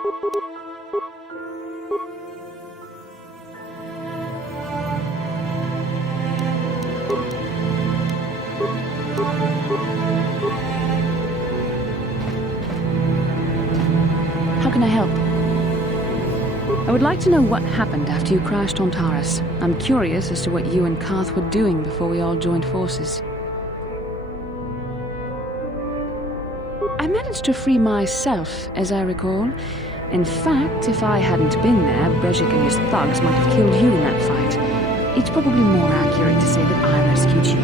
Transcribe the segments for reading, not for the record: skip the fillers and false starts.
How can I help? I would like to know what happened after you crashed on Taurus. I'm curious as to what you and Karth were doing before we all joined forces. I managed to free myself, as I recall. In fact, if I hadn't been there, Brejik and his thugs might have killed you in that fight. It's probably more accurate to say that I rescued you.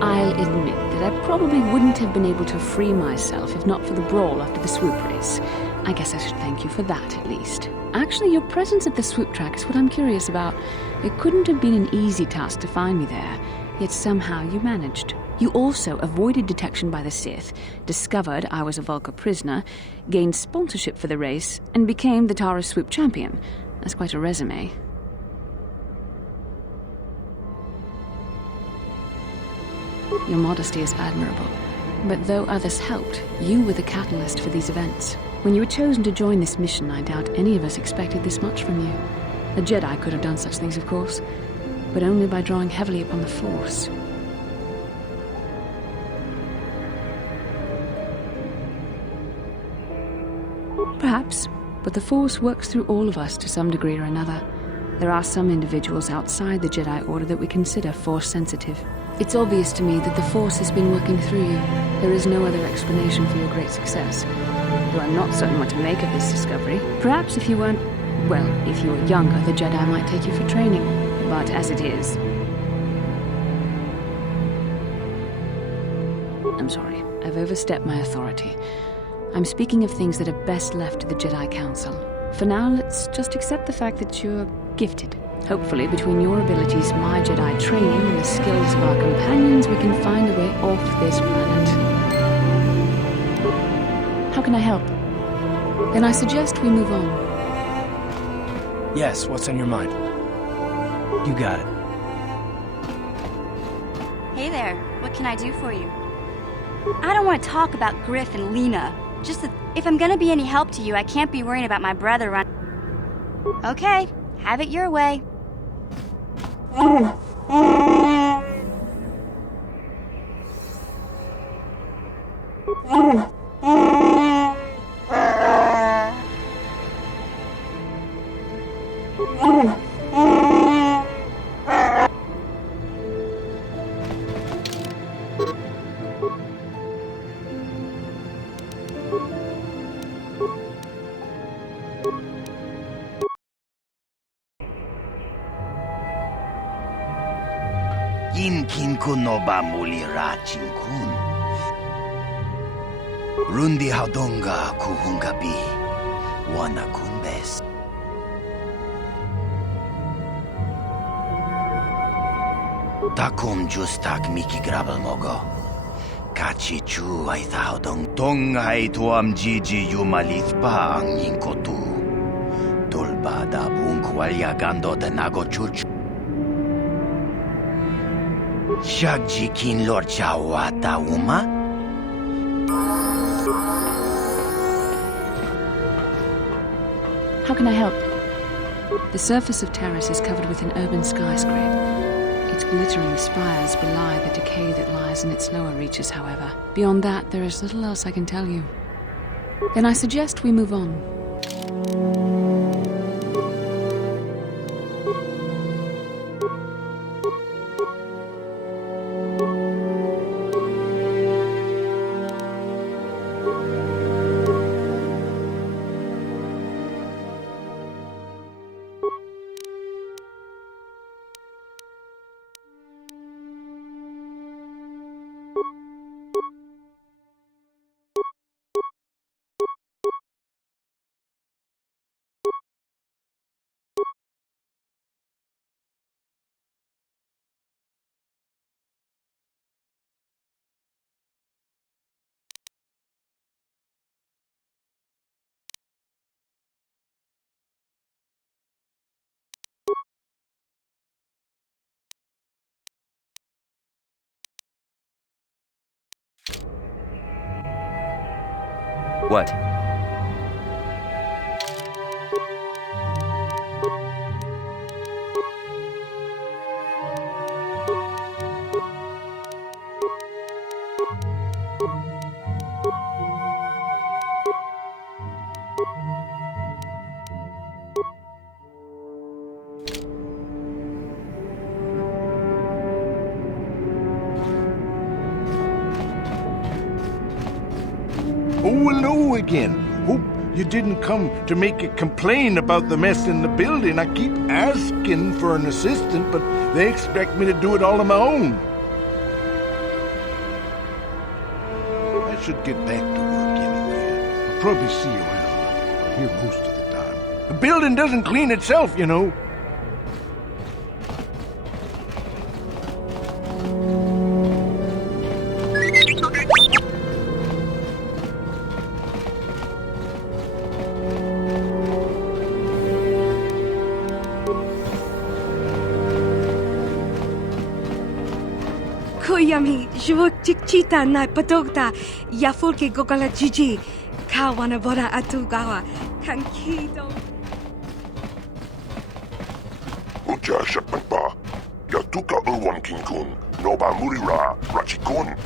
I'll admit that I probably wouldn't have been able to free myself if not for the brawl after the swoop race. I guess I should thank you for that, at least. Actually, your presence at the swoop track is what I'm curious about. It couldn't have been an easy task to find me there, yet somehow you managed. You also avoided detection by the Sith, discovered I was a Vulca prisoner, gained sponsorship for the race, and became the Taurus swoop champion. That's quite a resume. Your modesty is admirable. But though others helped, you were the catalyst for these events. When you were chosen to join this mission, I doubt any of us expected this much from you. A Jedi could have done such things, of course, but only by drawing heavily upon the Force. Perhaps, but the Force works through all of us to some degree or another. There are some individuals outside the Jedi Order that we consider Force-sensitive. It's obvious to me that the Force has been working through you. There is no other explanation for your great success. Though I'm not certain what to make of this discovery. Perhaps if you weren't... well, if you were younger, the Jedi might take you for training. But as it is... I'm sorry. I've overstepped my authority. I'm speaking of things that are best left to the Jedi Council. For now, let's just accept the fact that you're gifted. Hopefully, between your abilities, my Jedi training, and the skills of our companions, we can find a way off this planet. How can I help? Then I suggest we move on. Yes, what's on your mind? You got it. Hey there, what can I do for you? I don't want to talk about Griff and Lena. Just that if I'm gonna be any help to you, I can't be worrying about my brother run. Okay, have it your way. Inkin kunoba mulira chinkun. Rundi haudonga kuhungabi. Wana kunbes. Takum justak miki grabel mogo. Kachi chu ay thaudong. Tong ay tuam jiji yumalit pa ang yinkotu. Tulba da bunkwalya gando de nago chuchu. Shagjikin Lord Chawata Uma? How can I help? The surface of Taurus is covered with an urban skyscraper. Its glittering spires belie the decay that lies in its lower reaches, however. Beyond that, there is little else I can tell you. Then I suggest we move on. What? Oh, hello again. Hope you didn't come to make a complaint about the mess in the building. I keep asking for an assistant, but they expect me to do it all on my own. I should get back to work anyway. I'll probably see you around. I'm here most of the time. The building doesn't clean itself, you know. Koyami, je chikchita na patokta, yafulke gogala jiji, kawana bora atugawa, kankido. Uja shakmanpa, yatuka uwan kinkun, noba murira, rachikun.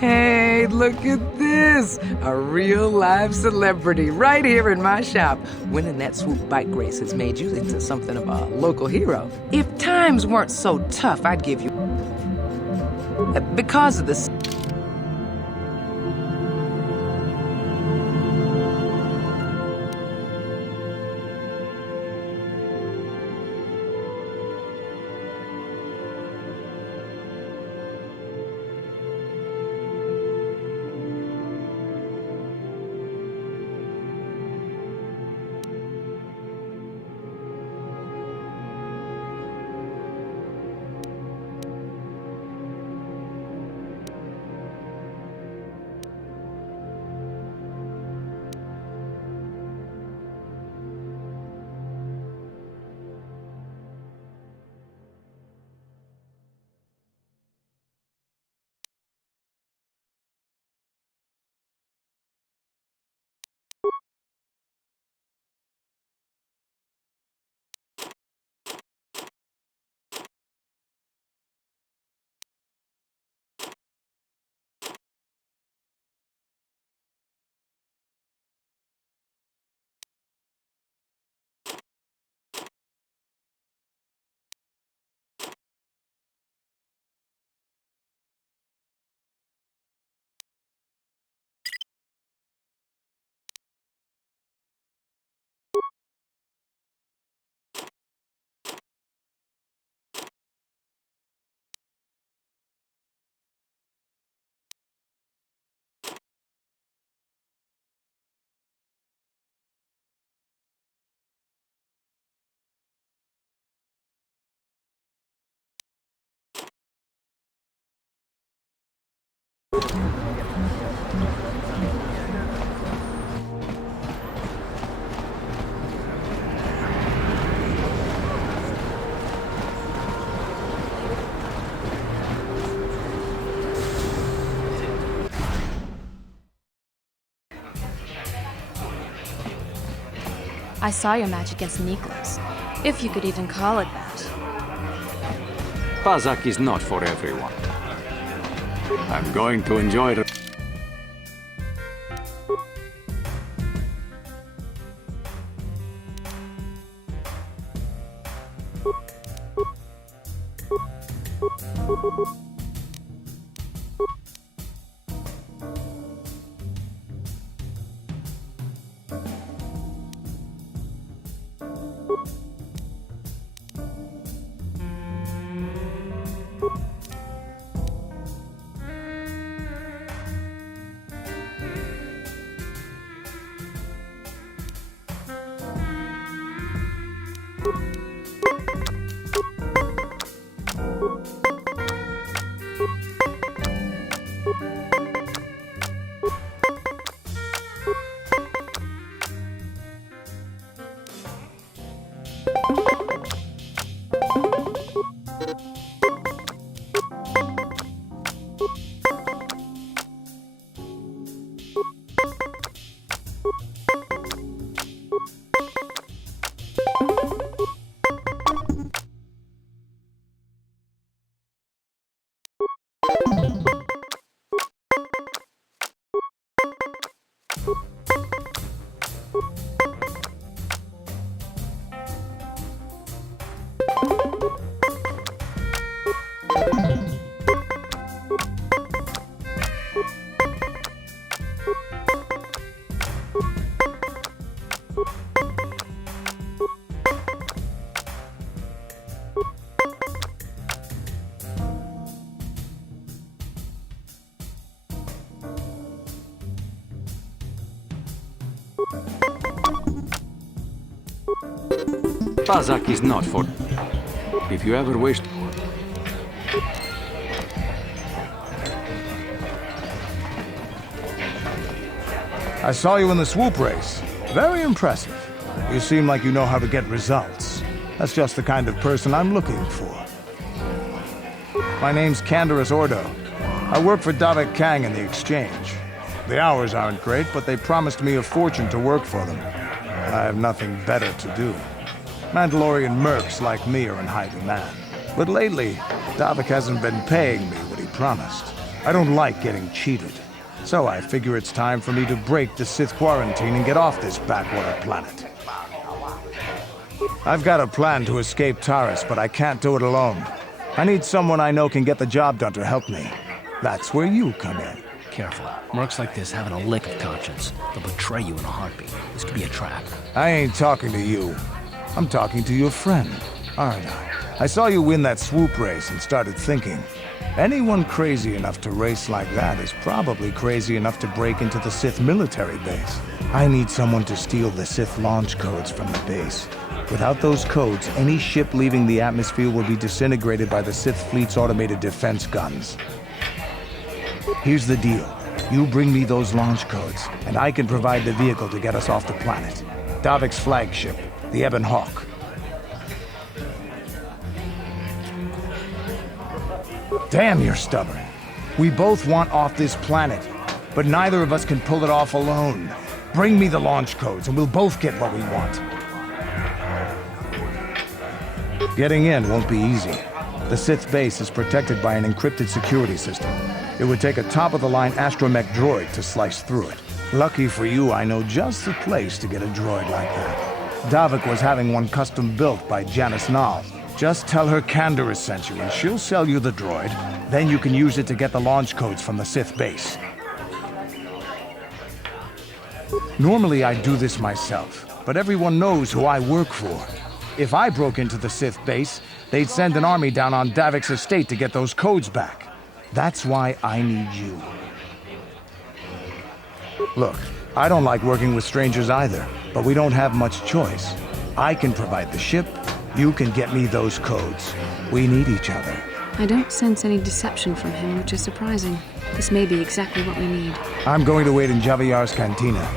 Hey, look at this! A real live celebrity right here in my shop. Winning that swoop bike race has made you into something of a local hero. If times weren't so tough, I'd give you... Because of this... I saw your match against Nicholas, if you could even call it that. Pazak is not for everyone. I'm going to enjoy it. Bazak is not for... If you ever wished... I saw you in the swoop race. Very impressive. You seem like you know how to get results. That's just the kind of person I'm looking for. My name's Canderous Ordo. I work for Davik Kang in the exchange. The hours aren't great, but they promised me a fortune to work for them. I have nothing better to do. Mandalorian mercs like me are in high demand. But lately, Davik hasn't been paying me what he promised. I don't like getting cheated. So I figure it's time for me to break the Sith quarantine and get off this backwater planet. I've got a plan to escape Taris, but I can't do it alone. I need someone I know can get the job done to help me. That's where you come in. Careful. Mercs like this haven't a lick of conscience. They'll betray you in a heartbeat. This could be a trap. I ain't talking to you. I'm talking to your friend, aren't I? I saw you win that swoop race and started thinking, anyone crazy enough to race like that is probably crazy enough to break into the Sith military base. I need someone to steal the Sith launch codes from the base. Without those codes, any ship leaving the atmosphere will be disintegrated by the Sith fleet's automated defense guns. Here's the deal. You bring me those launch codes, and I can provide the vehicle to get us off the planet. Davik's flagship, the Ebon Hawk. Damn, you're stubborn. We both want off this planet, but neither of us can pull it off alone. Bring me the launch codes, and we'll both get what we want. Getting in won't be easy. The Sith base is protected by an encrypted security system. It would take a top-of-the-line astromech droid to slice through it. Lucky for you, I know just the place to get a droid like that. Davik was having one custom built by Janice Nall. Just tell her Canderous sent you, and she'll sell you the droid. Then you can use it to get the launch codes from the Sith base. Normally I'd do this myself, but everyone knows who I work for. If I broke into the Sith base, they'd send an army down on Davik's estate to get those codes back. That's why I need you. Look, I don't like working with strangers either, but we don't have much choice. I can provide the ship, you can get me those codes. We need each other. I don't sense any deception from him, which is surprising. This may be exactly what we need. I'm going to wait in Javier's cantina.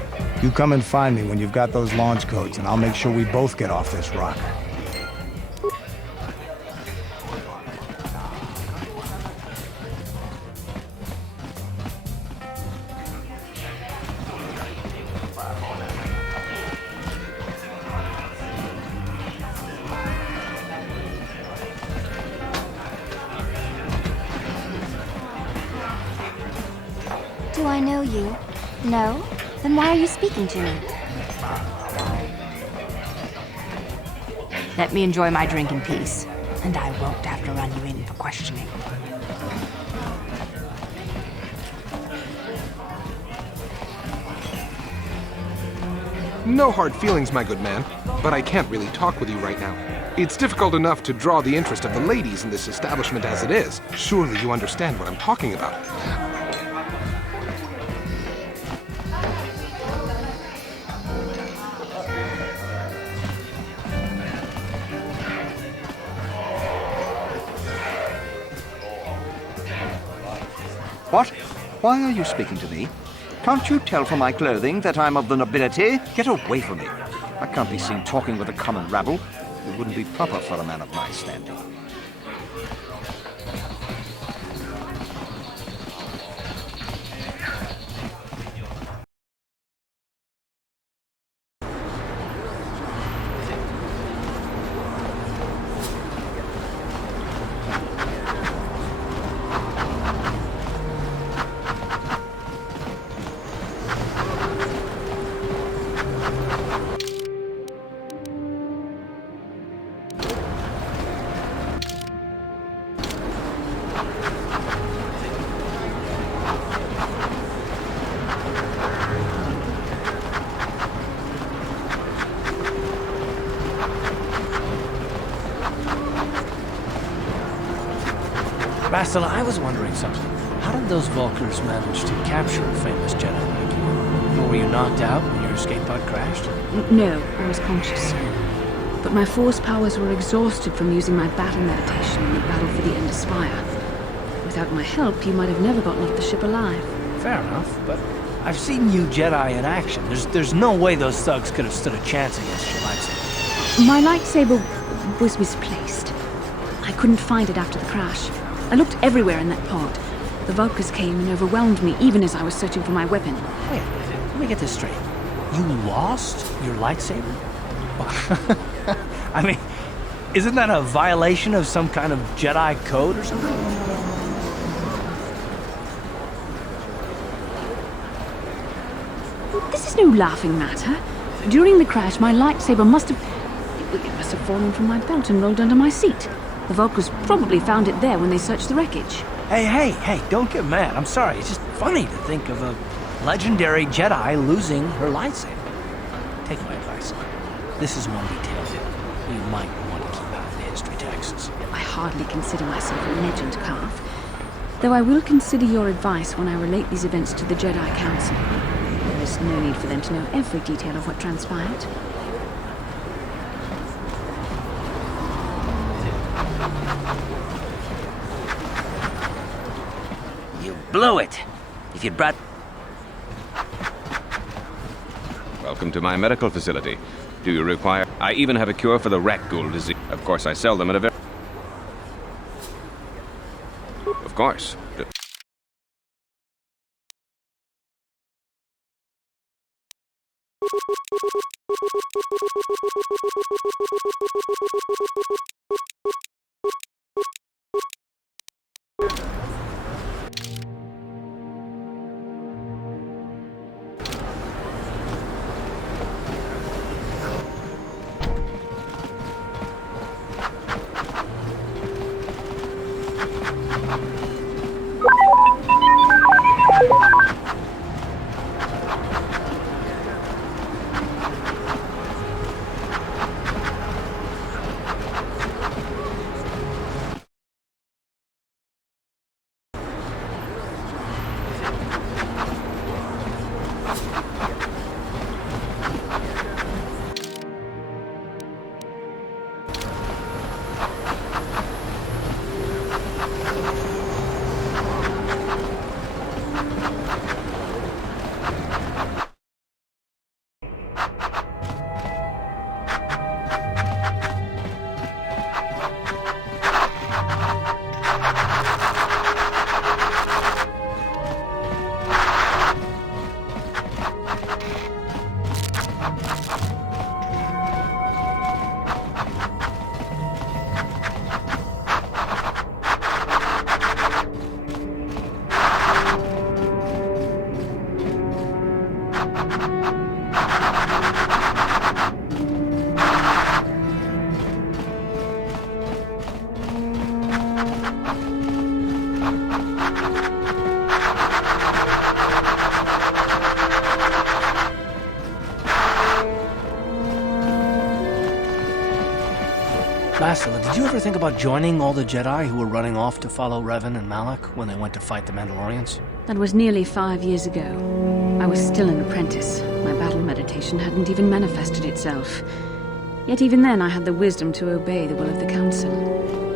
You come and find me when you've got those launch codes, and I'll make sure we both get off this rock. Do I know you? No? Then why are you speaking to me? Let me enjoy my drink in peace, and I won't have to run you in for questioning. No hard feelings, my good man, but I can't really talk with you right now. It's difficult enough to draw the interest of the ladies in this establishment as it is. Surely you understand what I'm talking about. What? Why are you speaking to me? Can't you tell from my clothing that I'm of the nobility? Get away from me. I can't be seen talking with a common rabble. It wouldn't be proper for a man of my standing. Bastila, I was wondering something. How did those Vulkars manage to capture a famous Jedi like you? Or were you knocked out when your escape pod crashed? No, I was conscious. But my force powers were exhausted from using my battle meditation in the battle for the Ender Spire. Without my help, you might have never gotten off the ship alive. Fair enough, but I've seen you Jedi in action. There's no way those thugs could have stood a chance against your lightsaber. My lightsaber was misplaced. I couldn't find it after the crash. I looked everywhere in that pod. The Vulkars came and overwhelmed me even as I was searching for my weapon. Wait a minute, let me get this straight. You lost your lightsaber? I mean, isn't that a violation of some kind of Jedi code or something? This is no laughing matter. During the crash, my lightsaber must have fallen from my belt and rolled under my seat. The Vulkars probably found it there when they searched the wreckage. Hey, don't get mad. I'm sorry. It's just funny to think of a legendary Jedi losing her lightsaber. Take my advice. This is one detail you might want to keep out of the history texts. I hardly consider myself a legend, Calf. Though I will consider your advice when I relate these events to the Jedi Council. There is no need for them to know every detail of what transpired. You blew it. If you'd brought... Welcome to my medical facility. Do you require... I even have a cure for the rat ghoul disease. Of course, I sell them at a very... Of course. Bastila, did you ever think about joining all the Jedi who were running off to follow Revan and Malak when they went to fight the Mandalorians? That was nearly 5 years ago. I was still an apprentice. My battle meditation hadn't even manifested itself. Yet even then I had the wisdom to obey the will of the Council.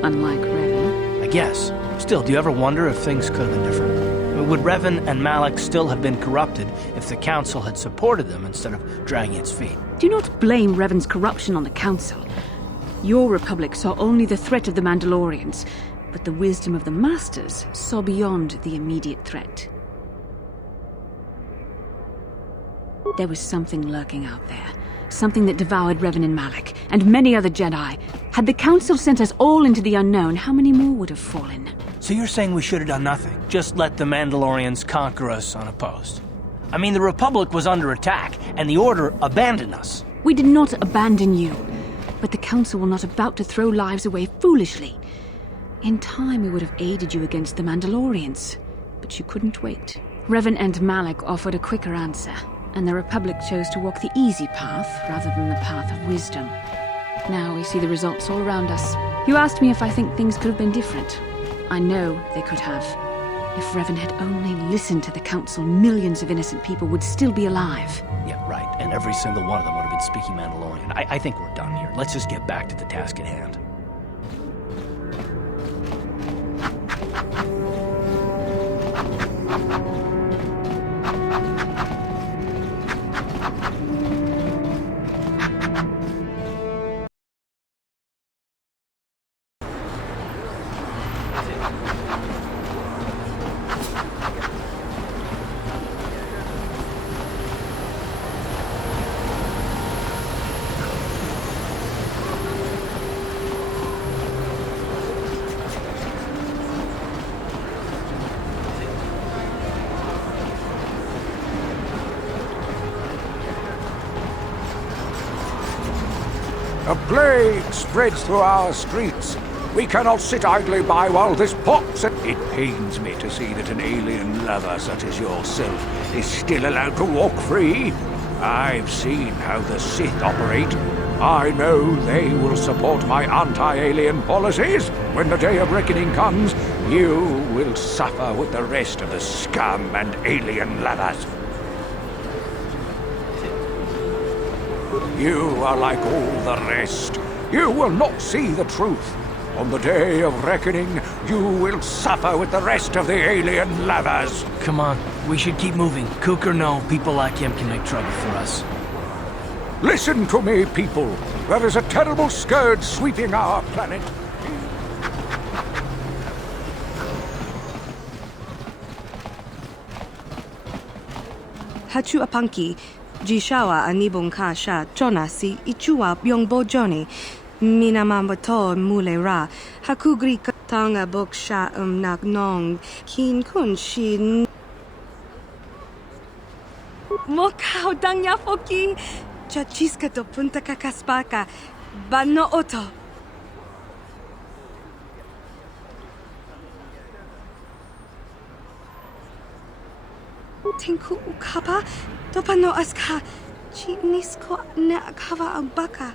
Unlike Revan. I guess. Still, do you ever wonder if things could have been different? Would Revan and Malak still have been corrupted if the Council had supported them instead of dragging its feet? Do not blame Revan's corruption on the Council. Your Republic saw only the threat of the Mandalorians, but the wisdom of the Masters saw beyond the immediate threat. There was something lurking out there. Something that devoured Revan and Malak, and many other Jedi. Had the Council sent us all into the unknown, how many more would have fallen? So you're saying we should have done nothing? Just let the Mandalorians conquer us unopposed? I mean, the Republic was under attack, and the Order abandoned us. We did not abandon you, but the Council were not about to throw lives away foolishly. In time, we would have aided you against the Mandalorians, but you couldn't wait. Revan and Malak offered a quicker answer, and the Republic chose to walk the easy path rather than the path of wisdom. Now we see the results all around us. You asked me if I think things could have been different. I know they could have. If Revan had only listened to the Council, millions of innocent people would still be alive. Yeah, right. And every single one of them would have been speaking Mandalorian. I think we're done here. Let's just get back to the task at hand. A plague spreads through our streets. We cannot sit idly by while this pox... It pains me to see that an alien lover such as yourself is still allowed to walk free. I've seen how the Sith operate. I know they will support my anti-alien policies. When the day of reckoning comes, you will suffer with the rest of the scum and alien lovers. You are like all the rest. You will not see the truth. On the day of reckoning, you will suffer with the rest of the alien lovers. Come on, we should keep moving. Kook or no, people like him can make trouble for us. Listen to me, people. There is a terrible scourge sweeping our planet. Hachu apanki, Jishawa anibong kasha, Jonasi, Ichua byongbo Johnny, Minamambato mulera, Hakugri katanga boksha nagnong, Kin kun shin. Mokao danya foki, Chachiska to punta kakaspaka, Bano oto. Tinku ukapa, Topano aska, Chinisko na akava ambaka.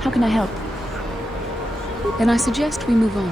How can I help? Then I suggest we move on.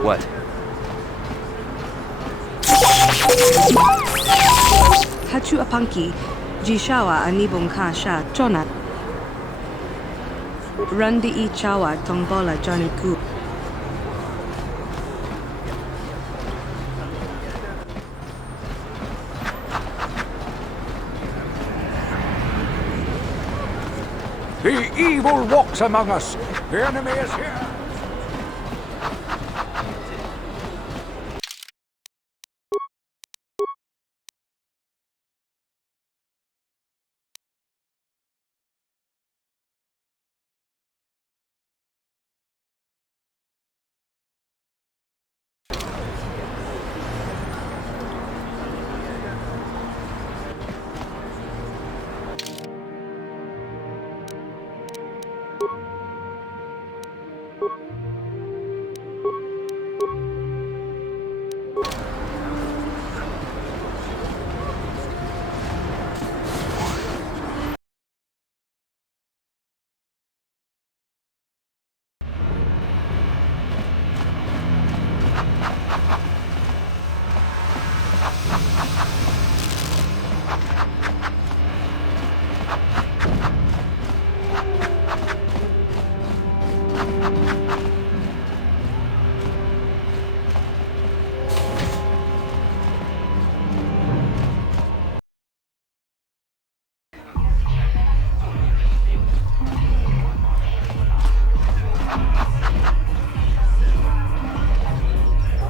What? Hachu apanki, Jishawa anibong kasha, Jona. Randi I chawa tongbola Johnny Ku. The evil walks among us. The enemy is here.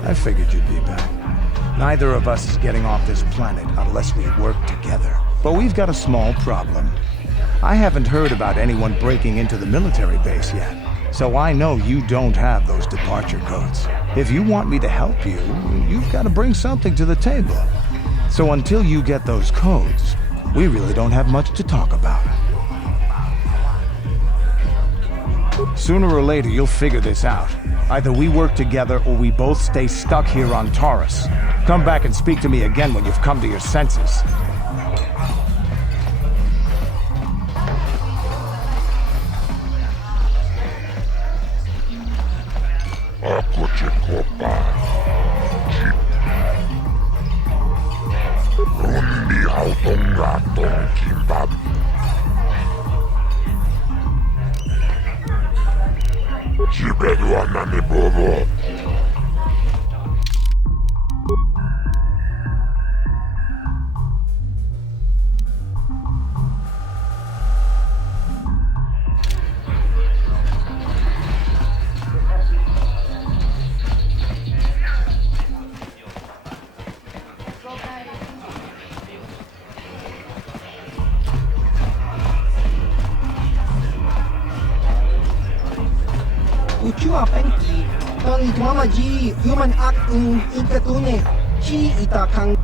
I figured you'd be back. Neither of us is getting off this planet unless we work together. But we've got a small problem. I haven't heard about anyone breaking into the military base yet, so I know you don't have those departure codes. If you want me to help you, you've got to bring something to the table. So until you get those codes, we really don't have much to talk about. Sooner or later, you'll figure this out. Either we work together or we both stay stuck here on Taurus. Come back and speak to me again when you've come to your senses. Ucua penki, tang ituamaji, human acting ikatune, chi itakang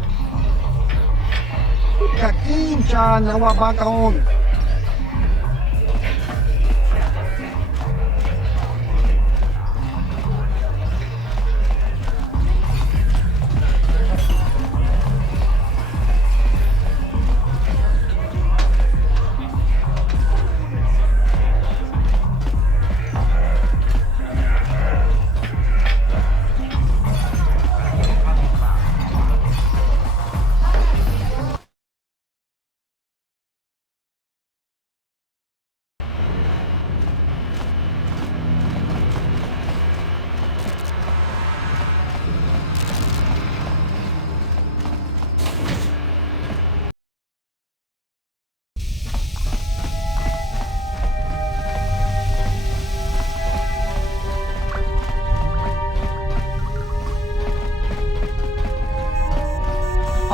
kakincha nawabakaon.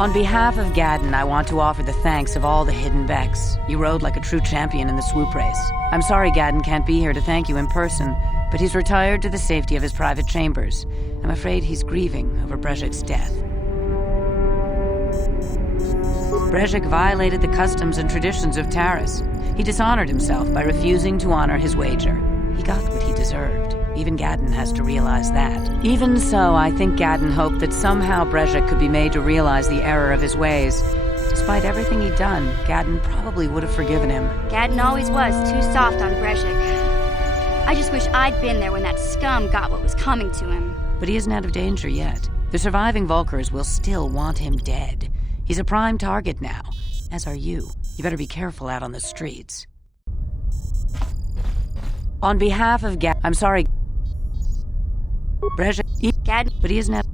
On behalf of Gadden, I want to offer the thanks of all the hidden Becks. You rode like a true champion in the swoop race. I'm sorry Gadden can't be here to thank you in person, but he's retired to the safety of his private chambers. I'm afraid he's grieving over Brezhik's death. Brezhik violated the customs and traditions of Taris. He dishonored himself by refusing to honor his wager. He got what he deserved. Even Gadden has to realize that. Even so, I think Gadden hoped that somehow Brezhik could be made to realize the error of his ways. Despite everything he'd done, Gadden probably would have forgiven him. Gadden always was too soft on Brezhik. I just wish I'd been there when that scum got what was coming to him. But he isn't out of danger yet. The surviving Volkers will still want him dead. He's a prime target now, as are you. You better be careful out on the streets. On behalf of I'm sorry. Brezhik, Gadden, but he isn't out.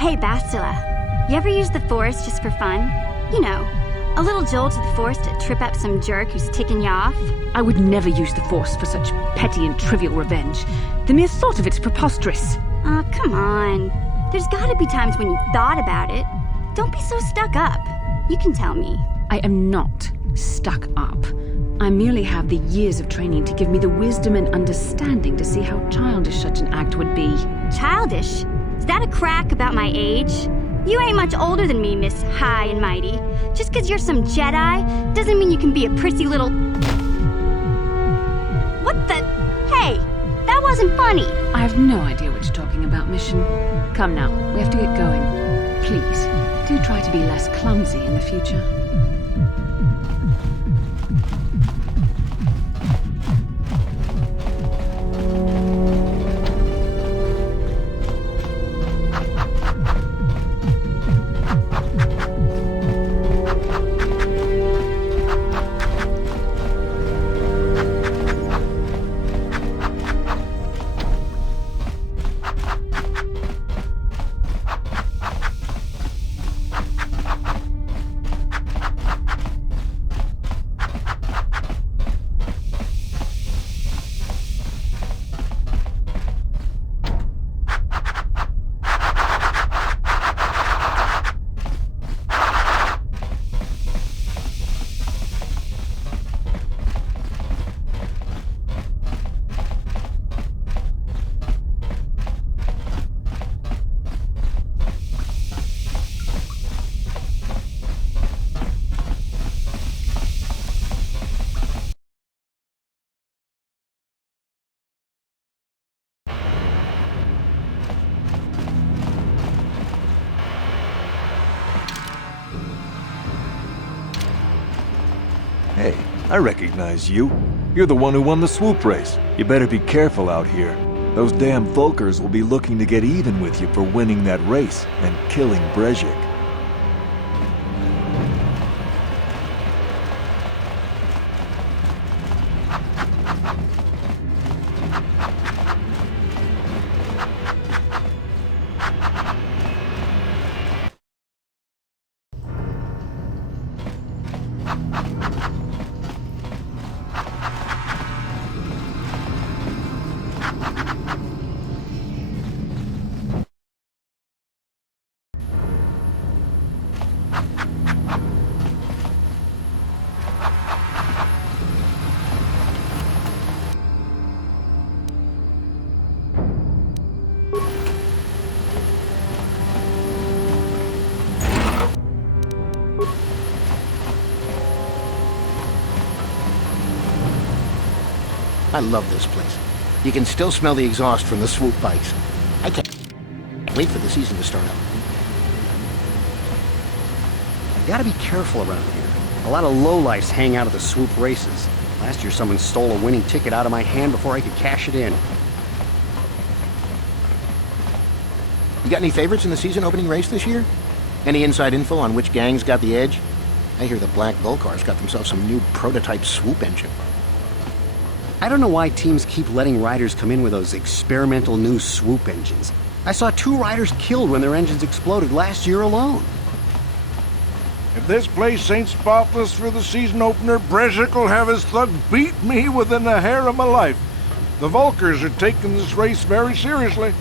Hey, Bastila, you ever use the Force just for fun? You know, a little jolt of the Force to trip up some jerk who's ticking you off? I would never use the Force for such petty and trivial revenge. The mere thought of it's preposterous. Oh, come on. There's gotta be times when you thought about it. Don't be so stuck up. You can tell me. I am not stuck up. I merely have the years of training to give me the wisdom and understanding to see how childish such an act would be. Childish? Is that a crack about my age? You ain't much older than me, Miss High and Mighty. Just 'cause you're some Jedi doesn't mean you can be a prissy little... What the... Hey, that wasn't funny. I have no idea what you're talking about, Mission. Come now, we have to get going. Please, do try to be less clumsy in the future. Hey, I recognize you. You're the one who won the swoop race. You better be careful out here. Those damn Volkers will be looking to get even with you for winning that race and killing Brejik. I love this place. You can still smell the exhaust from the swoop bikes. I can't wait for the season to start up. You gotta be careful around here. A lot of lowlifes hang out at the swoop races. Last year someone stole a winning ticket out of my hand before I could cash it in. You got any favorites in the season opening race this year? Any inside info on which gangs got the edge? I hear the Black Volkars got themselves some new prototype swoop engine. I don't know why teams keep letting riders come in with those experimental new swoop engines. I saw 2 riders killed when their engines exploded last year alone. If this place ain't spotless for the season opener, Brejik will have his thug beat me within a hair of my life. The Volkers are taking this race very seriously.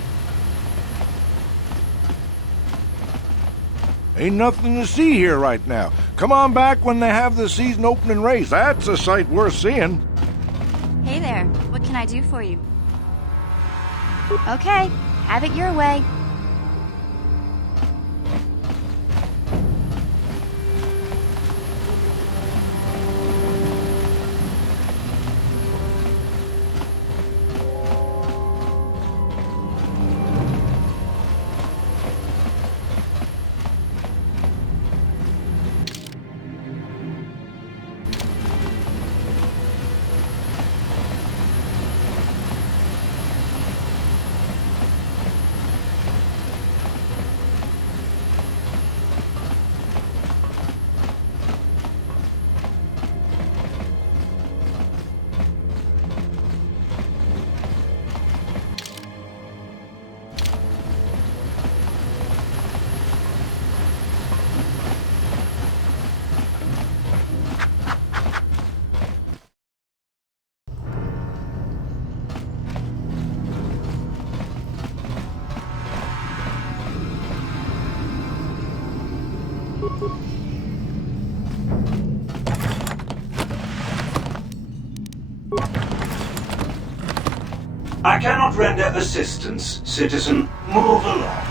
Ain't nothing to see here right now. Come on back when they have the season opening race. That's a sight worth seeing. Hey there, what can I do for you? Okay, have it your way. I cannot render assistance, citizen. Move along.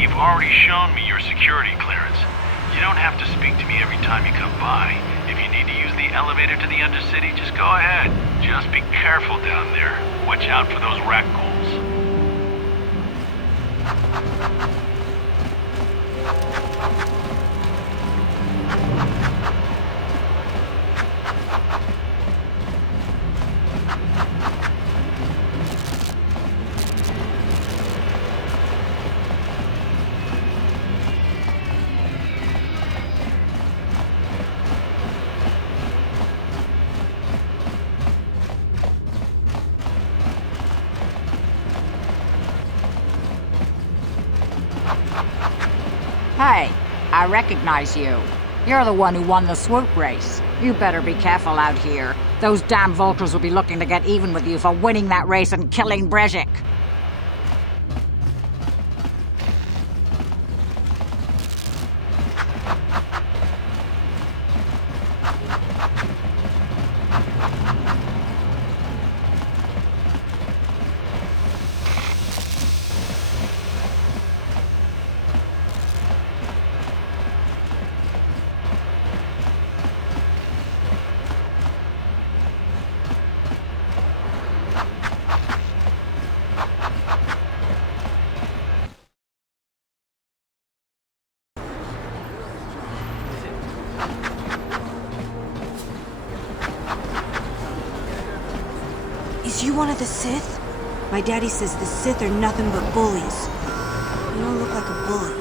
You've already shown me your security clearance. You don't have to speak to me every time you come by. If you need to use the elevator to the Undercity, just go ahead. Just be careful down there. Watch out for those rat ghouls. Hey, I recognize you. You're the one who won the swoop race. You better be careful out here. Those damn vultures will be looking to get even with you for winning that race and killing Brezhik. Is you one of the Sith? My daddy says the Sith are nothing but bullies. You don't look like a bully.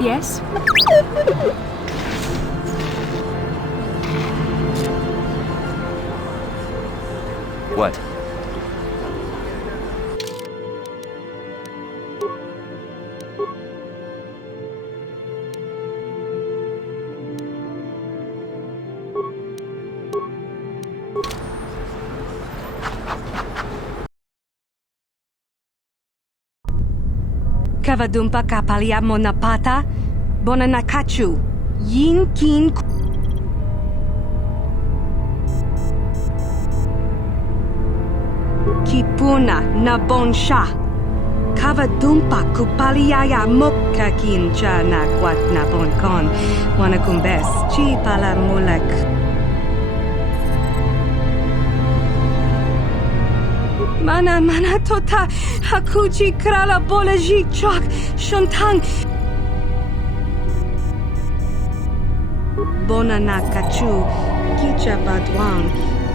Yes? What? Chavadumpa kapalia monapata, bonanakachu, yin kin. Kipuna na bonsha. Kavadumpa kupaliaya mukka kincha na kwat na bonkon. Wanakumbes chi pala mulek. Mana tota hakuchi krala bolaji chok shontang. Bonana kachu kicha badwang.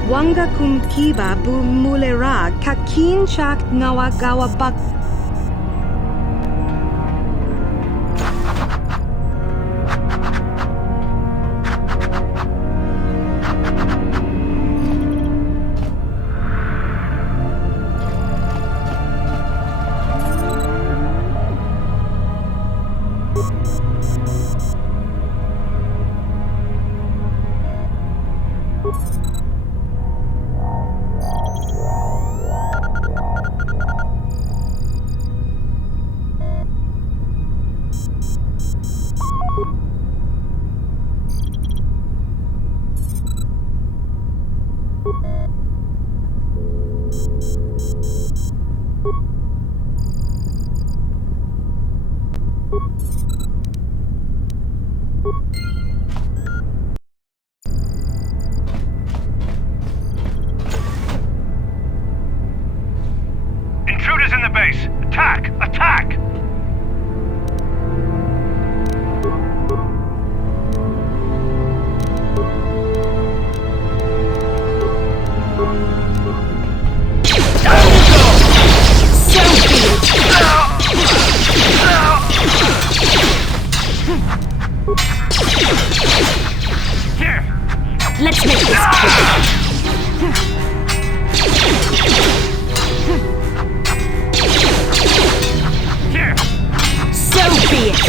Wanga kumkiba bu mulera kakin chak nawagawa bak. Intruders in the base! Attack! Attack! Here! Let's make this quick. Here! So be it.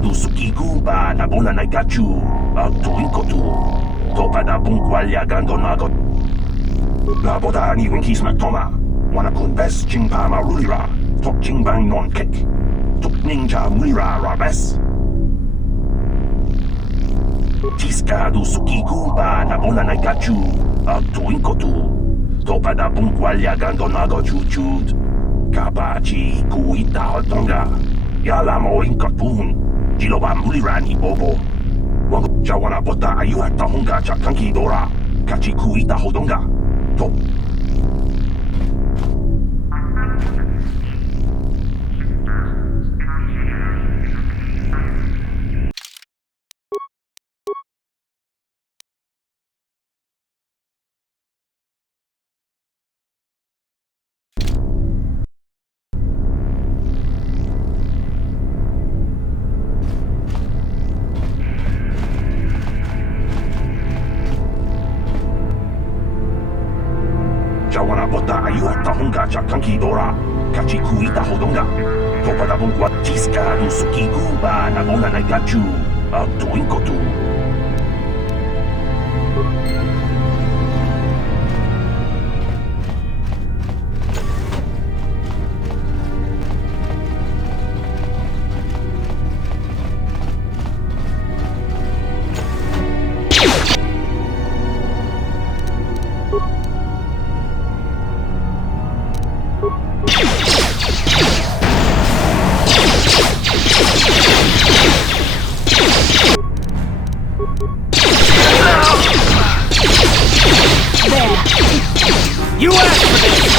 Tiskadu sukiku ba na bona na gachu tuinkotu topa da bunqualia gandonago la boda ni winkis mactoma wana kun bes chingpa marulira tok chingbang non kek tok ninja mulira rabes Tiskadu sukiku ba na bona na gachu tuinkotu topa da bunqualia gandonago chuchut kabachi kuita hotonga Yalamo inkatun, Jiloba mulirani bobo. Wango jawana bota ayuata honga chakanki dora, kachiku ita hodonga. Top. Bota ayuata honga chakanki dora, kachiku ita hodonga. Topa da bunkwa tiska du sukiku ba na bona na gachu, tuinkotu. You asked for this!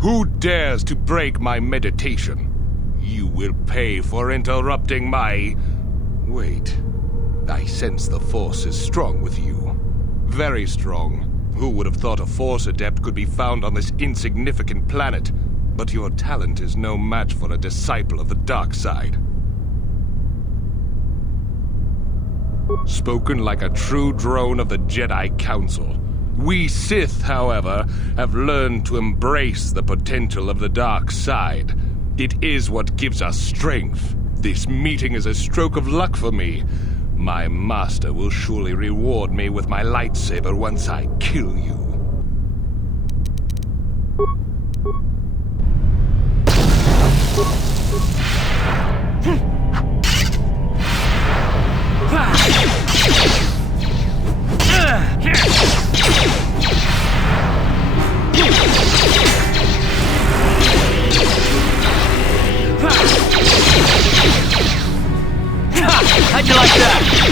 Who dares to break my meditation? You will pay for interrupting my... Wait. I sense the Force is strong with you. Very strong. Who would have thought a Force adept could be found on this insignificant planet? But your talent is no match for a disciple of the dark side. Spoken like a true drone of the Jedi Council. We Sith, however, have learned to embrace the potential of the dark side. It is what gives us strength. This meeting is a stroke of luck for me. My master will surely reward me with my lightsaber once I kill you. How'd you like that?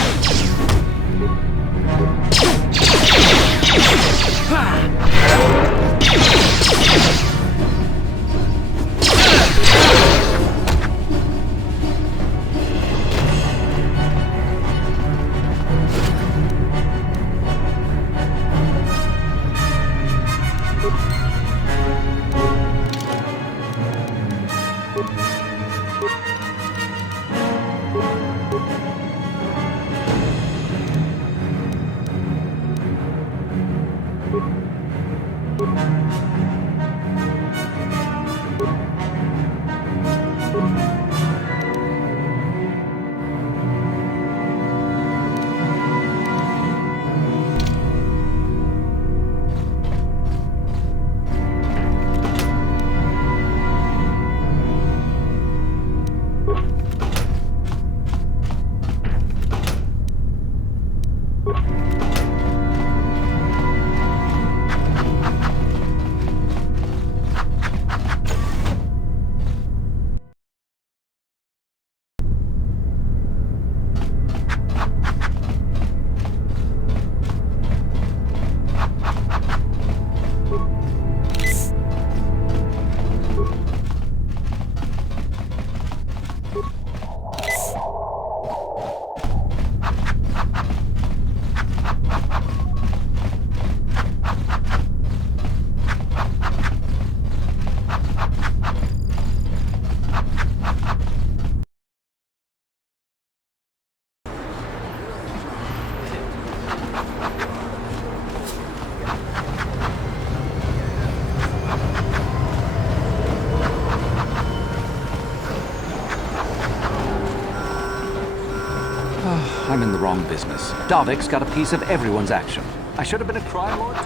I'm in the wrong business. Davik's got a piece of everyone's action. I should have been a crime lord.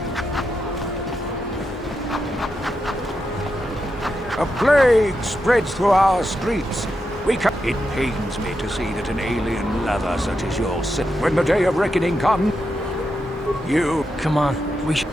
A plague spreads through our streets. We can... It pains me to see that an alien lover such as yourself... When the day of reckoning comes... You... Come on, we should...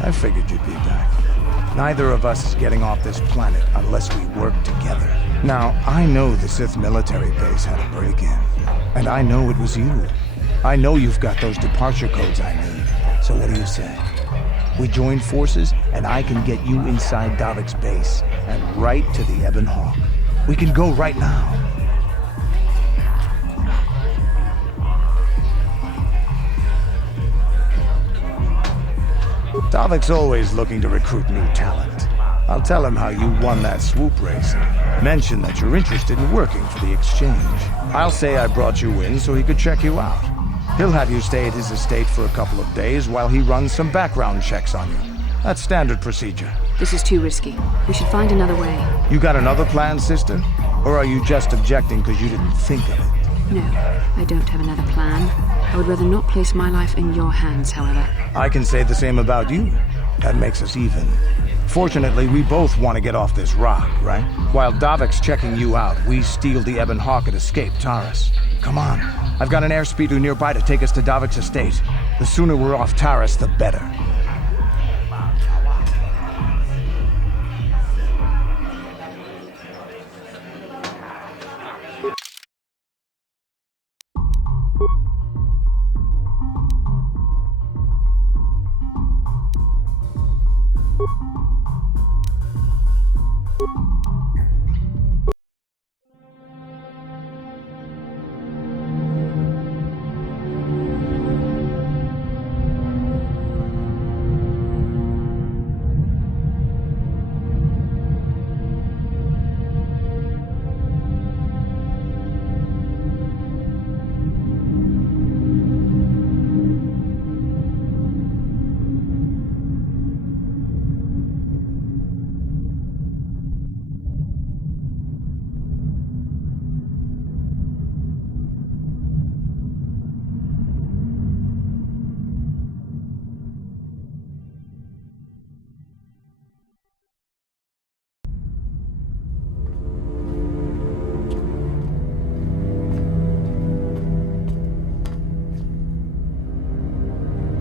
I figured you'd be back. Neither of us is getting off this planet unless we work together. Now, I know the Sith military base had a break-in. And I know it was you. I know you've got those departure codes I need. So what do you say? We join forces, and I can get you inside Davik's base, and right to the Ebon Hawk. We can go right now. Davik's always looking to recruit new talent. I'll tell him how you won that swoop race. Mention that you're interested in working for the exchange. I'll say I brought you in so he could check you out. He'll have you stay at his estate for a couple of days while he runs some background checks on you. That's standard procedure. This is too risky. We should find another way. You got another plan, sister? Or are you just objecting because you didn't think of it? No, I don't have another plan. I would rather not place my life in your hands, however. I can say the same about you. That makes us even. Fortunately, we both want to get off this rock, right? While Davik's checking you out, we steal the Ebon Hawk and escape Taris. Come on. I've got an airspeeder nearby to take us to Davik's estate. The sooner we're off Taris, the better.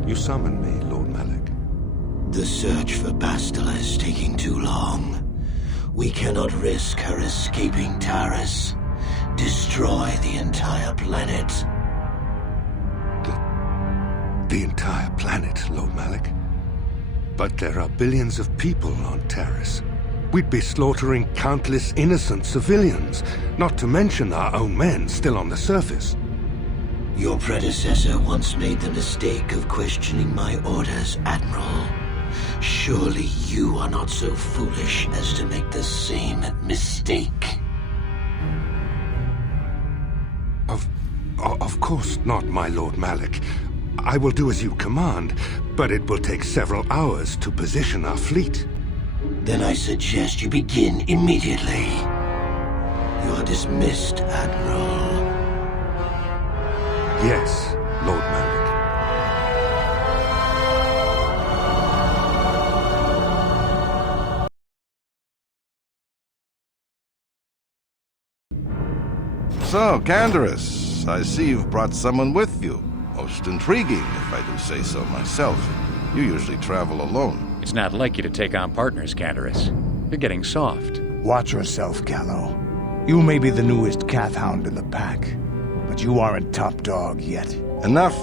You summoned me, Lord Malak. The search for Bastila is taking too long. We cannot risk her escaping Taris. Destroy the entire planet. The entire planet, Lord Malak? But there are billions of people on Taris. We'd be slaughtering countless innocent civilians, not to mention our own men still on the surface. Your predecessor once made the mistake of questioning my orders, Admiral. Surely you are not so foolish as to make the same mistake. Of course not, my Lord Malak. I will do as you command, but it will take several hours to position our fleet. Then I suggest you begin immediately. You are dismissed, Admiral. Yes, Lord Malik. So, Canderous, I see you've brought someone with you. Most intriguing, if I do say so myself. You usually travel alone. It's not like you to take on partners, Canderous. You're getting soft. Watch yourself, Callow. You may be the newest Cath Hound in the pack, but you aren't top dog yet. Enough!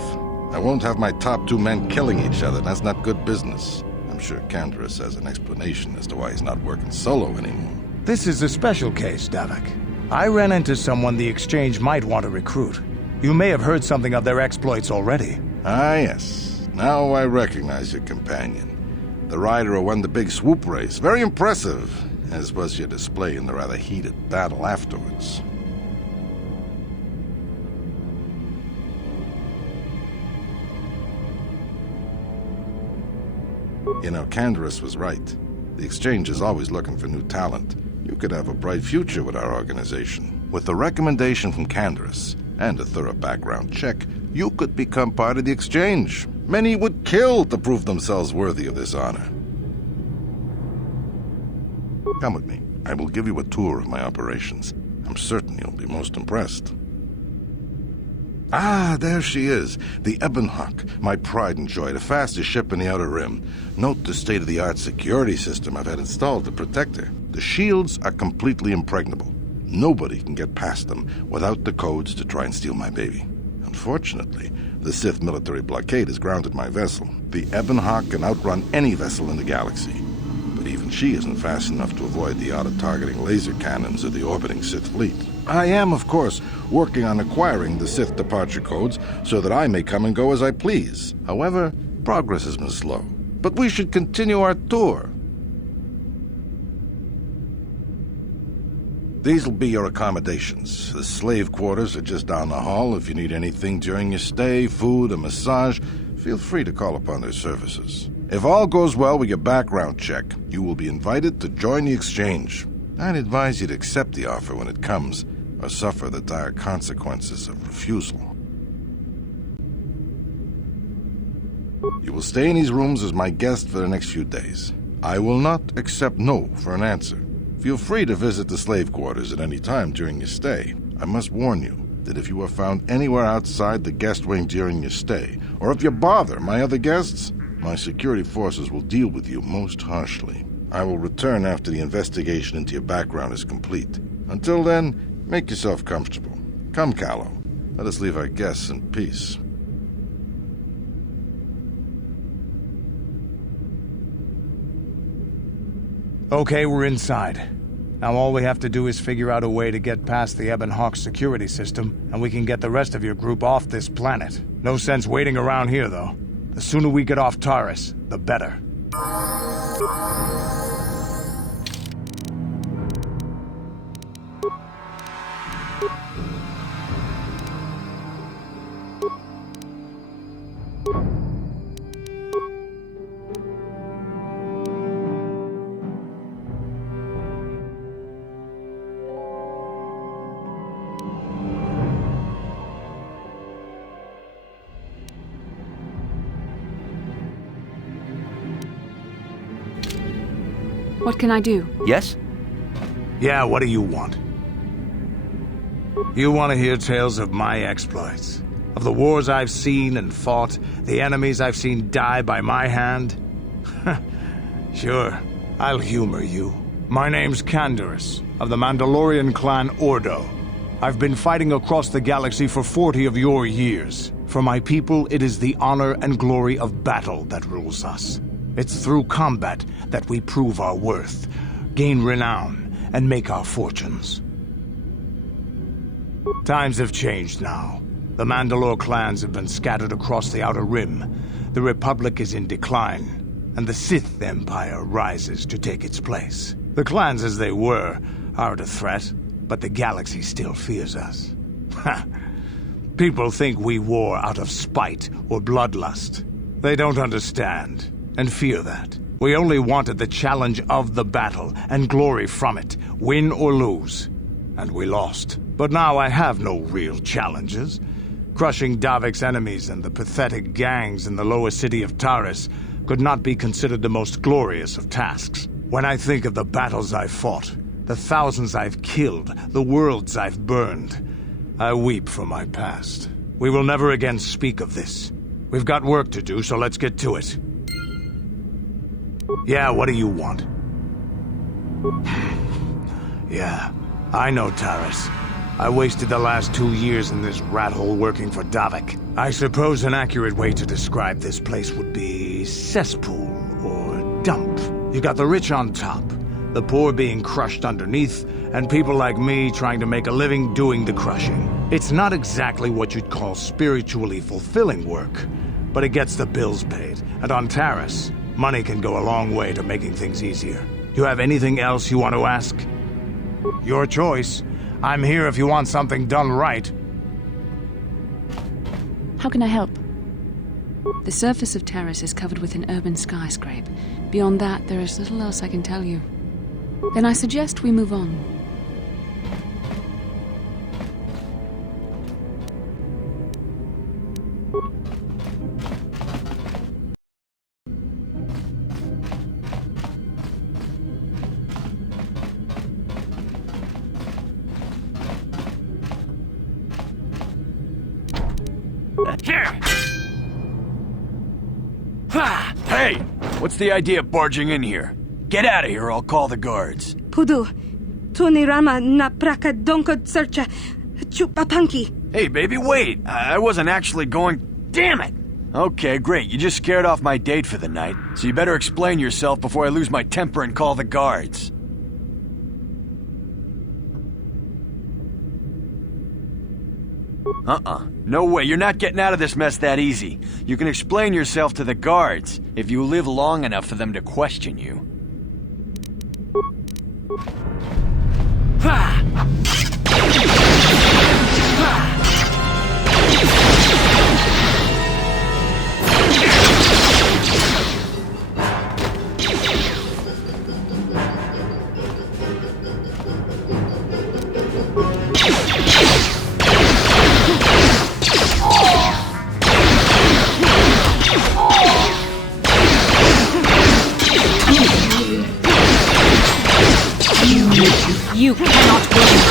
I won't have my top 2 men killing each other. That's not good business. I'm sure Canderous has an explanation as to why he's not working solo anymore. This is a special case, Davik. I ran into someone the Exchange might want to recruit. You may have heard something of their exploits already. Ah, yes. Now I recognize your companion. The rider who won the big swoop race. Very impressive, as was your display in the rather heated battle afterwards. You know, Canderous was right. The Exchange is always looking for new talent. You could have a bright future with our organization. With a recommendation from Canderous and a thorough background check, you could become part of the Exchange. Many would kill to prove themselves worthy of this honor. Come with me. I will give you a tour of my operations. I'm certain you'll be most impressed. Ah, there she is. The Ebonhawk, my pride and joy, the fastest ship in the Outer Rim. Note the state-of-the-art security system I've had installed to protect her. The shields are completely impregnable. Nobody can get past them without the codes to try and steal my baby. Unfortunately, the Sith military blockade has grounded my vessel. The Ebonhawk can outrun any vessel in the galaxy. But even she isn't fast enough to avoid the auto-targeting laser cannons of the orbiting Sith fleet. I am, of course, working on acquiring the Sith departure codes so that I may come and go as I please. However, progress has been slow. But we should continue our tour. These will be your accommodations. The slave quarters are just down the hall. If you need anything during your stay, food, a massage, feel free to call upon their services. If all goes well with your background check, you will be invited to join the Exchange. I'd advise you to accept the offer when it comes, or suffer the dire consequences of refusal. You will stay in these rooms as my guest for the next few days. I will not accept no for an answer. Feel free to visit the slave quarters at any time during your stay. I must warn you that if you are found anywhere outside the guest wing during your stay, or if you bother my other guests, my security forces will deal with you most harshly. I will return after the investigation into your background is complete. Until then, make yourself comfortable. Come, Callow. Let us leave our guests in peace. Okay, we're inside. Now all we have to do is figure out a way to get past the Ebonhawk security system, and we can get the rest of your group off this planet. No sense waiting around here, though. The sooner we get off Taurus, the better. What can I do? Yes? Yeah, what do you want? You want to hear tales of my exploits? Of the wars I've seen and fought? The enemies I've seen die by my hand? Sure, I'll humor you. My name's Canderous, of the Mandalorian clan Ordo. I've been fighting across the galaxy for 40 of your years. For my people, it is the honor and glory of battle that rules us. It's through combat that we prove our worth, gain renown, and make our fortunes. Times have changed now. The Mandalore clans have been scattered across the Outer Rim. The Republic is in decline, and the Sith Empire rises to take its place. The clans as they were aren't a threat, but the galaxy still fears us. People think we war out of spite or bloodlust. They don't understand, and fear that. We only wanted the challenge of the battle, and glory from it, win or lose. And we lost. But now I have no real challenges. Crushing Davik's enemies and the pathetic gangs in the lower city of Taris could not be considered the most glorious of tasks. When I think of the battles I've fought, the thousands I've killed, the worlds I've burned, I weep for my past. We will never again speak of this. We've got work to do, so let's get to it. Yeah, what do you want? Yeah, I know Taris. I wasted the last 2 years in this rat hole working for Davik. I suppose an accurate way to describe this place would be cesspool or dump. You got the rich on top, the poor being crushed underneath, and people like me trying to make a living doing the crushing. It's not exactly what you'd call spiritually fulfilling work, but it gets the bills paid. And on Taris, money can go a long way to making things easier. You have anything else you want to ask? Your choice. I'm here if you want something done right. How can I help? The surface of Taris is covered with an urban skyscrape. Beyond that, there is little else I can tell you. Then I suggest we move on. Hey! What's the idea of barging in here? Get out of here, or I'll call the guards. Pudu, Tuni Rama na praka donko searcha chupapanki. Hey, baby, wait! I wasn't actually going... Damn it! Okay, great. You just scared off my date for the night, so you better explain yourself before I lose my temper and call the guards. No way, you're not getting out of this mess that easy. You can explain yourself to the guards if you live long enough for them to question you. You cannot win.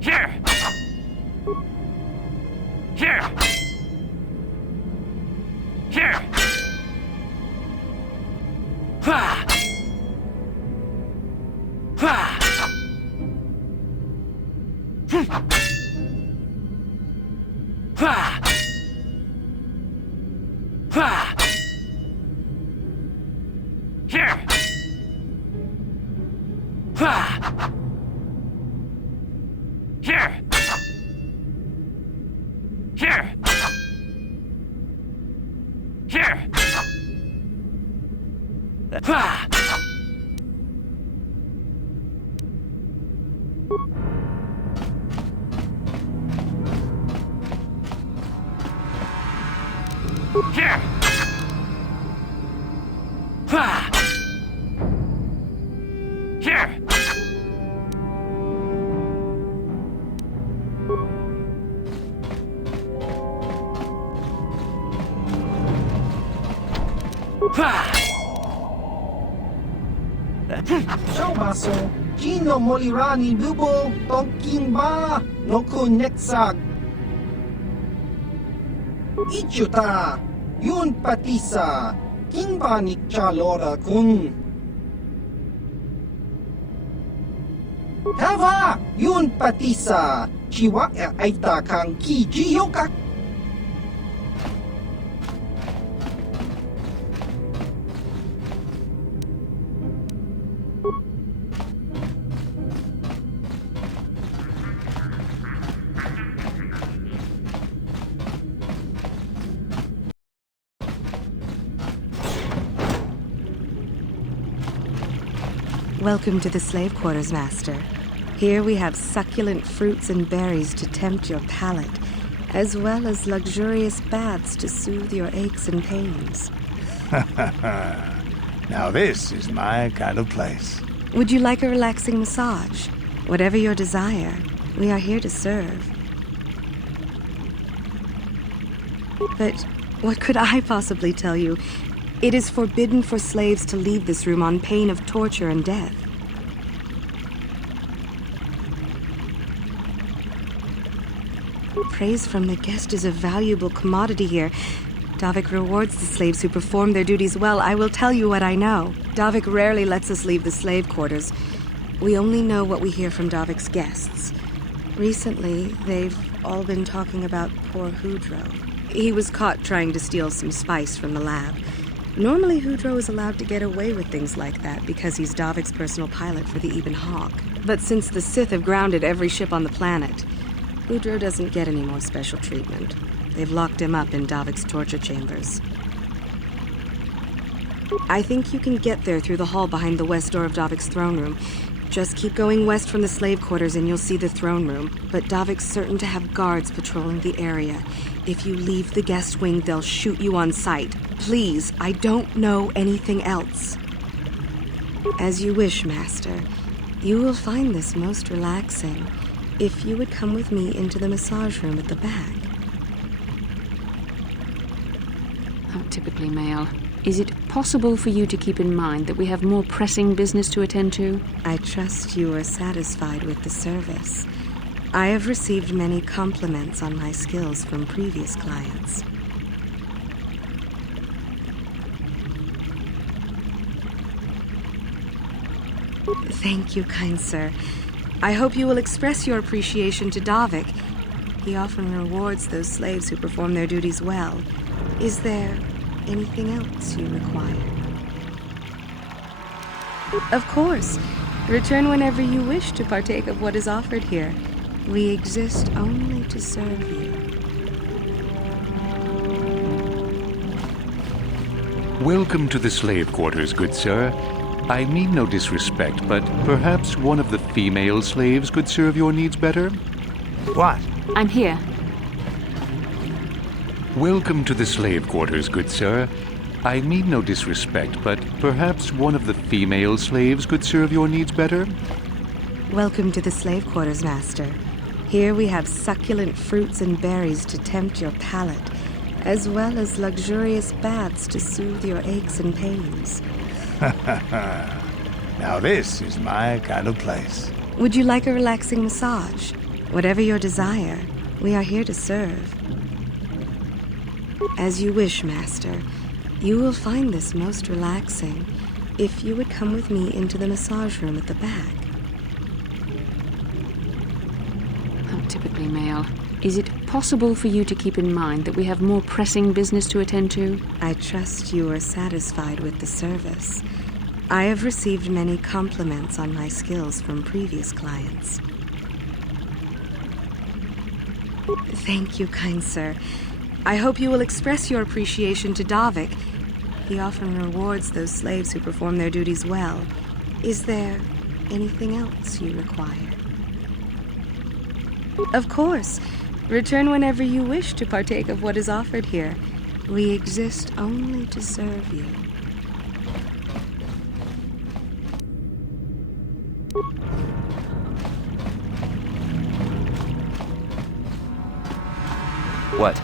Here! Here! Here! Ha! Ha! Ha! Ha! Here! Ha! Here! Here! Here! Ha! Here! Showmaso, Gino Molirani Lubo, Donkimba, Noku Nexag. Ichuta, Yun Patisa, Kimba Nichalora Kun. Hava, Yun Patisa, Chiwaka Aita Kang Ki Jiyoka. Welcome to the slave quarters, Master. Here we have succulent fruits and berries to tempt your palate, as well as luxurious baths to soothe your aches and pains. Now this is my kind of place. Would you like a relaxing massage? Whatever your desire, we are here to serve. But what could I possibly tell you? It is forbidden for slaves to leave this room on pain of torture and death. Praise from the guest is a valuable commodity here. Davik rewards the slaves who perform their duties well. I will tell you what I know. Davik rarely lets us leave the slave quarters. We only know what we hear from Davik's guests. Recently, they've all been talking about poor Hudro. He was caught trying to steal some spice from the lab. Normally, Hudro is allowed to get away with things like that because he's Davik's personal pilot for the Ebon Hawk. But since the Sith have grounded every ship on the planet, Hudro doesn't get any more special treatment. They've locked him up in Davik's torture chambers. I think you can get there through the hall behind the west door of Davik's throne room. Just keep going west from the slave quarters and you'll see the throne room. But Davik's certain to have guards patrolling the area. If you leave the guest wing, they'll shoot you on sight. Please, I don't know anything else. As you wish, Master. You will find this most relaxing if you would come with me into the massage room at the back. How typically male. Is it possible for you to keep in mind that we have more pressing business to attend to? I trust you are satisfied with the service. I have received many compliments on my skills from previous clients. Thank you, kind sir. I hope you will express your appreciation to Davik. He often rewards those slaves who perform their duties well. Is there anything else you require? Of course. Return whenever you wish to partake of what is offered here. We exist only to serve you. Welcome to the slave quarters, good sir. I mean no disrespect, but perhaps one of the female slaves could serve your needs better? What? I'm here. Welcome to the slave quarters, good sir. I mean no disrespect, but perhaps one of the female slaves could serve your needs better? Welcome to the slave quarters, Master. Here we have succulent fruits and berries to tempt your palate, as well as luxurious baths to soothe your aches and pains. Now this is my kind of place. Would you like a relaxing massage? Whatever your desire, we are here to serve. As you wish, Master. You will find this most relaxing if you would come with me into the massage room at the back. How typically male. Is it possible for you to keep in mind that we have more pressing business to attend to? I trust you are satisfied with the service. I have received many compliments on my skills from previous clients. Thank you, kind sir. I hope you will express your appreciation to Davik. He often rewards those slaves who perform their duties well. Is there anything else you require? Of course. Return whenever you wish to partake of what is offered here. We exist only to serve you. What?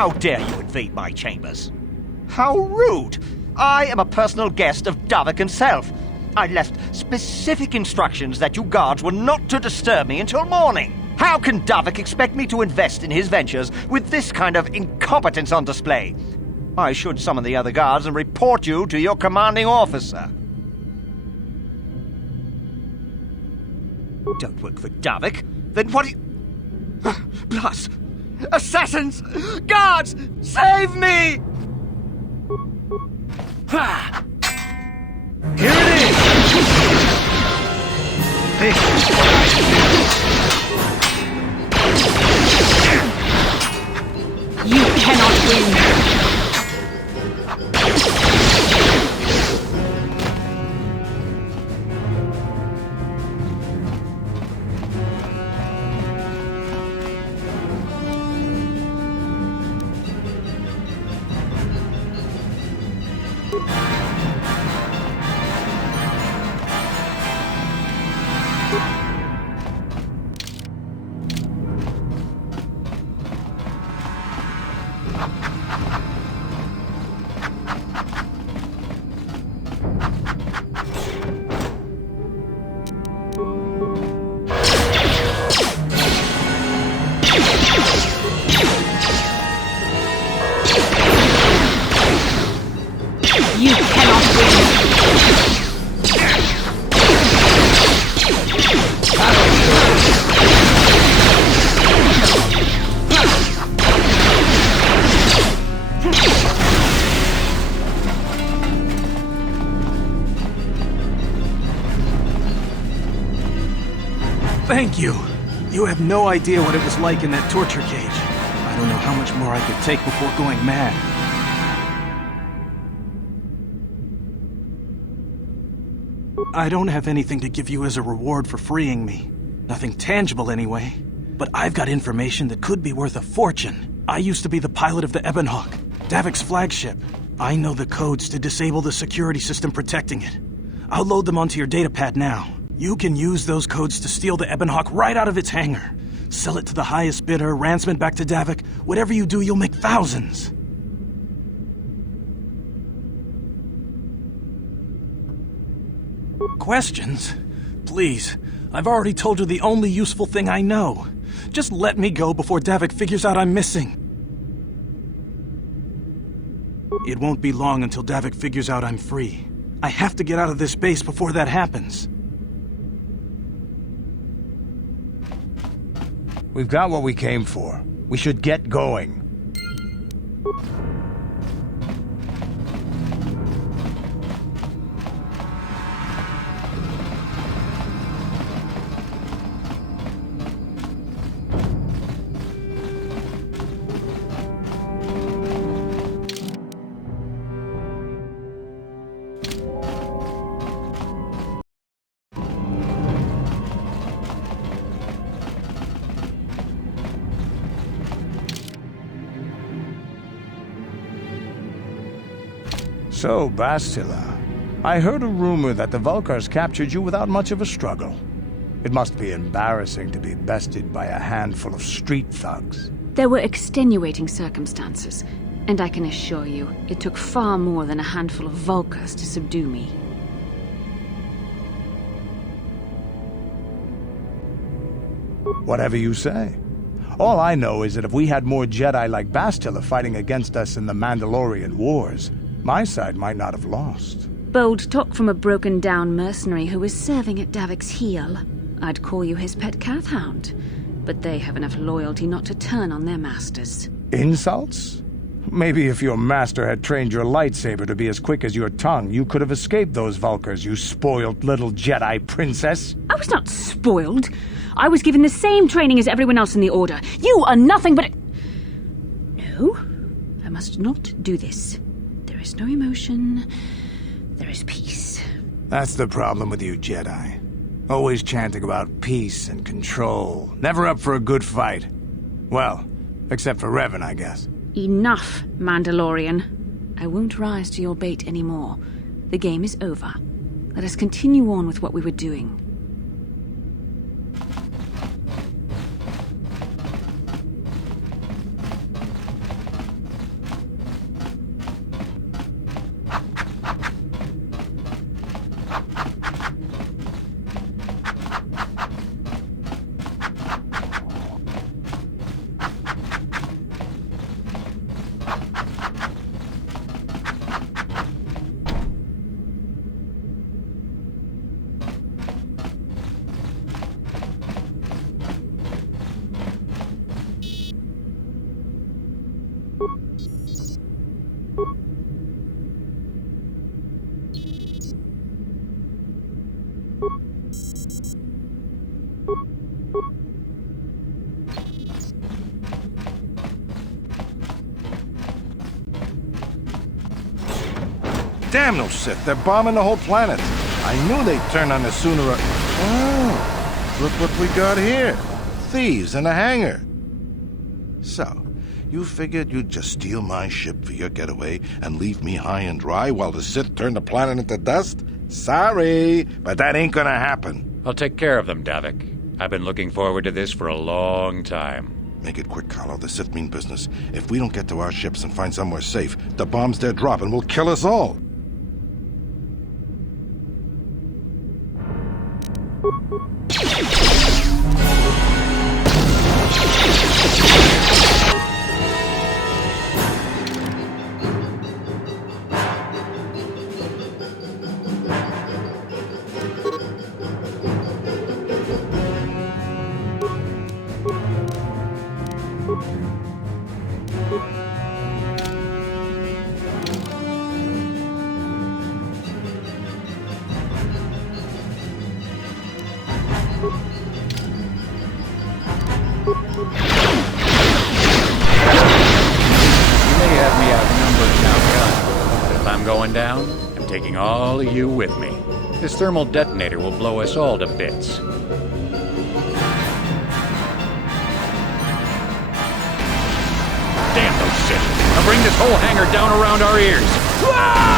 How dare you invade my chambers? How rude! I am a personal guest of Davik himself. I left specific instructions that you guards were not to disturb me until morning. How can Davik expect me to invest in his ventures with this kind of incompetence on display? I should summon the other guards and report you to your commanding officer. Don't work for Davik? Then what do you... Plus, assassins! Guards! Save me! Ha! Here it is! This is what I do. You cannot win. You cannot win. Thank you. You have no idea what it was like in that torture cage. I don't know how much more I could take before going mad. I don't have anything to give you as a reward for freeing me. Nothing tangible anyway. But I've got information that could be worth a fortune. I used to be the pilot of the Ebonhawk, Davik's flagship. I know the codes to disable the security system protecting it. I'll load them onto your datapad now. You can use those codes to steal the Ebonhawk right out of its hangar. Sell it to the highest bidder, ransom it back to Davik. Whatever you do, you'll make thousands. Questions? Please, I've already told you the only useful thing I know. Just let me go before Davik figures out I'm missing. It won't be long until Davik figures out I'm free. I have to get out of this base before that happens. We've got what we came for. We should get going. So, Bastila, I heard a rumor that the Vulkars captured you without much of a struggle. It must be embarrassing to be bested by a handful of street thugs. There were extenuating circumstances, and I can assure you, it took far more than a handful of Vulkars to subdue me. Whatever you say. All I know is that if we had more Jedi like Bastila fighting against us in the Mandalorian Wars, my side might not have lost. Bold talk from a broken-down mercenary who is serving at Davik's heel. I'd call you his pet cat-hound, but they have enough loyalty not to turn on their masters. Insults? Maybe if your master had trained your lightsaber to be as quick as your tongue, you could have escaped those Vulkars, you spoiled little Jedi princess. I was not spoiled. I was given the same training as everyone else in the Order. You are nothing but... No, I must not do this. There is no emotion. There is peace. That's the problem with you Jedi. Always chanting about peace and control. Never up for a good fight. Well, except for Revan, I guess. Enough, Mandalorian. I won't rise to your bait anymore. The game is over. Let us continue on with what we were doing. Damn those Sith, they're bombing the whole planet. I knew they'd turn on us sooner or... Oh, look what we got here. Thieves in a hangar. So, you figured you'd just steal my ship for your getaway and leave me high and dry while the Sith turn the planet into dust? Sorry, but that ain't gonna happen. I'll take care of them, Davik. I've been looking forward to this for a long time. Make it quick, Carlo. The Sith mean business. If we don't get to our ships and find somewhere safe, the bombs they're dropping will kill us all. Down, I'm taking all of you with me. This thermal detonator will blow us all to bits. Damn those Sith! I'll bring this whole hangar down around our ears. Ah!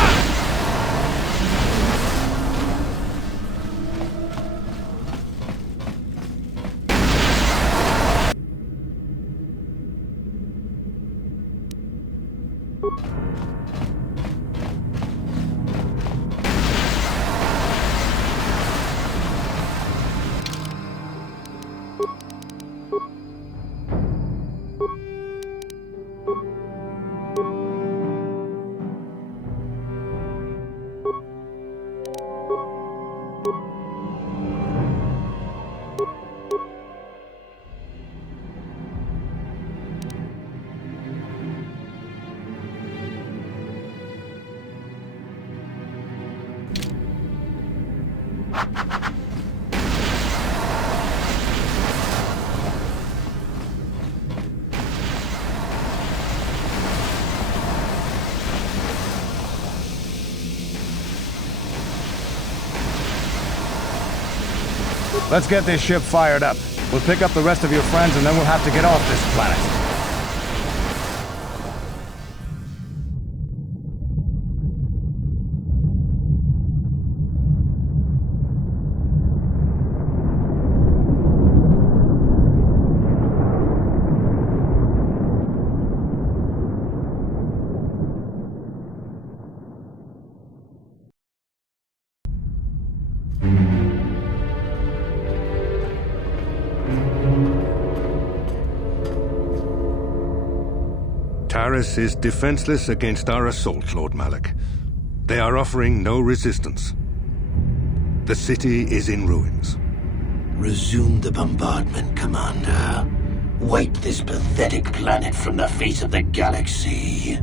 Let's get this ship fired up. We'll pick up the rest of your friends and then we'll have to get off this planet. Taris is defenseless against our assault, Lord Malak. They are offering no resistance. The city is in ruins. Resume the bombardment, Commander. Wipe this pathetic planet from the face of the galaxy.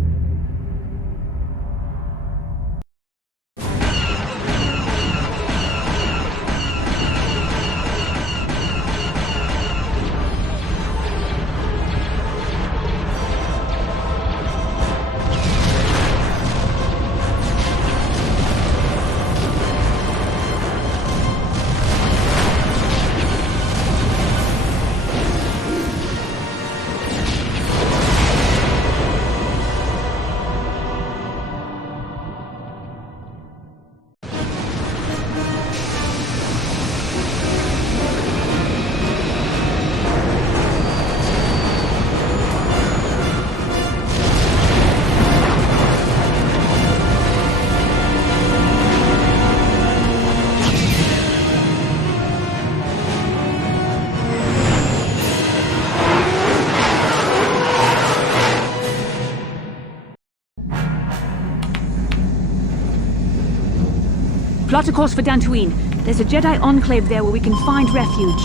Plot a course for Dantooine. There's a Jedi enclave there where we can find refuge.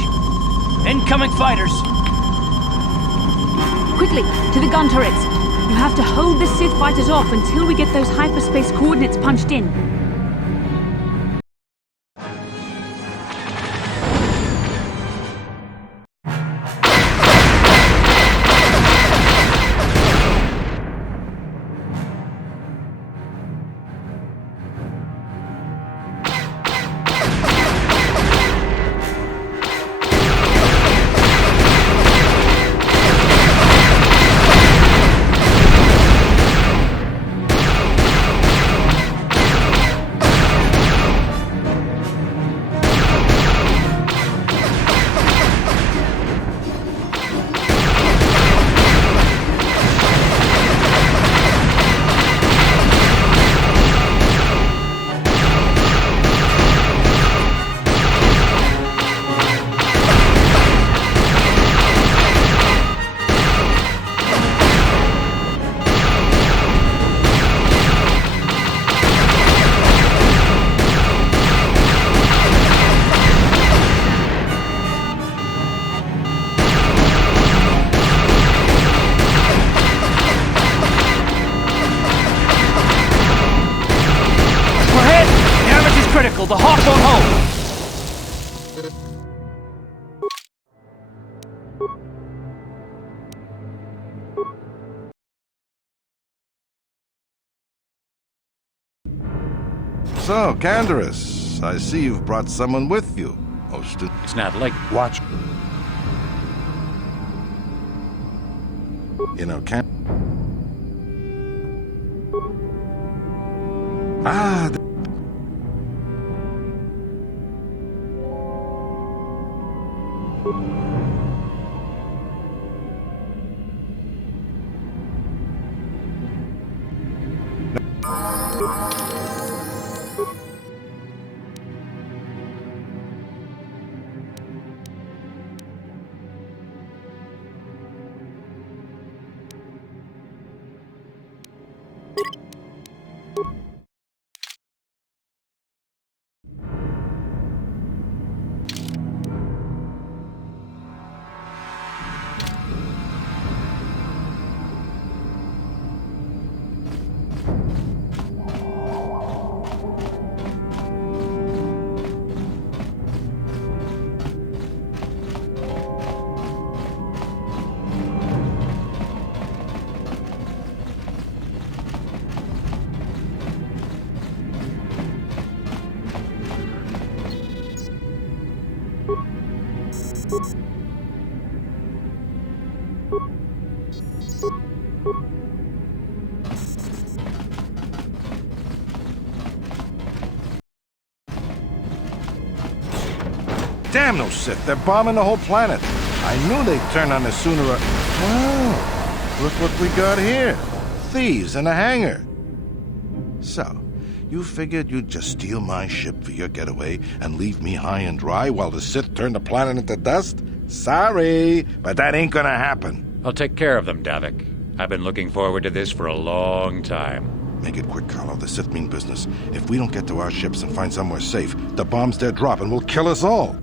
Incoming fighters! Quickly, to the gun turrets. You have to hold the Sith fighters off until we get those hyperspace coordinates punched in. critical. The Hawk won't hold. So, Canderous, I see you've brought someone with you. Austin. It's not like... Watch. You know, Damn those Sith, they're bombing the whole planet. I knew they'd turn on us sooner or... Oh, look what we got here. Thieves in a hangar. So, you figured you'd just steal my ship for your getaway and leave me high and dry while the Sith turn the planet into dust? Sorry, but that ain't gonna happen. I'll take care of them, Davik. I've been looking forward to this for a long time. Make it quick, Carlo. The Sith mean business. If we don't get to our ships and find somewhere safe, the bombs they're dropping will kill us all.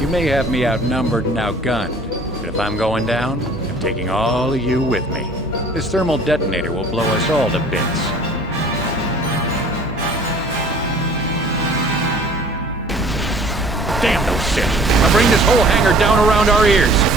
You may have me outnumbered and outgunned, but if I'm going down, I'm taking all of you with me. This thermal detonator will blow us all to bits. Damn those Sith! I'll bring this whole hangar down around our ears!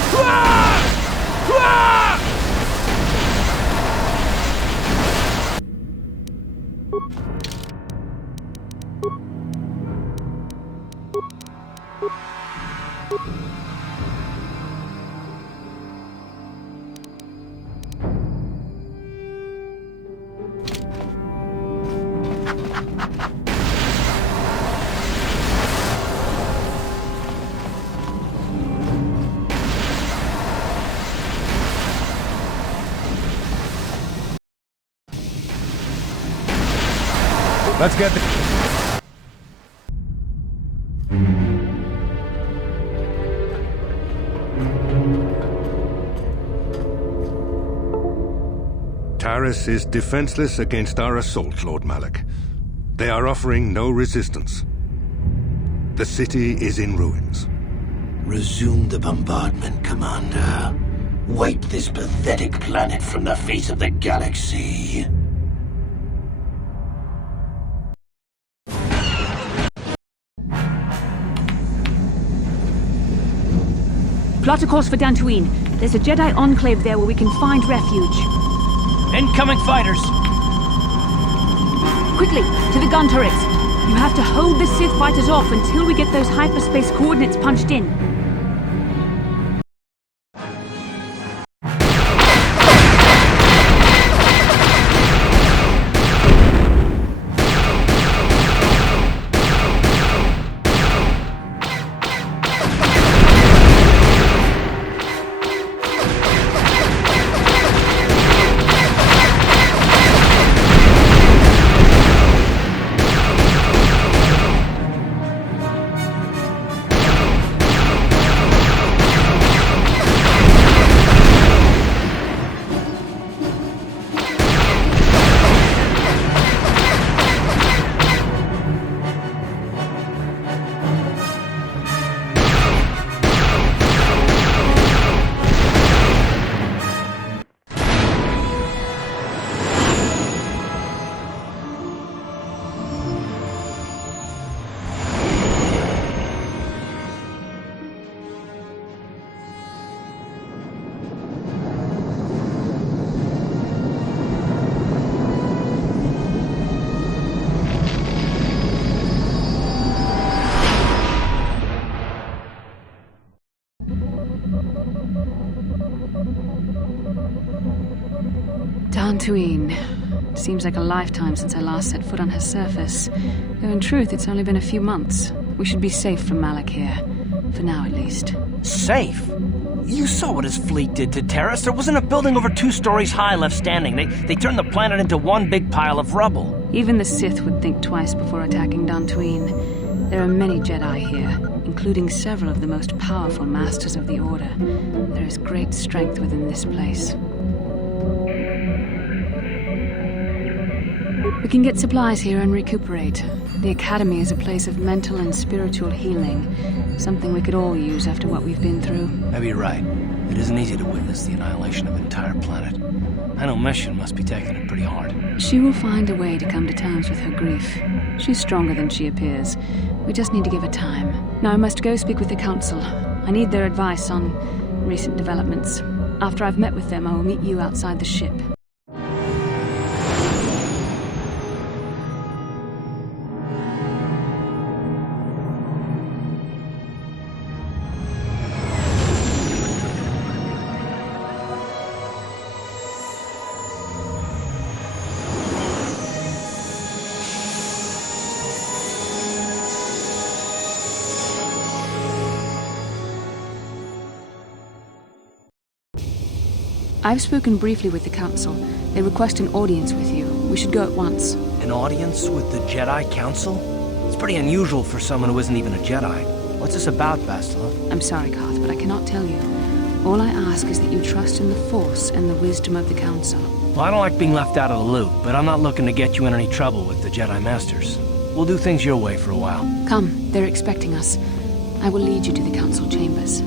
Let's get the... Taris is defenseless against our assault, Lord Malak. They are offering no resistance. The city is in ruins. Resume the bombardment, Commander. Wipe this pathetic planet from the face of the galaxy. Plot a course for Dantooine. There's a Jedi enclave there where we can find refuge. Incoming fighters! Quickly, to the gun turrets. You have to hold the Sith fighters off until we get those hyperspace coordinates punched in. Dantooine. Seems like a lifetime since I last set foot on her surface. Though in truth, it's only been a few months. We should be safe from Malik here. For now, at least. Safe? You saw what his fleet did to Terrace. There wasn't a building over 2 stories high left standing. They turned the planet into one big pile of rubble. Even the Sith would think twice before attacking Dantooine. There are many Jedi here, including several of the most powerful masters of the Order. There is great strength within this place. We can get supplies here and recuperate. The Academy is a place of mental and spiritual healing. Something we could all use after what we've been through. Maybe you're right. It isn't easy to witness the annihilation of an entire planet. I know Mission must be taking it pretty hard. She will find a way to come to terms with her grief. She's stronger than she appears. We just need to give her time. Now I must go speak with the Council. I need their advice on recent developments. After I've met with them, I will meet you outside the ship. I've spoken briefly with the Council. They request an audience with you. We should go at once. An audience with the Jedi Council? It's pretty unusual for someone who isn't even a Jedi. What's this about, Bastila? I'm sorry, Carth, but I cannot tell you. All I ask is that you trust in the Force and the wisdom of the Council. Well, I don't like being left out of the loop, but I'm not looking to get you in any trouble with the Jedi Masters. We'll do things your way for a while. Come, they're expecting us. I will lead you to the Council chambers.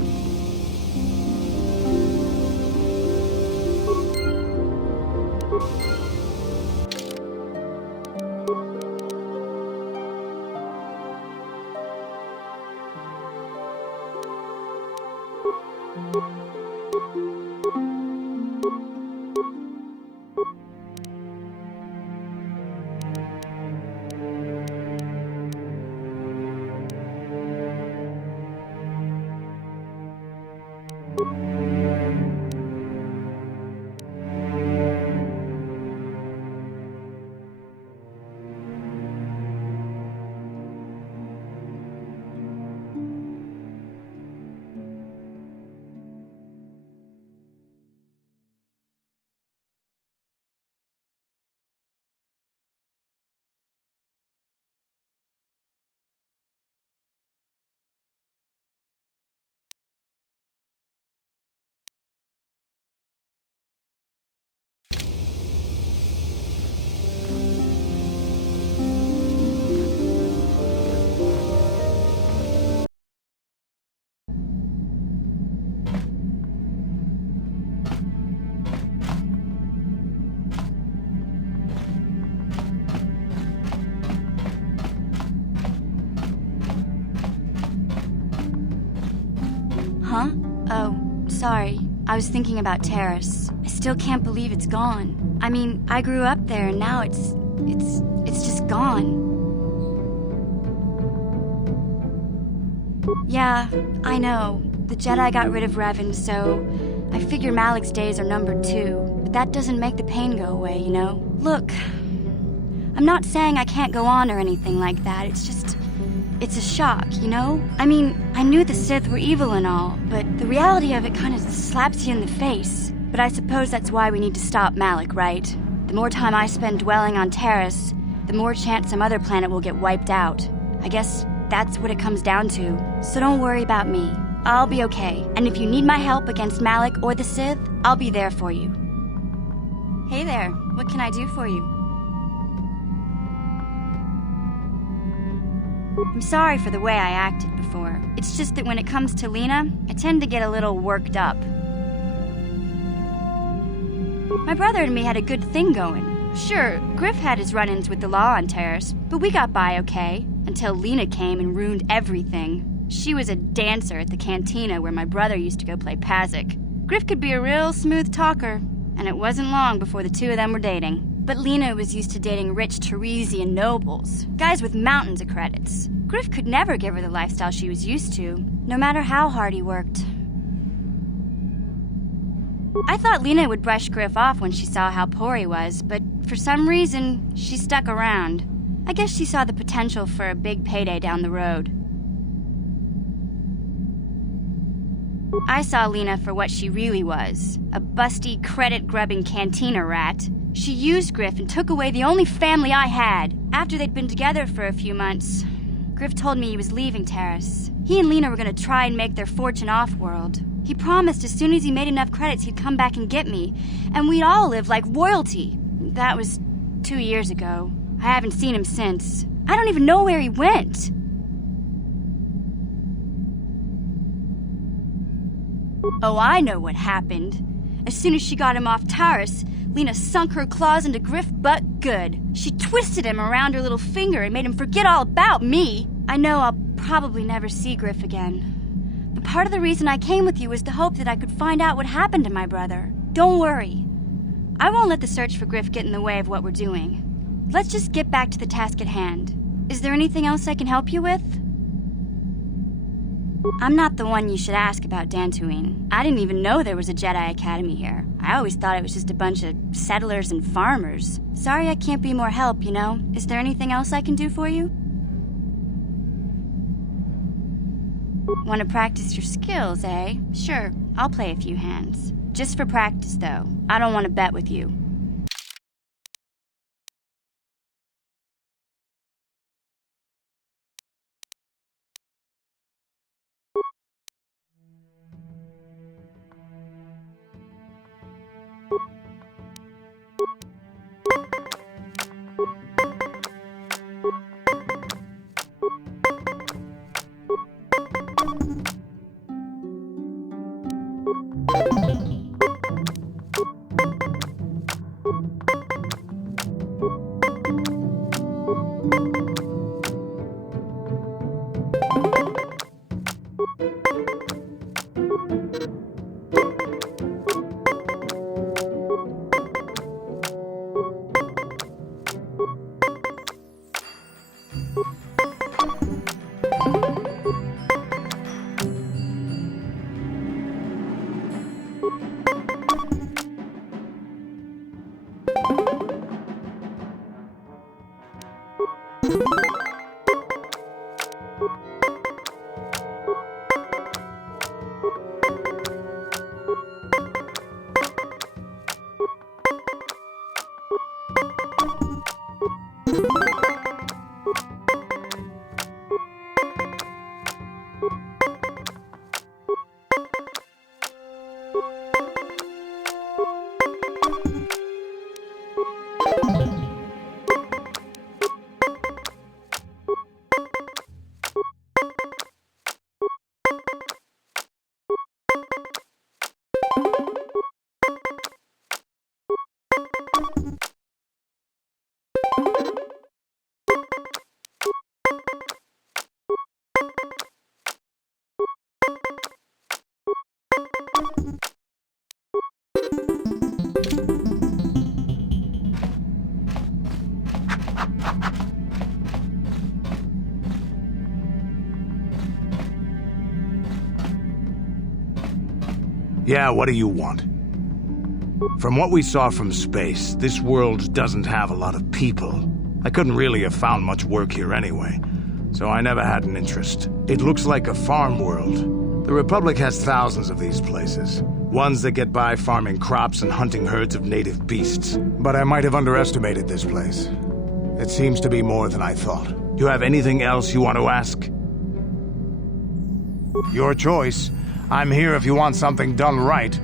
Huh? Oh, sorry. I was thinking about Terrace. I still can't believe it's gone. I mean, I grew up there and now it's just gone. Yeah, I know. The Jedi got rid of Revan, so I figure Malik's days are numbered too. But that doesn't make the pain go away, you know? Look, I'm not saying I can't go on or anything like that. It's a shock, you know? I mean, I knew the Sith were evil and all, but the reality of it kind of slaps you in the face. But I suppose that's why we need to stop Malik, right? The more time I spend dwelling on Terrace, the more chance some other planet will get wiped out. I guess that's what it comes down to. So don't worry about me. I'll be okay. And if you need my help against Malik or the Sith, I'll be there for you. Hey there, what can I do for you? I'm sorry for the way I acted before. It's just that when it comes to Lena, I tend to get a little worked up. My brother and me had a good thing going. Sure, Griff had his run-ins with the law on Terrace, but we got by okay, until Lena came and ruined everything. She was a dancer at the cantina where my brother used to go play Pazik. Griff could be a real smooth talker, and it wasn't long before the two of them were dating. But Lena was used to dating rich Teresian nobles, guys with mountains of credits. Griff could never give her the lifestyle she was used to, no matter how hard he worked. I thought Lena would brush Griff off when she saw how poor he was, but for some reason, she stuck around. I guess she saw the potential for a big payday down the road. I saw Lena for what she really was, a busty, credit-grubbing cantina rat. She used Griff and took away the only family I had. After they'd been together for a few months, Griff told me he was leaving Terrace. He and Lena were going to try and make their fortune off-world. He promised as soon as he made enough credits he'd come back and get me, and we'd all live like royalty. That was 2 years ago. I haven't seen him since. I don't even know where he went. Oh, I know what happened. As soon as she got him off Taurus, Lena sunk her claws into Griff butt good. She twisted him around her little finger and made him forget all about me. I know I'll probably never see Griff again. But part of the reason I came with you was to hope that I could find out what happened to my brother. Don't worry. I won't let the search for Griff get in the way of what we're doing. Let's just get back to the task at hand. Is there anything else I can help you with? I'm not the one you should ask about Dantooine. I didn't even know there was a Jedi Academy here. I always thought it was just a bunch of settlers and farmers. Sorry I can't be more help, you know? Is there anything else I can do for you? Want to practice your skills, eh? Sure, I'll play a few hands. Just for practice, though. I don't want to bet with you. Yeah, what do you want? From what we saw from space, this world doesn't have a lot of people. I couldn't really have found much work here anyway, so I never had an interest. It looks like a farm world. The Republic has thousands of these places. Ones that get by farming crops and hunting herds of native beasts. But I might have underestimated this place. It seems to be more than I thought. Do you have anything else you want to ask? Your choice. I'm here if you want something done right.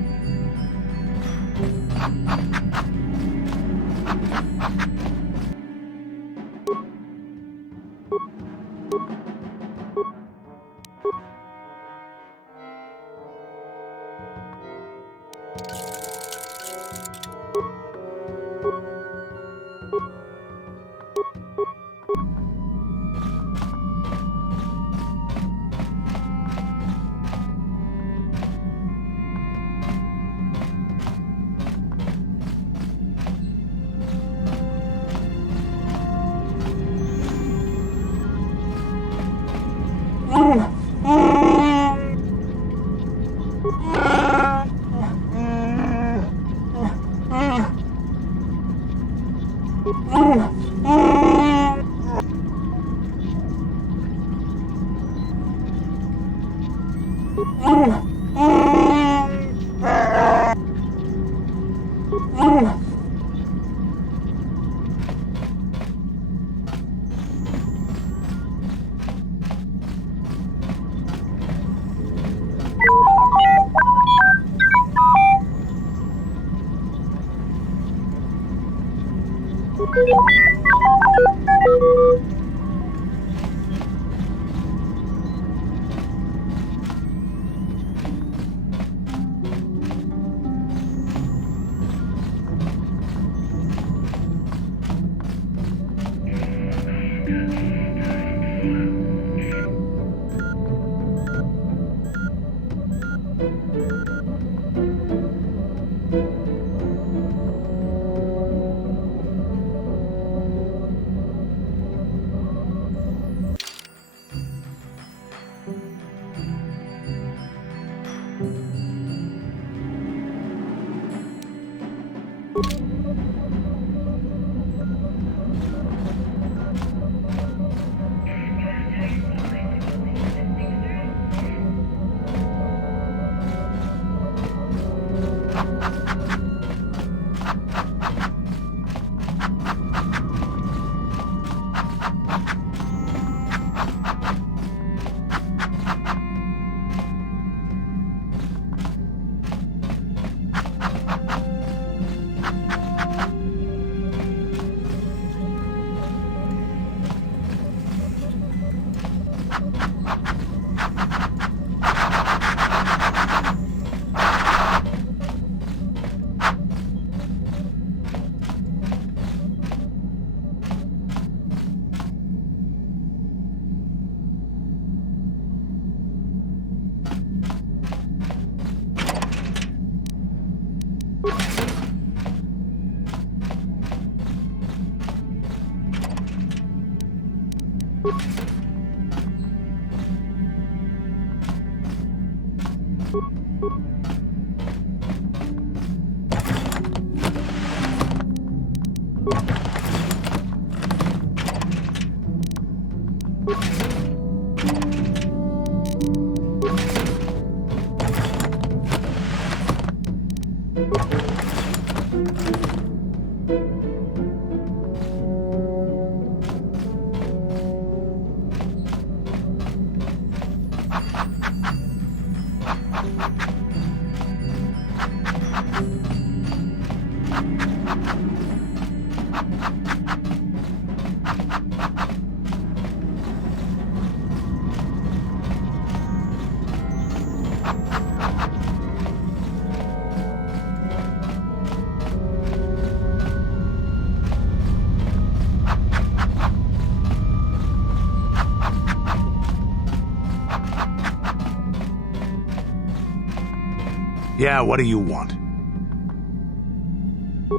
Yeah, what do you want?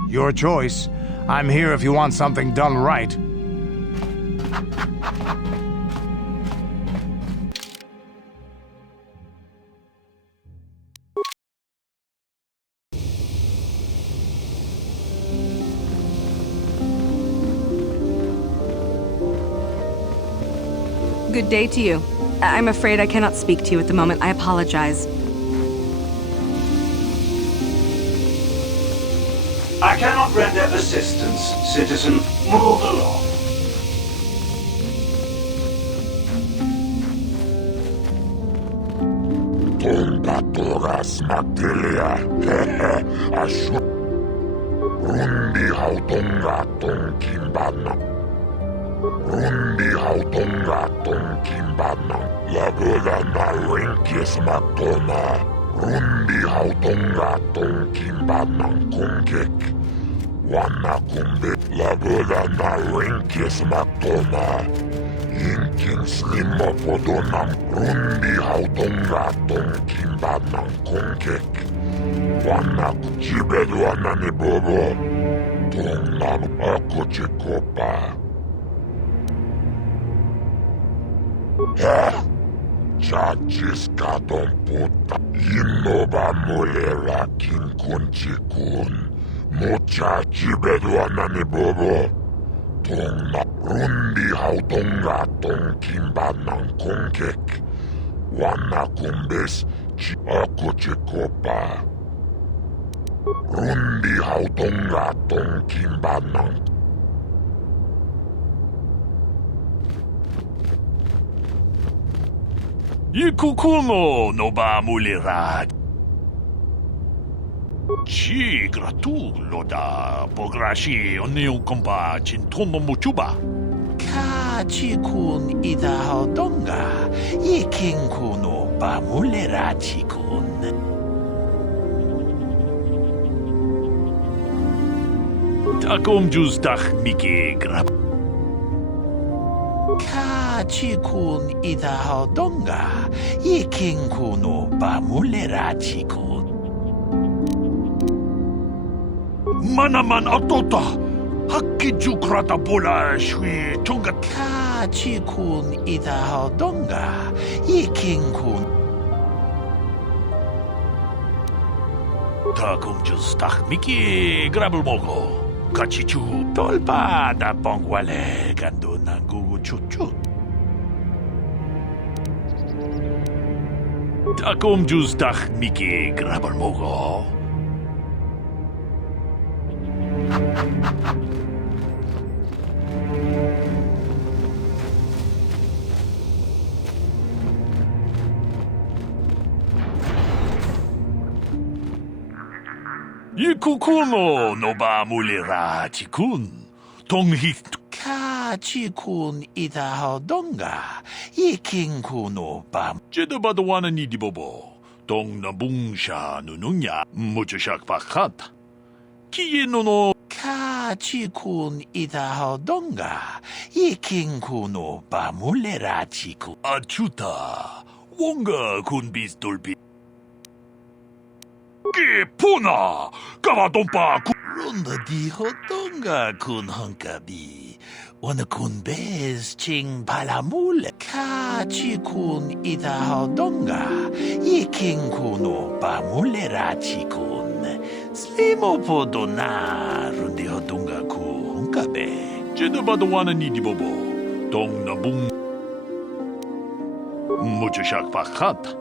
Your choice. I'm here if you want something done right. Good day to you. I'm afraid I cannot speak to you at the moment. I apologize. I cannot render assistance, citizen. Move along. Toras Magdelia, Ashu Rundi Hautonga Tonkimbana. Rundi Hautonga Tonkimbana. Lagoda na Rinkis Matona. Rundi Hautonga Tonkimbana Kongek. Wana Kumbe Lagoda na Rinkis Matona. Inkin Slima Podonam Rundi Hautonga Tonkimbana Kongek. Wana Chibedwana ni Bobo. Tongnam Akochikopa. Chachis kadon puta. Inoba mulera kin kunchikun. 모짜 집에도 왔나니 보고 동나 룬디하우 동가 동김반낭 공객 왔나 꿈베스 지 어꾸치코빠 룬디하우 동가 동김반낭 Ikukuno no ba mulira. Ci gratulo da pograshi oniu kompa cintono muchuba. Ka chikun ida hodonga. Ikinkuno ba mulira chikun. Takom jus dach miki grab. Chikun ida hodonga, ikinkuno ba mulera chikun. Manaman autota, hakijukrata bola shui tonga. Chikun ida hodonga, ikinkun. Takum just tak miki grabul mogo. Kachichu tolpa da bongwale gando nangu chuchu. Takom jus dach miki grabal mogo. Ikukuno no ba mulira chikun. Tonghit ka chikun ida hodonga. Ikinkuno ba. Jeda badawana ni di bobo. Tong na bungsha nununya. Muchashak pakat. Kieno no. Ka chikun ida hodonga. Ikinkuno ba mulira chikun. Achuta. Wonga kun bis dolpi. Que puna! Kavadompa! Runda di hodonga kun honkabi. Wana kun bez ching palamule. Ka chi kun ida hodonga. Iking kuno pamulera chi kun. Slimo podona rundi hodonga ku honkabe. Jeda badawana ni di bobo. Dong na bung. Muchashak pakat.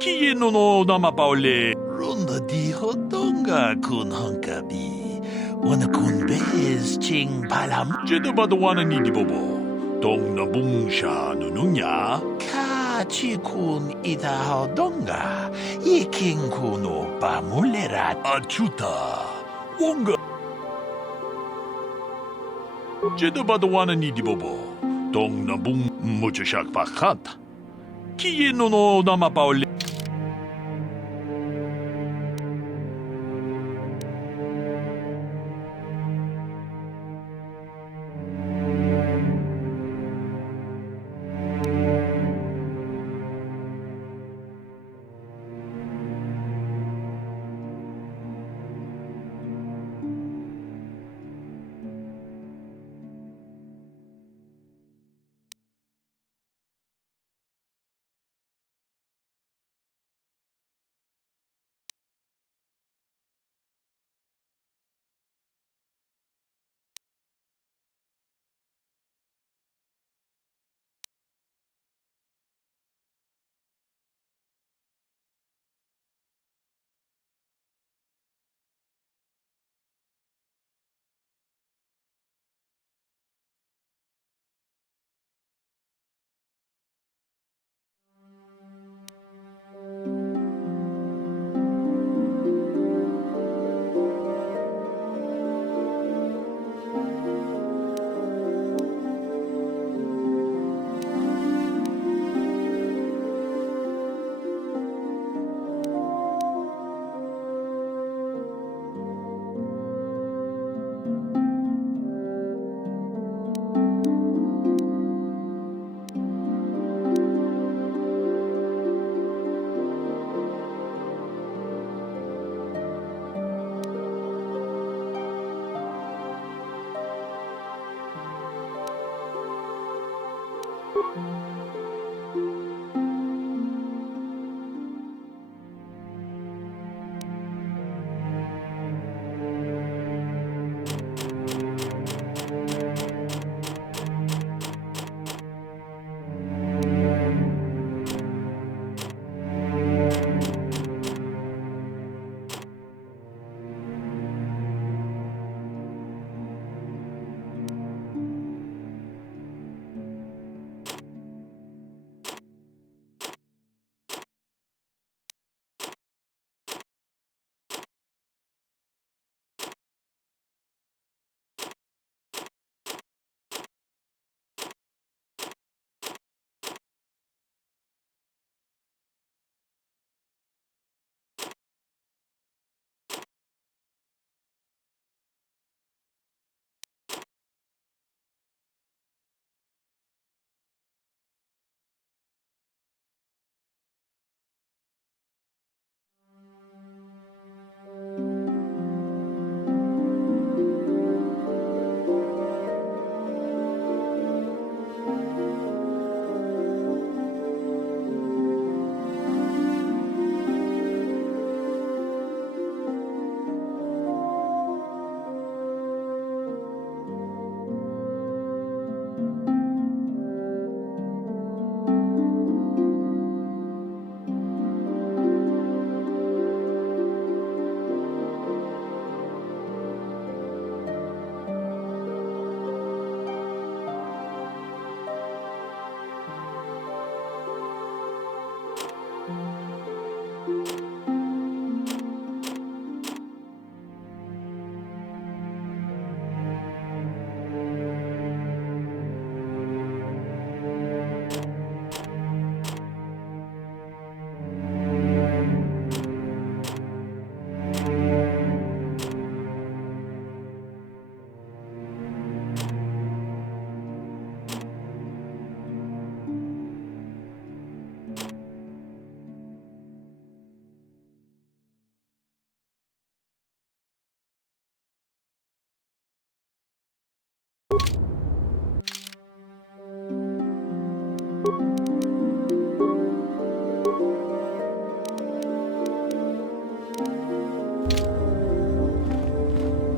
Kieno no namapaule. Runda di hodonga kun honkabi. Wana kun bez ching palam. Jeda badawana ni di bobo. Dong na bungsha nununya. Ka chi kun ida hodonga. Iking kuno pamulera. Achuta. Wonga. Jeda badawana ni di bobo. Dong na bung muchashak pakat. Kieno no namapaule.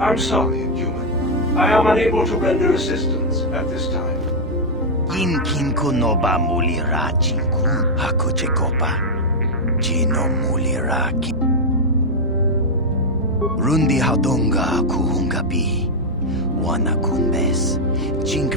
I'm sorry, human. I am unable to render assistance at this time. Inkin kunoba mulira jinkun hakuchekopa. Jino muliraki. Rundi hadonga kuhungabi. Wana kumbes. Jink.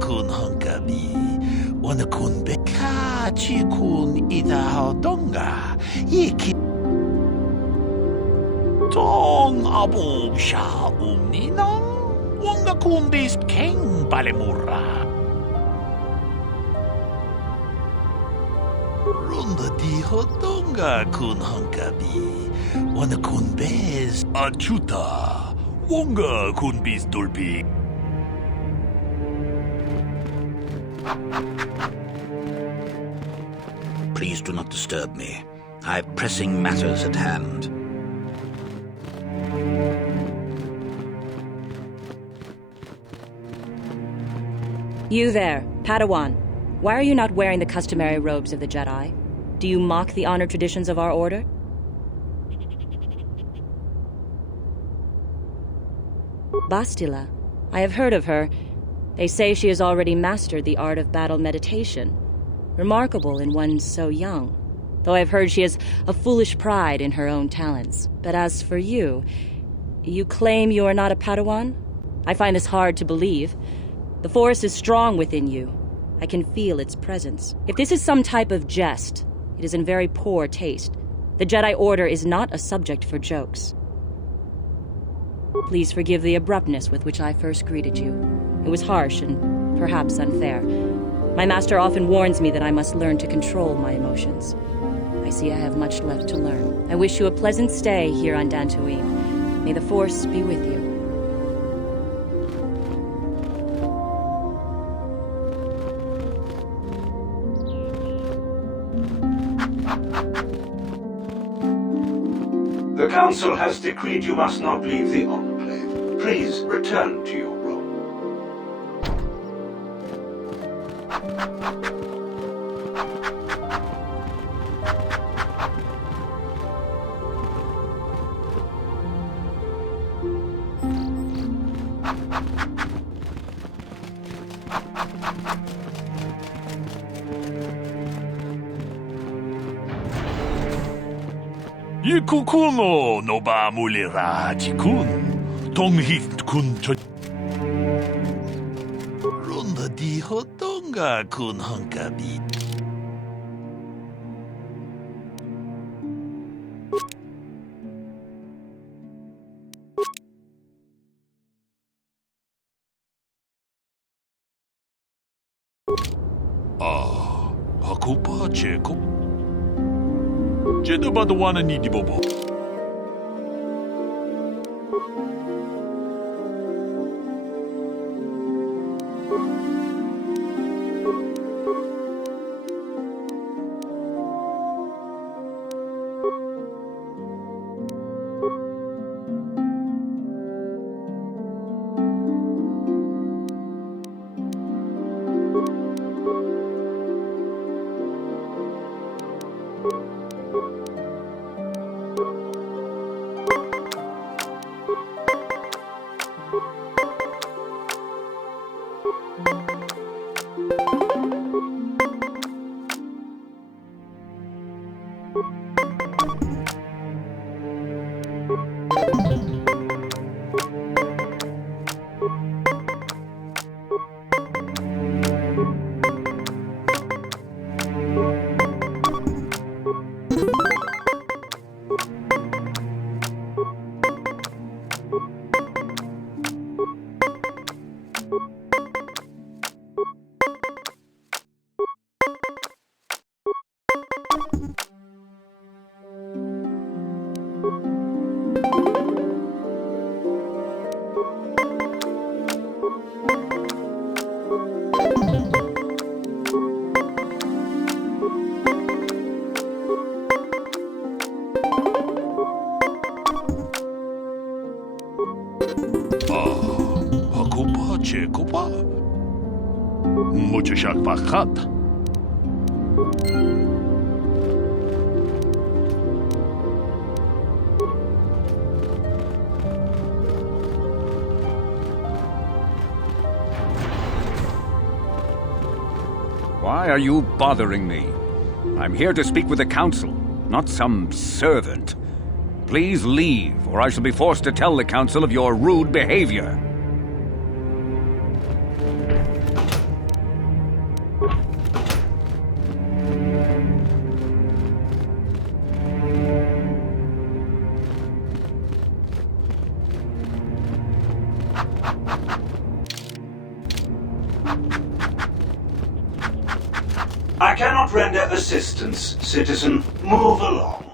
kun hunkabi. Wana kun beka chi kun ida hodonga. Yiki. Tong abum sha umninong. Wanga kun bis keng balemurra. Runda di hodonga kun hunkabi. Wana kun bez achuta. Wonga kun bis dulpi. Please do not disturb me. I have pressing matters at hand. You there, Padawan. Why are you not wearing the customary robes of the Jedi? Do you mock the honored traditions of our order? Bastila. I have heard of her. They say she has already mastered the art of battle meditation. Remarkable in one so young. Though I've heard she has a foolish pride in her own talents. But as for you, you claim you are not a Padawan? I find this hard to believe. The Force is strong within you. I can feel its presence. If this is some type of jest, it is in very poor taste. The Jedi Order is not a subject for jokes. Please forgive the abruptness with which I first greeted you. It was harsh and perhaps unfair. My master often warns me that I must learn to control my emotions. I see I have much left to learn. I wish you a pleasant stay here on Dantooine. May the Force be with you. The Council has decreed you must not leave the Enclave. Please return to your room. Ikukuno no ba mulira jikun. Tonghit kun cho. Runda di hodonga kun hunkabi. Ah, hakupa cheko. Jeda badawana ni di bobo. pas. Mutashak Vakat. Why are you bothering me? I'm here to speak with the council, not some servant. Please leave, or I shall be forced to tell the council of your rude behavior. I cannot render assistance, citizen. Move along.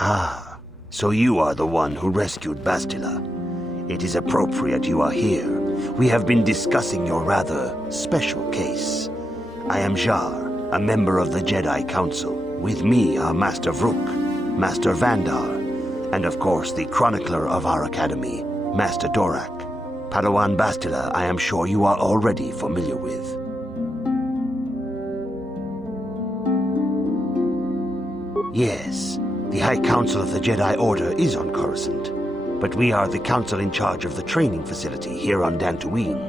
Ah, so you are the one who rescued Bastila. It is appropriate you are here. We have been discussing your rather special case. I am Jar, a member of the Jedi Council. With me are Master Vrook, Master Vandar, and of course the chronicler of our academy, Master Dorak. Padawan Bastila, I am sure you are already familiar with. Yes, the High Council of the Jedi Order is on Coruscant, but we are the council in charge of the training facility here on Dantooine.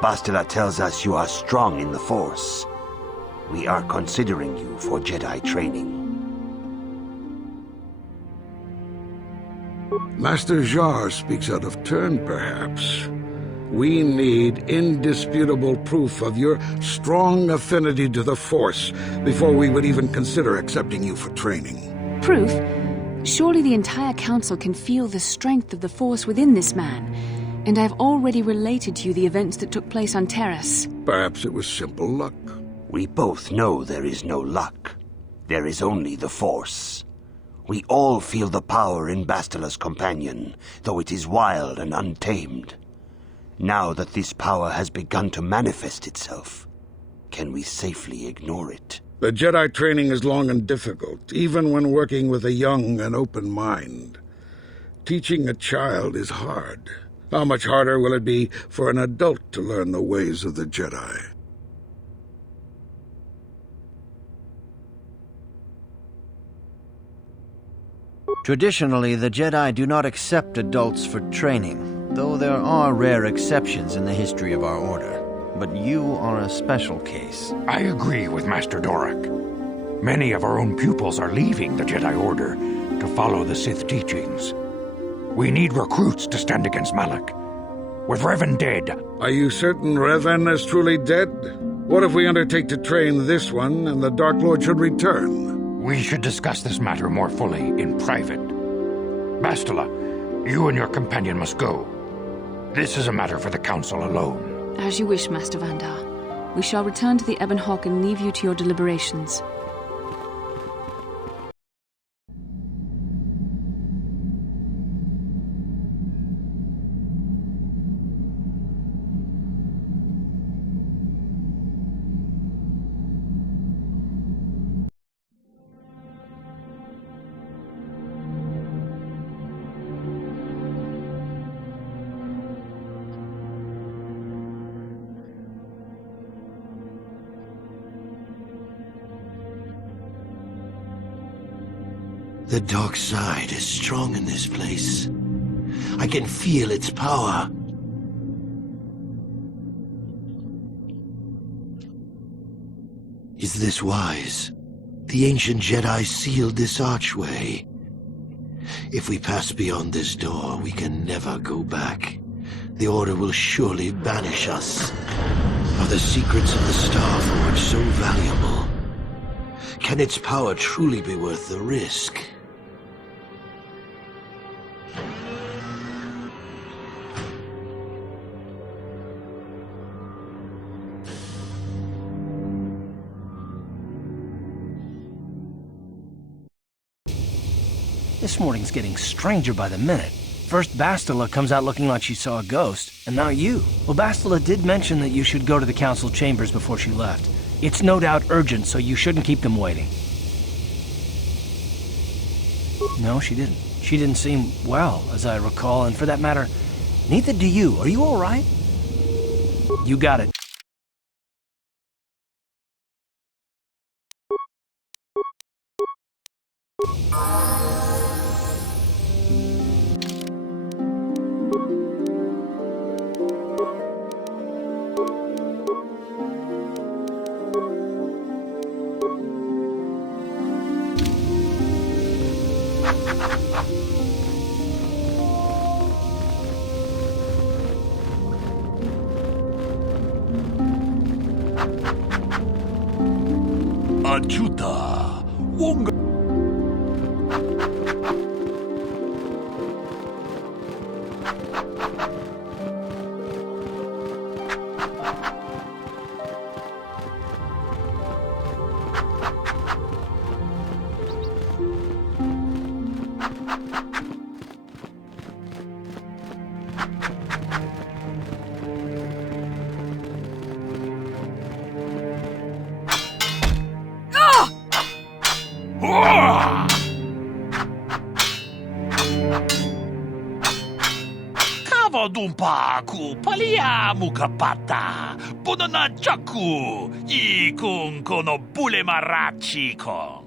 Bastila tells us you are strong in the Force. We are considering you for Jedi training. Master Jar speaks out of turn, perhaps. We need indisputable proof of your strong affinity to the Force before we would even consider accepting you for training. Proof? Surely the entire council can feel the strength of the Force within this man. And I've already related to you the events that took place on Terrace. Perhaps it was simple luck. We both know there is no luck. There is only the Force. We all feel the power in Bastila's companion, though it is wild and untamed. Now that this power has begun to manifest itself, can we safely ignore it? The Jedi training is long and difficult, even when working with a young and open mind. Teaching a child is hard. How much harder will it be for an adult to learn the ways of the Jedi? Traditionally, the Jedi do not accept adults for training, though there are rare exceptions in the history of our order. But you are a special case. I agree with Master Dorak. Many of our own pupils are leaving the Jedi Order to follow the Sith teachings. We need recruits to stand against Malak. with Revan dead. Are you certain Revan is truly dead? What if we undertake to train this one and the Dark Lord should return? We should discuss this matter more fully in private. Bastila, you and your companion must go. This is a matter for the Council alone. As you wish, Master Vandar. We shall return to the Ebon Hawk and leave you to your deliberations. The dark side is strong in this place. I can feel its power. Is this wise? The ancient Jedi sealed this archway. If we pass beyond this door, we can never go back. The Order will surely banish us. Are the secrets of the Star Forge so valuable? Can its power truly be worth the risk? This morning's getting stranger by the minute. First Bastila comes out looking like she saw a ghost, and now you. Well, Bastila did mention that you should go to the council chambers before she left. It's no doubt urgent, so you shouldn't keep them waiting. No, she didn't. She didn't seem well, as I recall, and for that matter, neither do you. Are you all right? You got it. Achuta, Wonga. Dumpa ku paliamu kapata punana chaku I kung kono bule marachi ko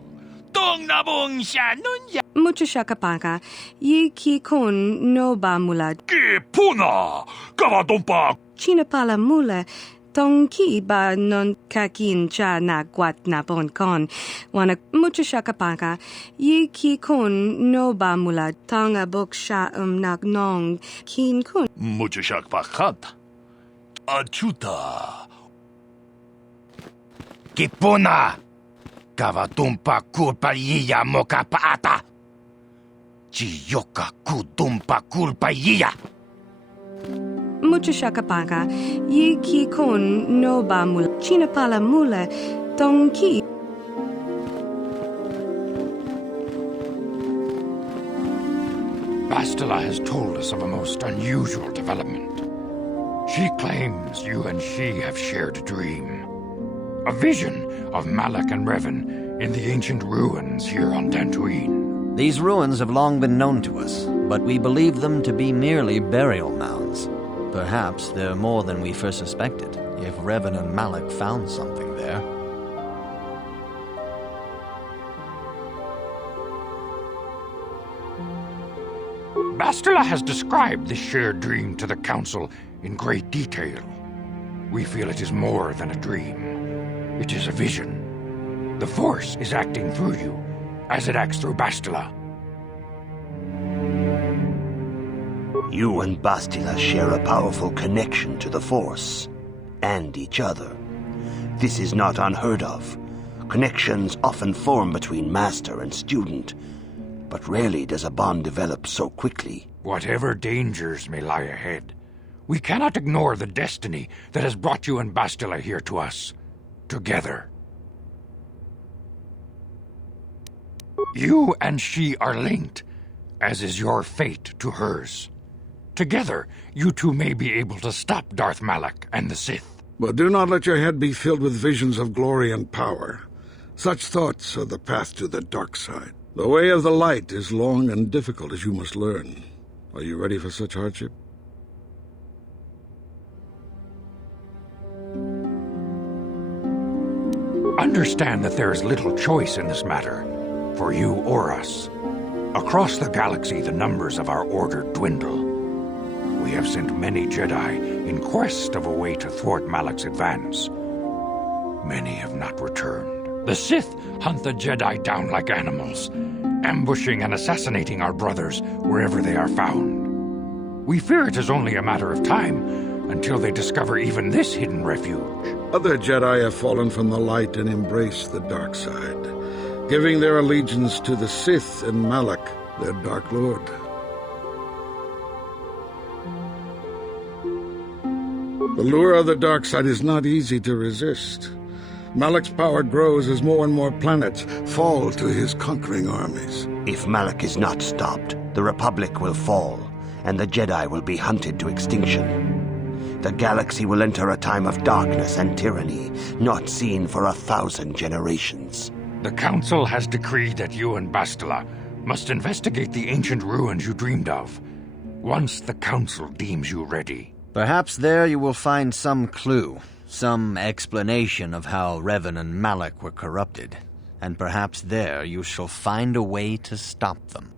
tong nabong siya nunya Mucho shakapaka, yi ki kun no ba mula. Ki puna, kava dumpa. Chinapala mula. Tong ki ba non kakin cha na guat na bon kon. Wana mucho shakapaka, yi ki kun no ba mula. Tonga bok sha nak nong kin kun. Mucho shakpakat. Achuta. Kipuna. Kavatumpa kulpaliya moka paata. Chiyoka kudumpa kulpaliya. Mucho shakapaka, yi ki kun no ba mula. Chinapala mula. Tong ki. Bastila has told us of a most unusual development. She claims you and she have shared a dream. A vision of Malak and Revan in the ancient ruins here on Dantooine. These ruins have long been known to us, but we believe them to be merely burial mounds. Perhaps they're more than we first suspected, if Revan and Malak found something there. Bastila has described this shared dream to the Council in great detail. We feel it is more than a dream. It is a vision. The Force is acting through you, as it acts through Bastila. You and Bastila share a powerful connection to the Force, and each other. This is not unheard of. Connections often form between master and student, but rarely does a bond develop so quickly. Whatever dangers may lie ahead, we cannot ignore the destiny that has brought you and Bastila here to us, together. You and she are linked, as is your fate to hers. Together, you two may be able to stop Darth Malak and the Sith. But do not let your head be filled with visions of glory and power. Such thoughts are the path to the dark side. The way of the light is long and difficult, as you must learn. Are you ready for such hardship? Understand that there is little choice in this matter, for you or us. Across the galaxy, the numbers of our order dwindle. We have sent many Jedi in quest of a way to thwart Malak's advance. Many have not returned. The Sith hunt the Jedi down like animals, ambushing and assassinating our brothers wherever they are found. We fear it is only a matter of time until they discover even this hidden refuge. Other Jedi have fallen from the light and embraced the dark side, giving their allegiance to the Sith and Malak, their Dark Lord. The lure of the dark side is not easy to resist. Malak's power grows as more and more planets fall to his conquering armies. If Malak is not stopped, the Republic will fall, and the Jedi will be hunted to extinction. The galaxy will enter a time of darkness and tyranny, not seen for 1,000 generations. The Council has decreed that you and Bastila must investigate the ancient ruins you dreamed of, once the Council deems you ready. Perhaps there you will find some clue, some explanation of how Revan and Malak were corrupted, and perhaps there you shall find a way to stop them.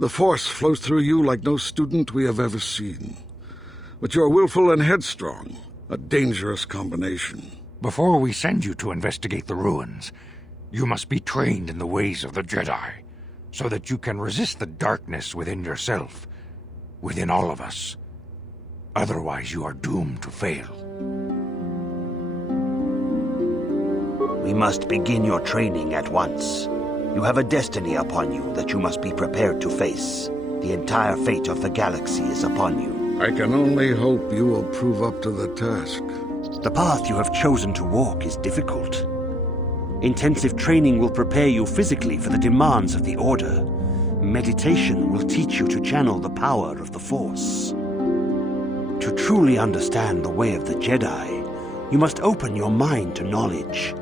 The Force flows through you like no student we have ever seen. But you are willful and headstrong, a dangerous combination. Before we send you to investigate the ruins, you must be trained in the ways of the Jedi, so that you can resist the darkness within yourself, within all of us. Otherwise, you are doomed to fail. We must begin your training at once. You have a destiny upon you that you must be prepared to face. The entire fate of the galaxy is upon you. I can only hope you will prove up to the task. The path you have chosen to walk is difficult. Intensive training will prepare you physically for the demands of the Order. Meditation will teach you to channel the power of the Force. To truly understand the way of the Jedi, you must open your mind to knowledge.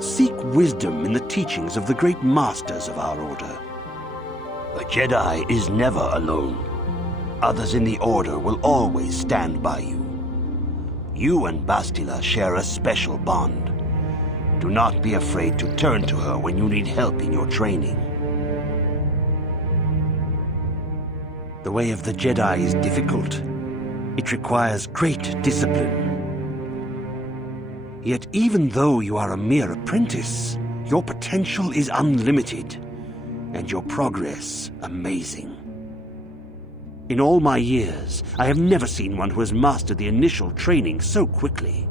Seek wisdom in the teachings of the great masters of our Order. A Jedi is never alone. Others in the Order will always stand by you. You and Bastila share a special bond. Do not be afraid to turn to her when you need help in your training. The way of the Jedi is difficult. It requires great discipline. Yet even though you are a mere apprentice, your potential is unlimited, and your progress amazing. In all my years, I have never seen one who has mastered the initial training so quickly.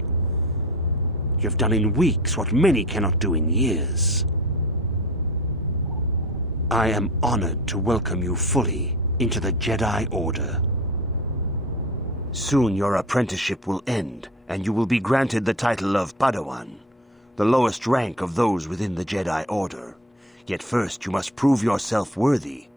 You have done in weeks what many cannot do in years. I am honored to welcome you fully into the Jedi Order. Soon your apprenticeship will end, and you will be granted the title of Padawan, the lowest rank of those within the Jedi Order. Yet first you must prove yourself worthy.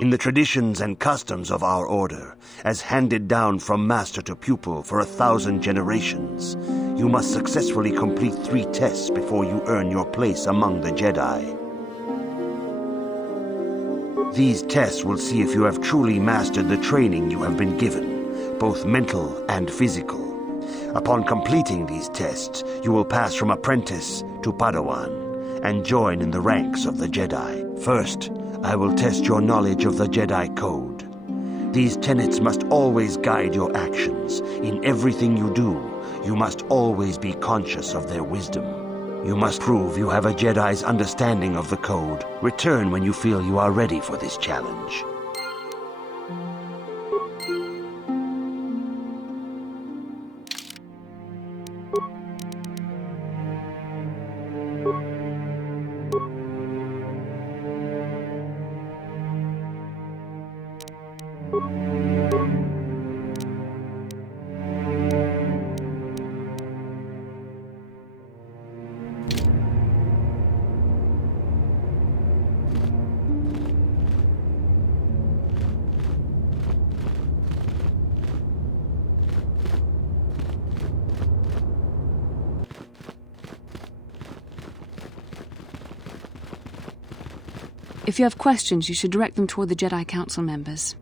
In the traditions and customs of our Order, as handed down from master to pupil for 1,000 generations, you must successfully complete 3 tests before you earn your place among the Jedi. These tests will see if you have truly mastered the training you have been given, both mental and physical. Upon completing these tests, you will pass from apprentice to Padawan and join in the ranks of the Jedi. First, I will test your knowledge of the Jedi Code. These tenets must always guide your actions. In everything you do, you must always be conscious of their wisdom. You must prove you have a Jedi's understanding of the code. Return when you feel you are ready for this challenge. If you have questions, you should direct them toward the Jedi Council members.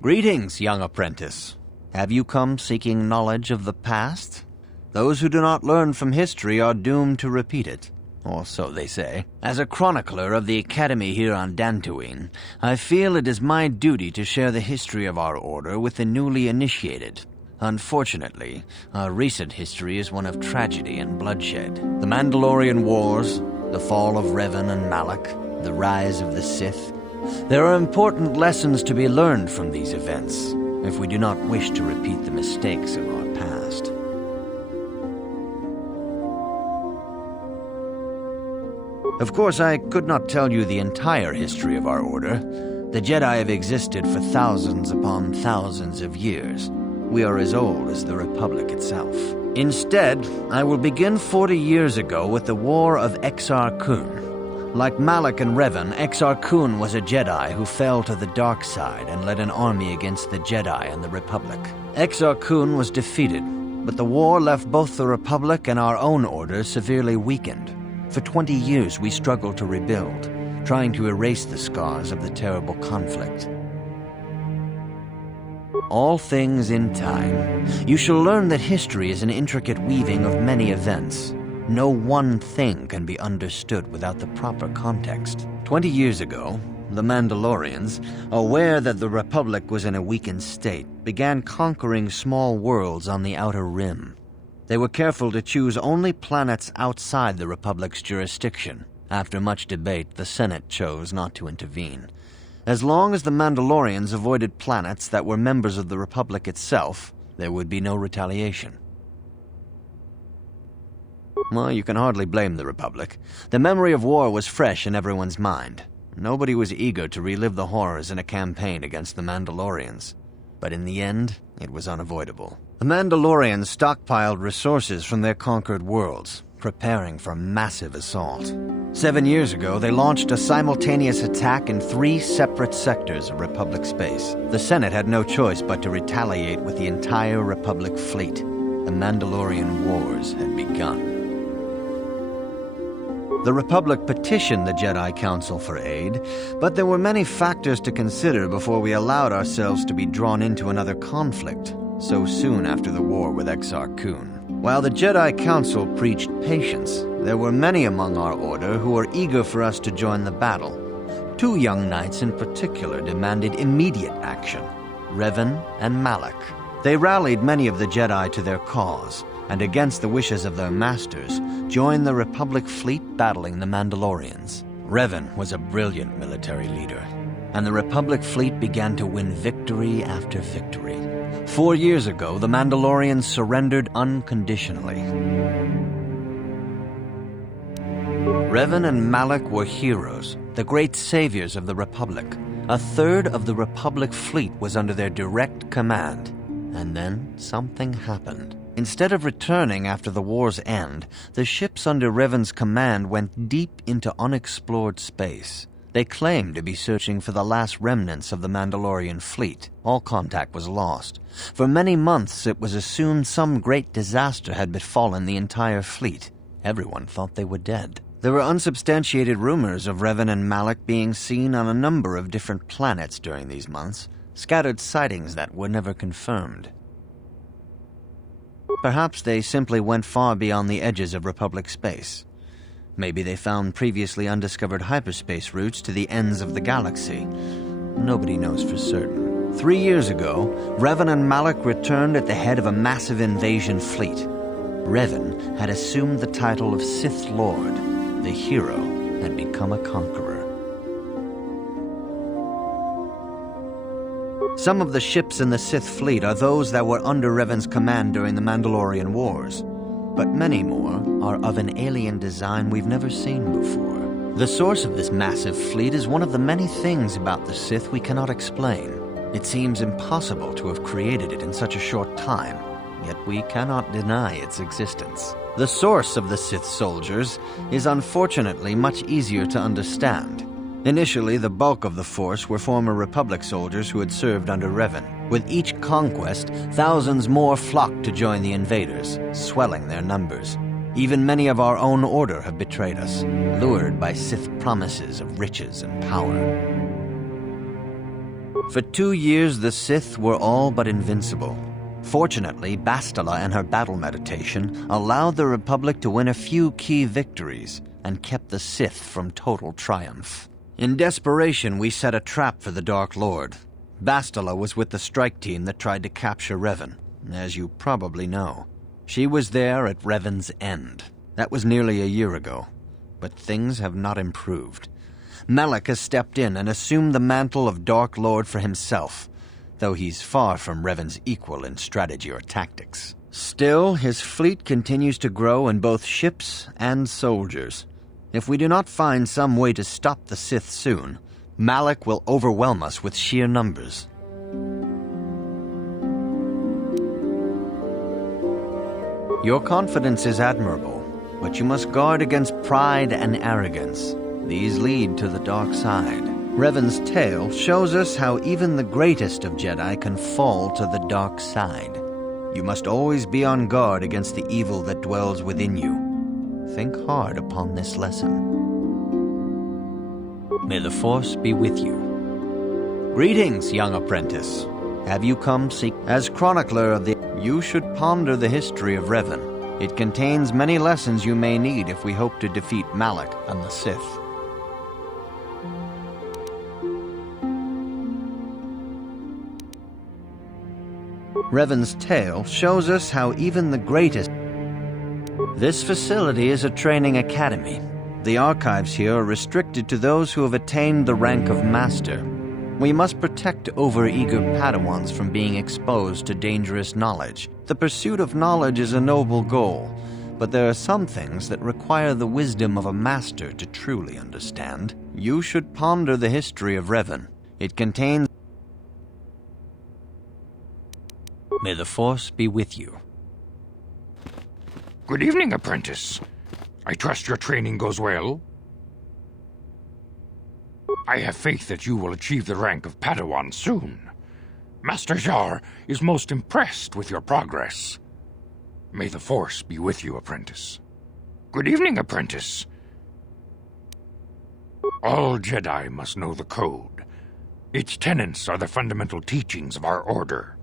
Greetings, young apprentice. Have you come seeking knowledge of the past? Those who do not learn from history are doomed to repeat it, or so they say. As a chronicler of the Academy here on Dantooine, I feel it is my duty to share the history of our order with the newly initiated. Unfortunately, our recent history is one of tragedy and bloodshed. The Mandalorian Wars, the fall of Revan and Malak, the rise of the Sith. There are important lessons to be learned from these events, if we do not wish to repeat the mistakes of our past. Of course, I could not tell you the entire history of our order. The Jedi have existed for thousands upon thousands of years. We are as old as the Republic itself. Instead, I will begin 40 years ago with the War of Exar Kun. Like Malak and Revan, Exar Kun was a Jedi who fell to the dark side and led an army against the Jedi and the Republic. Exar Kun was defeated, but the war left both the Republic and our own order severely weakened. For 20 years we struggled to rebuild, trying to erase the scars of the terrible conflict. All things in time. You shall learn that history is an intricate weaving of many events. No one thing can be understood without the proper context. 20 years ago, the Mandalorians, aware that the Republic was in a weakened state, began conquering small worlds on the Outer Rim. They were careful to choose only planets outside the Republic's jurisdiction. After much debate, the Senate chose not to intervene. As long as the Mandalorians avoided planets that were members of the Republic itself, there would be no retaliation. Well, you can hardly blame the Republic. The memory of war was fresh in everyone's mind. Nobody was eager to relive the horrors in a campaign against the Mandalorians. But in the end, it was unavoidable. The Mandalorians stockpiled resources from their conquered worlds, preparing for a massive assault. 7 years ago, they launched a simultaneous attack in 3 separate sectors of Republic space. The Senate had no choice but to retaliate with the entire Republic fleet. The Mandalorian Wars had begun. The Republic petitioned the Jedi Council for aid, but there were many factors to consider before we allowed ourselves to be drawn into another conflict, so soon after the war with Exar Kun. While the Jedi Council preached patience, there were many among our order who were eager for us to join the battle. 2 young knights in particular demanded immediate action, Revan and Malak. They rallied many of the Jedi to their cause, and against the wishes of their masters, joined the Republic fleet battling the Mandalorians. Revan was a brilliant military leader, and the Republic fleet began to win victory after victory. 4 years ago, the Mandalorians surrendered unconditionally. Revan and Malak were heroes, the great saviors of the Republic. 1/3 of the Republic fleet was under their direct command. And then something happened. Instead of returning after the war's end, the ships under Revan's command went deep into unexplored space. They claimed to be searching for the last remnants of the Mandalorian fleet. All contact was lost. For many months it was assumed some great disaster had befallen the entire fleet. Everyone thought they were dead. There were unsubstantiated rumors of Revan and Malak being seen on a number of different planets during these months, scattered sightings that were never confirmed. Perhaps they simply went far beyond the edges of Republic space. Maybe they found previously undiscovered hyperspace routes to the ends of the galaxy. Nobody knows for certain. 3 years ago, Revan and Malak returned at the head of a massive invasion fleet. Revan had assumed the title of Sith Lord. The hero had become a conqueror. Some of the ships in the Sith fleet are those that were under Revan's command during the Mandalorian Wars, but many more are of an alien design we've never seen before. The source of this massive fleet is one of the many things about the Sith we cannot explain. It seems impossible to have created it in such a short time, yet we cannot deny its existence. The source of the Sith soldiers is unfortunately much easier to understand. Initially, the bulk of the force were former Republic soldiers who had served under Revan. With each conquest, thousands more flocked to join the invaders, swelling their numbers. Even many of our own order have betrayed us, lured by Sith promises of riches and power. For 2 years, the Sith were all but invincible. Fortunately, Bastila and her battle meditation allowed the Republic to win a few key victories and kept the Sith from total triumph. In desperation, we set a trap for the Dark Lord. Bastila was with the strike team that tried to capture Revan, as you probably know. She was there at Revan's end. That was nearly a year ago, but things have not improved. Malak has stepped in and assumed the mantle of Dark Lord for himself, though he's far from Revan's equal in strategy or tactics. Still, his fleet continues to grow in both ships and soldiers. If we do not find some way to stop the Sith soon, Malak will overwhelm us with sheer numbers. Your confidence is admirable, but you must guard against pride and arrogance. These lead to the dark side. Revan's tale shows us how even the greatest of Jedi can fall to the dark side. You must always be on guard against the evil that dwells within you. Think hard upon this lesson. May the Force be with you. Greetings, young apprentice. Have you come seek? As chronicler of the... You should ponder the history of Revan. It contains many lessons you may need if we hope to defeat Malak and the Sith. Revan's tale shows us how even the greatest... This facility is a training academy. The archives here are restricted to those who have attained the rank of Master. We must protect overeager Padawans from being exposed to dangerous knowledge. The pursuit of knowledge is a noble goal, but there are some things that require the wisdom of a Master to truly understand. You should ponder the history of Revan. It contains... May the Force be with you. Good evening, apprentice. I trust your training goes well. I have faith that you will achieve the rank of Padawan soon. Master Jar is most impressed with your progress. May the Force be with you, apprentice. Good evening, apprentice. All Jedi must know the code. Its tenets are the fundamental teachings of our order.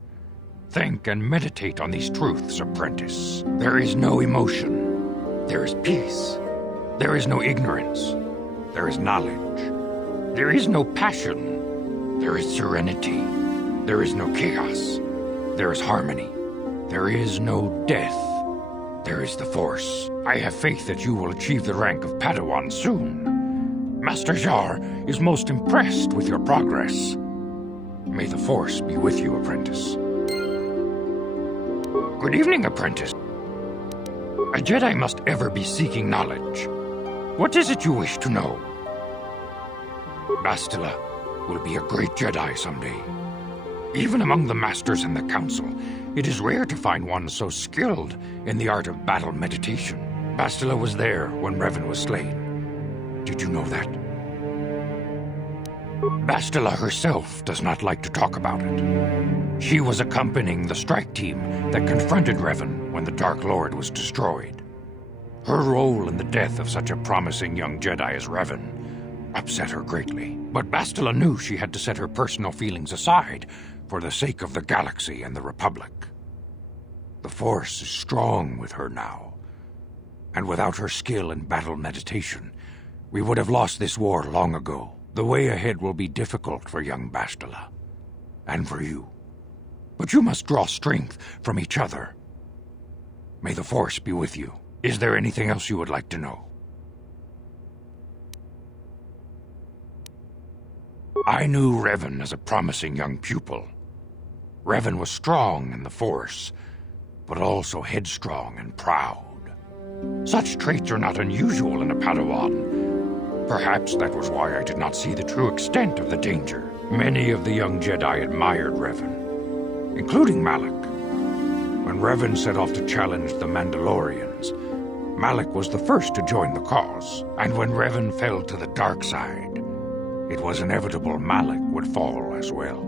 Think and meditate on these truths, apprentice. There is no emotion. There is peace. There is no ignorance. There is knowledge. There is no passion. There is serenity. There is no chaos. There is harmony. There is no death. There is the Force. I have faith that you will achieve the rank of Padawan soon. Master Jar is most impressed with your progress. May the Force be with you, apprentice. Good evening, apprentice. A Jedi must ever be seeking knowledge. What is it you wish to know? Bastila will be a great Jedi someday. Even among the Masters in the Council, it is rare to find one so skilled in the art of battle meditation. Bastila was there when Revan was slain. Did you know that? Bastila herself does not like to talk about it. She was accompanying the strike team that confronted Revan when the Dark Lord was destroyed. Her role in the death of such a promising young Jedi as Revan upset her greatly. But Bastila knew she had to set her personal feelings aside for the sake of the galaxy and the Republic. The Force is strong with her now, and without her skill in battle meditation, we would have lost this war long ago. The way ahead will be difficult for young Bastila, and for you. But you must draw strength from each other. May the Force be with you. Is there anything else you would like to know? I knew Revan as a promising young pupil. Revan was strong in the Force, but also headstrong and proud. Such traits are not unusual in a Padawan. Perhaps that was why I did not see the true extent of the danger. Many of the young Jedi admired Revan, including Malak. When Revan set off to challenge the Mandalorians, Malak was the first to join the cause. And when Revan fell to the dark side, it was inevitable Malak would fall as well.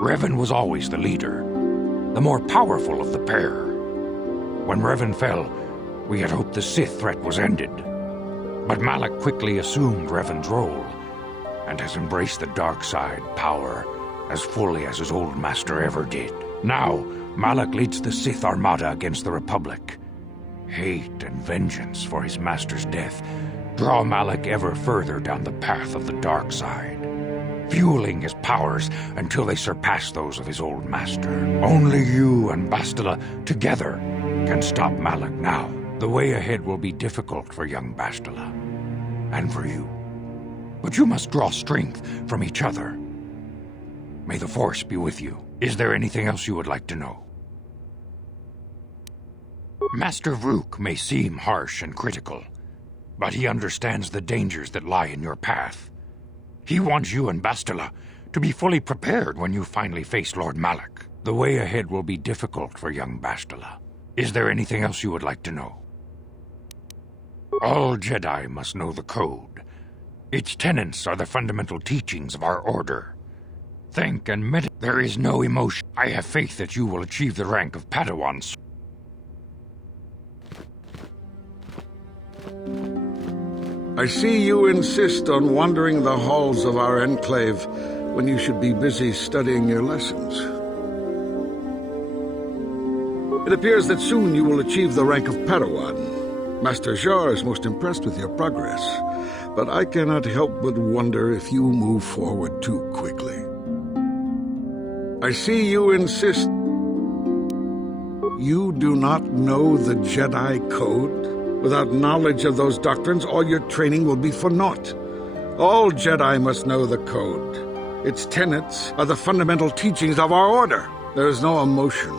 Revan was always the leader, the more powerful of the pair. When Revan fell, we had hoped the Sith threat was ended. But Malak quickly assumed Revan's role, and has embraced the dark side power as fully as his old master ever did. Now, Malak leads the Sith Armada against the Republic. Hate and vengeance for his master's death draw Malak ever further down the path of the dark side, fueling his powers until they surpass those of his old master. Only you and Bastila together can stop Malak now. The way ahead will be difficult for young Bastila, and for you. But you must draw strength from each other. May the Force be with you. Is there anything else you would like to know? Master Vrook may seem harsh and critical, but he understands the dangers that lie in your path. He wants you and Bastila to be fully prepared when you finally face Lord Malak. The way ahead will be difficult for young Bastila. Is there anything else you would like to know? All Jedi must know the Code. Its tenets are the fundamental teachings of our order. Think and meditate. There is no emotion. I have faith that you will achieve the rank of Padawan. I see you insist on wandering the halls of our enclave when you should be busy studying your lessons. It appears that soon you will achieve the rank of Padawan. Master Jar is most impressed with your progress, but I cannot help but wonder if you move forward too quickly. I see you insist. You do not know the Jedi Code? Without knowledge of those doctrines, all your training will be for naught. All Jedi must know the Code. Its tenets are the fundamental teachings of our order. There is no emotion.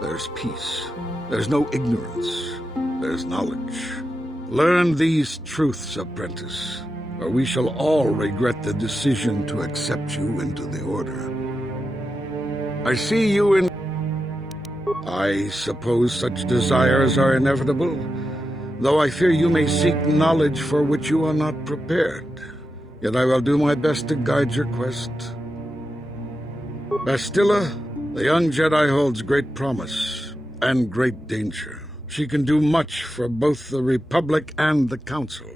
There's peace. There's no ignorance. There's knowledge. Learn these truths, apprentice, or we shall all regret the decision to accept you into the order. I see you in... I suppose such desires are inevitable, though I fear you may seek knowledge for which you are not prepared. Yet I will do my best to guide your quest. Bastila, the young Jedi holds great promise and great danger. She can do much for both the Republic and the Council.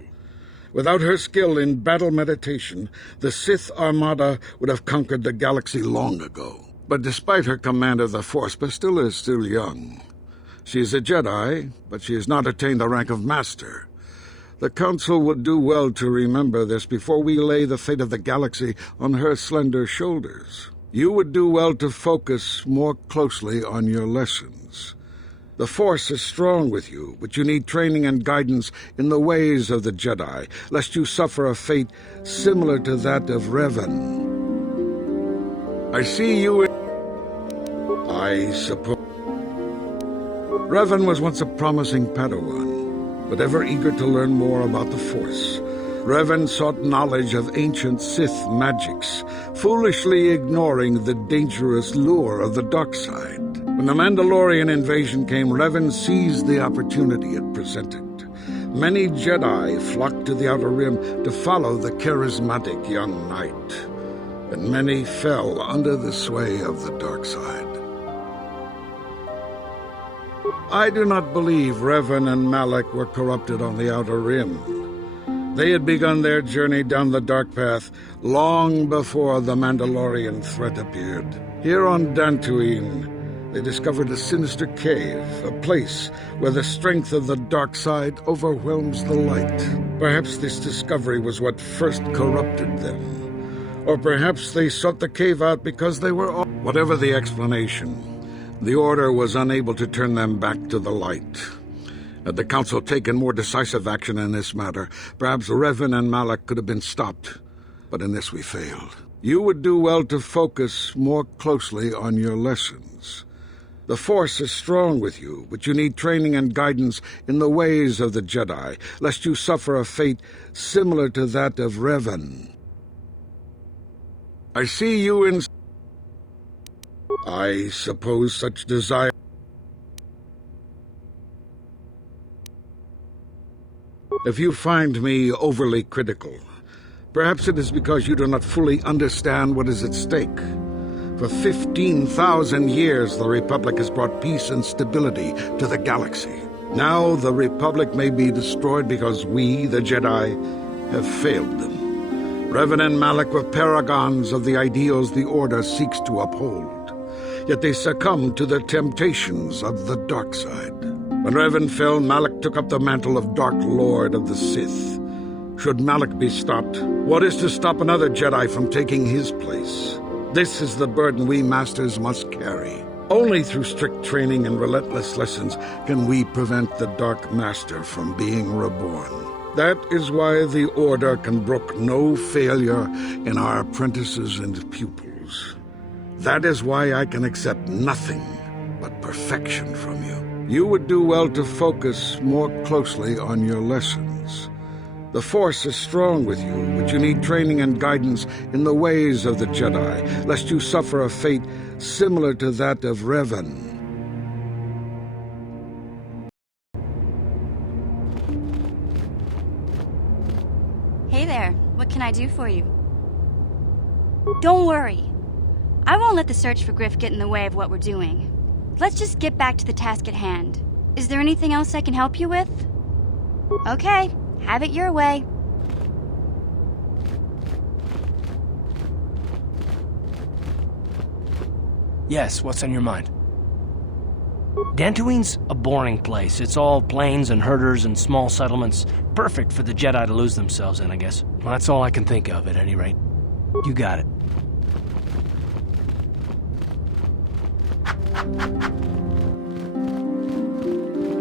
Without her skill in battle meditation, the Sith Armada would have conquered the galaxy long ago. But despite her command of the Force, Bastila is still young. She is a Jedi, but she has not attained the rank of Master. The Council would do well to remember this before we lay the fate of the galaxy on her slender shoulders. You would do well to focus more closely on your lessons. The Force is strong with you, but you need training and guidance in the ways of the Jedi, lest you suffer a fate similar to that of Revan. I see you in... I suppose... Revan was once a promising Padawan, but ever eager to learn more about the Force. Revan sought knowledge of ancient Sith magics, foolishly ignoring the dangerous lure of the dark side. When the Mandalorian invasion came, Revan seized the opportunity it presented. Many Jedi flocked to the Outer Rim to follow the charismatic young knight, and many fell under the sway of the dark side. I do not believe Revan and Malak were corrupted on the Outer Rim. They had begun their journey down the dark path long before the Mandalorian threat appeared. Here on Dantooine, they discovered a sinister cave, a place where the strength of the dark side overwhelms the light. Perhaps this discovery was what first corrupted them. Or perhaps they sought the cave out because they were all... Whatever the explanation, The Order was unable to turn them back to the light. Had the Council taken more decisive action in this matter, perhaps Revan and Malak could have been stopped. But in this we failed. You would do well to focus more closely on your lessons. The Force is strong with you, but you need training and guidance in the ways of the Jedi, lest you suffer a fate similar to that of Revan. I see you in... I suppose such desire... If you find me overly critical, perhaps it is because you do not fully understand what is at stake. For 15,000 years, the Republic has brought peace and stability to the galaxy. Now the Republic may be destroyed because we, the Jedi, have failed them. Revan and Malak were paragons of the ideals the Order seeks to uphold. Yet they succumbed to the temptations of the dark side. When Revan fell, Malak took up the mantle of Dark Lord of the Sith. Should Malak be stopped, what is to stop another Jedi from taking his place? This is the burden we Masters must carry. Only through strict training and relentless lessons can we prevent the Dark Master from being reborn. That is why the Order can brook no failure in our apprentices and pupils. That is why I can accept nothing but perfection from you. You would do well to focus more closely on your lessons. The Force is strong with you, but you need training and guidance in the ways of the Jedi, lest you suffer a fate similar to that of Revan. Hey there, what can I do for you? Don't worry. I won't let the search for Griff get in the way of what we're doing. Let's just get back to the task at hand. Is there anything else I can help you with? Okay, have it your way. Yes, what's on your mind? Dantooine's a boring place. It's all plains and herders and small settlements. Perfect for the Jedi to lose themselves in, I guess. Well, that's all I can think of, at any rate. You got it.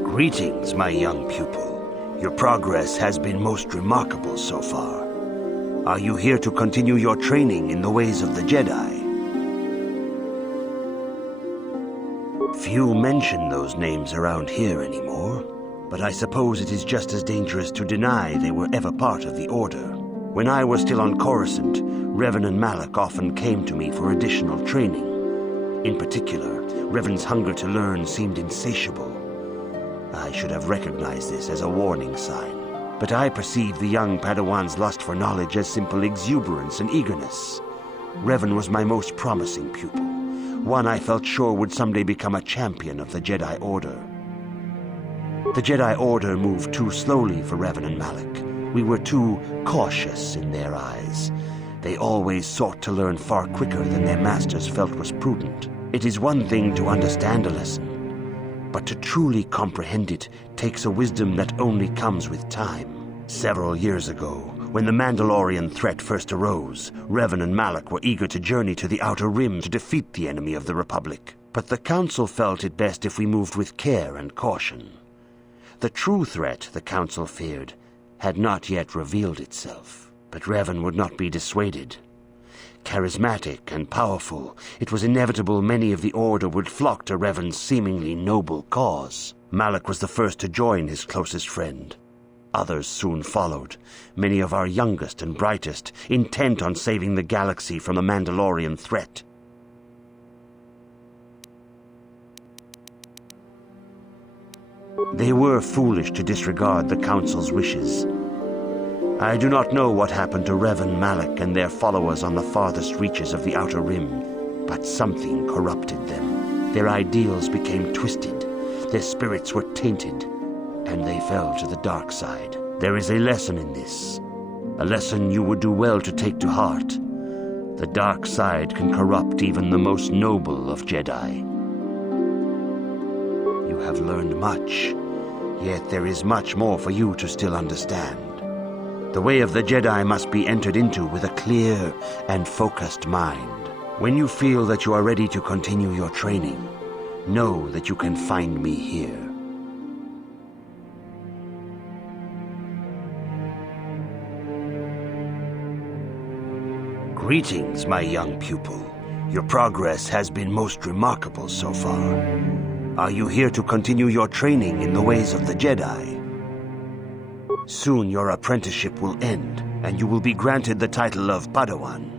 Greetings, my young pupil. Your progress has been most remarkable so far. Are you here to continue your training in the ways of the Jedi? Few mention those names around here anymore, but I suppose it is just as dangerous to deny they were ever part of the Order. When I was still on Coruscant, Revan and Malak often came to me for additional training. In particular, Revan's hunger to learn seemed insatiable. I should have recognized this as a warning sign, but I perceived the young Padawan's lust for knowledge as simple exuberance and eagerness. Revan was my most promising pupil, one I felt sure would someday become a champion of the Jedi Order. The Jedi Order moved too slowly for Revan and Malak. We were too cautious in their eyes. They always sought to learn far quicker than their masters felt was prudent. It is one thing to understand a lesson, but to truly comprehend it takes a wisdom that only comes with time. Several years ago, when the Mandalorian threat first arose, Revan and Malak were eager to journey to the Outer Rim to defeat the enemy of the Republic. But the Council felt it best if we moved with care and caution. The true threat, the Council feared, had not yet revealed itself. But Revan would not be dissuaded. Charismatic and powerful, it was inevitable many of the Order would flock to Revan's seemingly noble cause. Malak was the first to join his closest friend. Others soon followed, many of our youngest and brightest, intent on saving the galaxy from the Mandalorian threat. They were foolish to disregard the Council's wishes. I do not know what happened to Revan, Malak, and their followers on the farthest reaches of the Outer Rim, but something corrupted them. Their ideals became twisted, their spirits were tainted, and they fell to the dark side. There is a lesson in this, a lesson you would do well to take to heart. The dark side can corrupt even the most noble of Jedi. You have learned much, yet there is much more for you to still understand. The way of the Jedi must be entered into with a clear and focused mind. When you feel that you are ready to continue your training, know that you can find me here. Greetings, my young pupil. Your progress has been most remarkable so far. Are you here to continue your training in the ways of the Jedi? Soon your apprenticeship will end, and you will be granted the title of Padawan,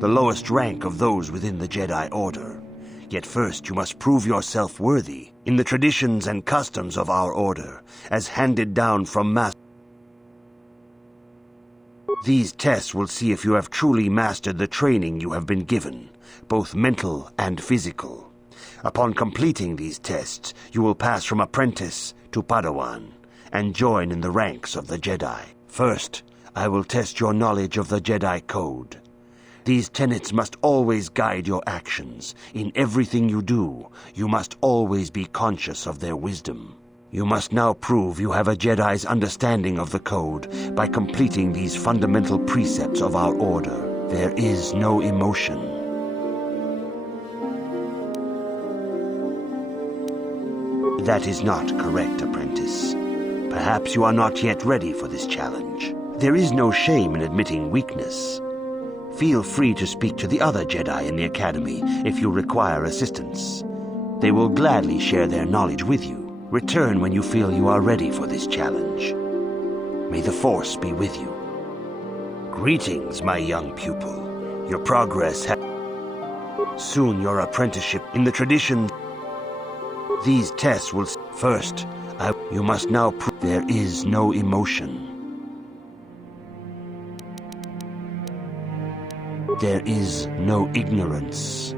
the lowest rank of those within the Jedi Order. Yet first you must prove yourself worthy in the traditions and customs of our order, as handed down from Master. These tests will see if you have truly mastered the training you have been given, both mental and physical. Upon completing these tests, you will pass from apprentice to Padawan, and join in the ranks of the Jedi. First, I will test your knowledge of the Jedi Code. These tenets must always guide your actions. In everything you do, you must always be conscious of their wisdom. You must now prove you have a Jedi's understanding of the Code by completing these fundamental precepts of our order. There is no emotion. That is not correct, apprentice. Perhaps you are not yet ready for this challenge. There is no shame in admitting weakness. Feel free to speak to the other Jedi in the Academy if you require assistance. They will gladly share their knowledge with you. Return when you feel you are ready for this challenge. May the Force be with you. Greetings, my young pupil. Your progress has... Soon your apprenticeship in the tradition... These tests will... First, you must now prove there is no emotion. There is no ignorance.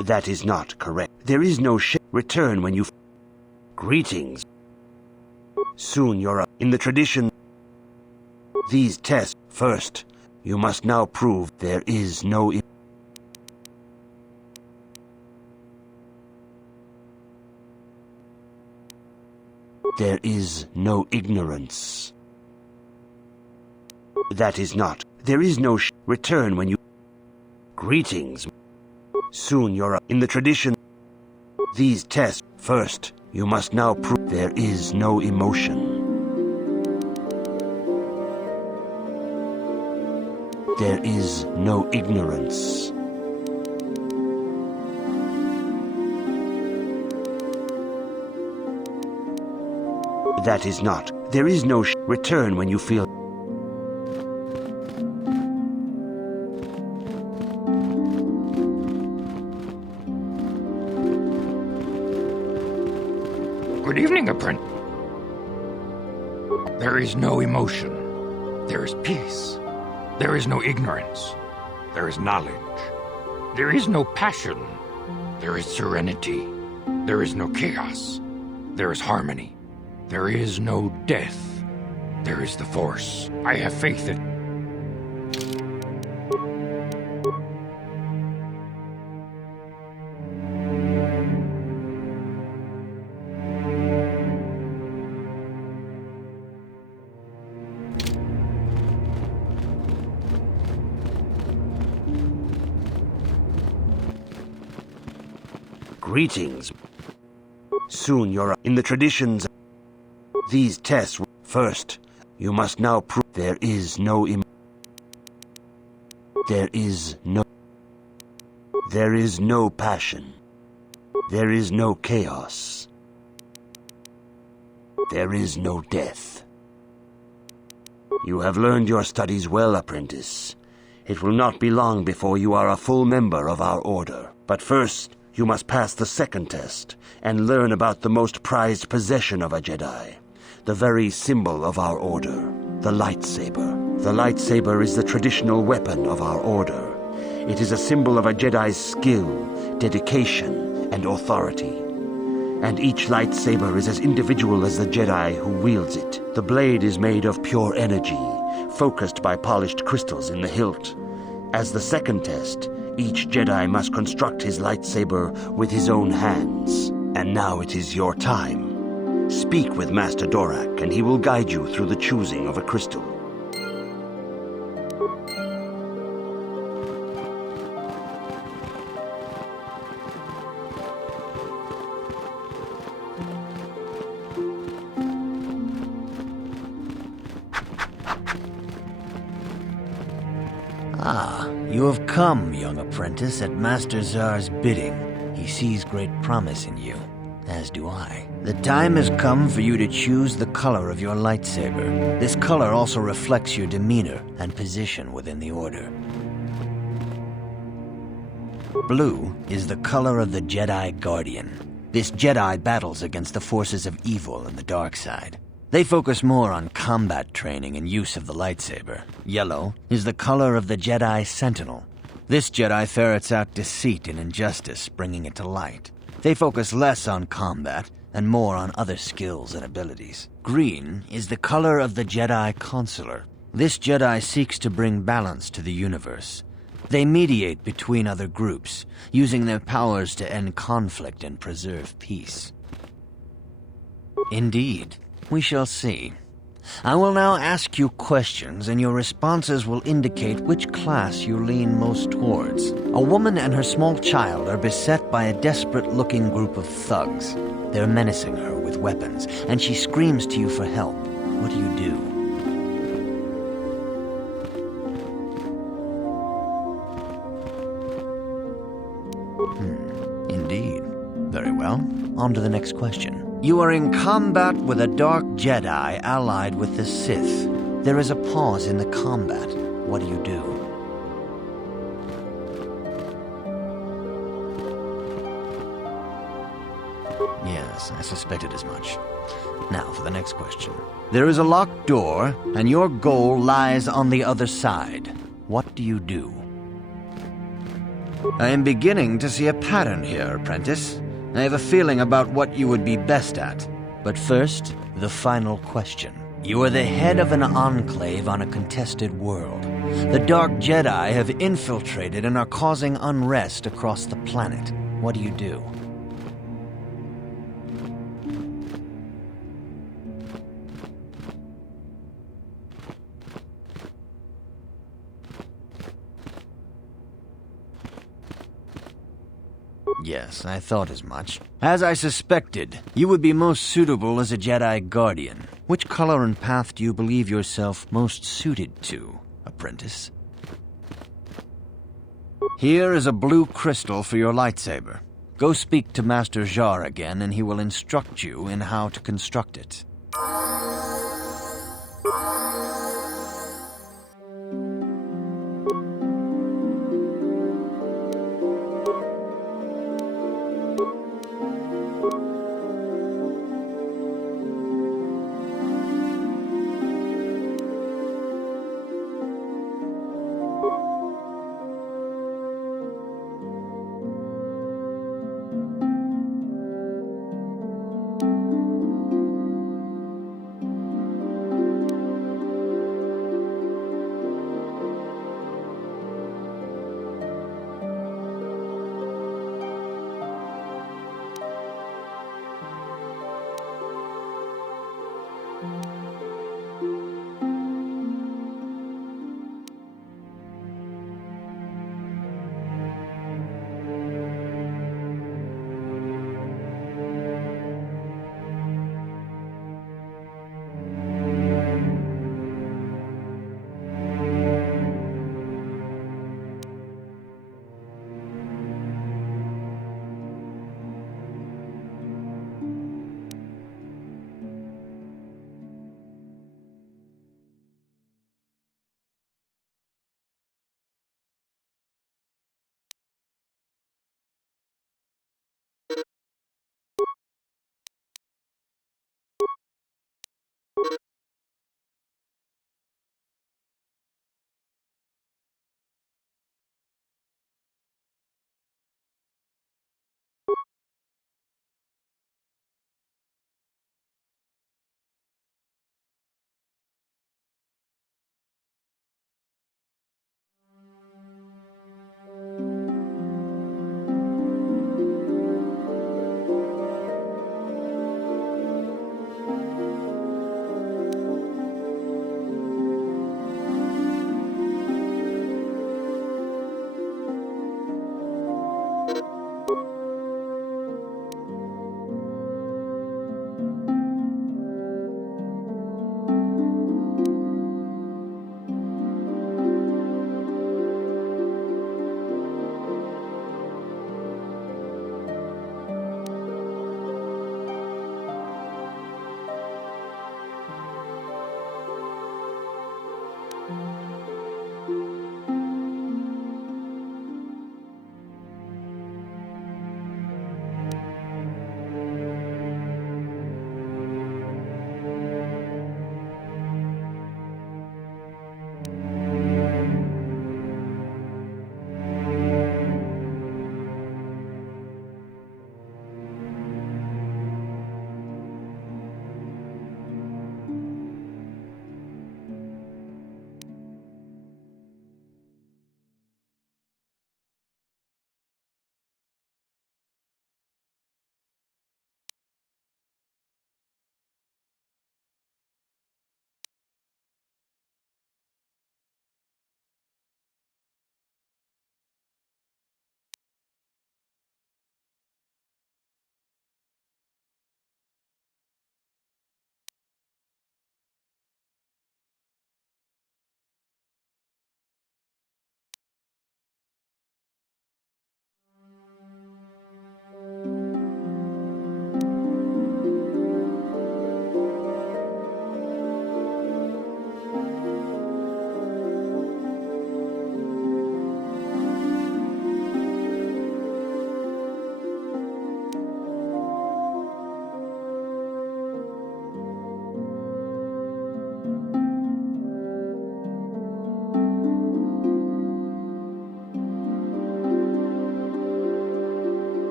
That is not correct. There is no return when you... Greetings. Soon you're in the tradition. These tests... First, you must now prove there is no... There is no ignorance. That is not... There is no return when you... Greetings. Soon you're in the tradition. These tests... First, you must now prove there is no emotion. There is no ignorance. That is not. There is no return when you feel... Good evening, apprentice. There is no emotion. There is peace. There is no ignorance. There is knowledge. There is no passion. There is serenity. There is no chaos. There is harmony. There is no death. There is the Force. I have faith in... Greetings. Soon you're in the traditions. These tests... First, you must now prove there is no... There is no... There is no passion. There is no chaos. There is no death. You have learned your studies well, apprentice. It will not be long before you are a full member of our order. But first, you must pass the second test and learn about the most prized possession of a Jedi, the very symbol of our order, the lightsaber. The lightsaber is the traditional weapon of our order. It is a symbol of a Jedi's skill, dedication, and authority. And each lightsaber is as individual as the Jedi who wields it. The blade is made of pure energy, focused by polished crystals in the hilt. As the second test, each Jedi must construct his lightsaber with his own hands. And now it is your time. Speak with Master Dorak, and he will guide you through the choosing of a crystal. Ah, you have come, young apprentice, at Master Zar's bidding. He sees great promise in you, as do I. The time has come for you to choose the color of your lightsaber. This color also reflects your demeanor and position within the Order. Blue is the color of the Jedi Guardian. This Jedi battles against the forces of evil and the dark side. They focus more on combat training and use of the lightsaber. Yellow is the color of the Jedi Sentinel. This Jedi ferrets out deceit and injustice, bringing it to light. They focus less on combat and more on other skills and abilities. Green is the color of the Jedi Consular. This Jedi seeks to bring balance to the universe. They mediate between other groups, using their powers to end conflict and preserve peace. Indeed. We shall see. I will now ask you questions, and your responses will indicate which class you lean most towards. A woman and her small child are beset by a desperate-looking group of thugs. They're menacing her with weapons, and she screams to you for help. What do you do? Indeed. Very well. On to the next question. You are in combat with a dark Jedi allied with the Sith. There is a pause in the combat. What do you do? Yes, I suspected as much. Now for the next question. There is a locked door, and your goal lies on the other side. What do you do? I am beginning to see a pattern here, apprentice. I have a feeling about what you would be best at. But first, the final question. You are the head of an enclave on a contested world. The Dark Jedi have infiltrated and are causing unrest across the planet. What do you do? Yes, I thought as much. As I suspected, you would be most suitable as a Jedi Guardian. Which color and path do you believe yourself most suited to, apprentice? Here is a blue crystal for your lightsaber. Go speak to Master Jar again, and he will instruct you in how to construct it.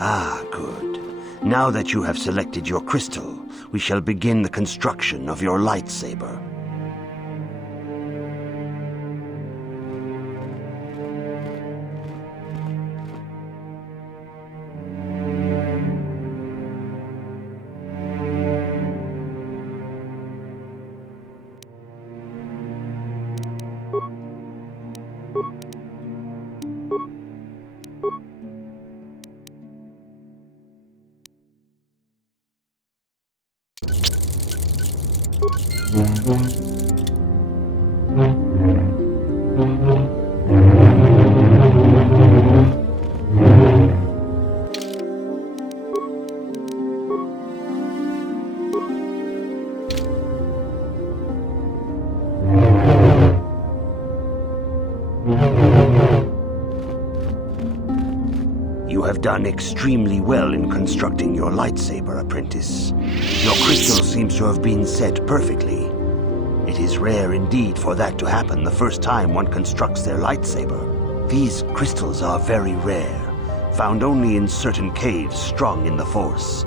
Ah, good. Now that you have selected your crystal, we shall begin the construction of your lightsaber. You have done extremely well in constructing your lightsaber, apprentice. Your crystal seems to have been set perfectly. It is rare indeed for that to happen the first time one constructs their lightsaber. These crystals are very rare, found only in certain caves strong in the Force.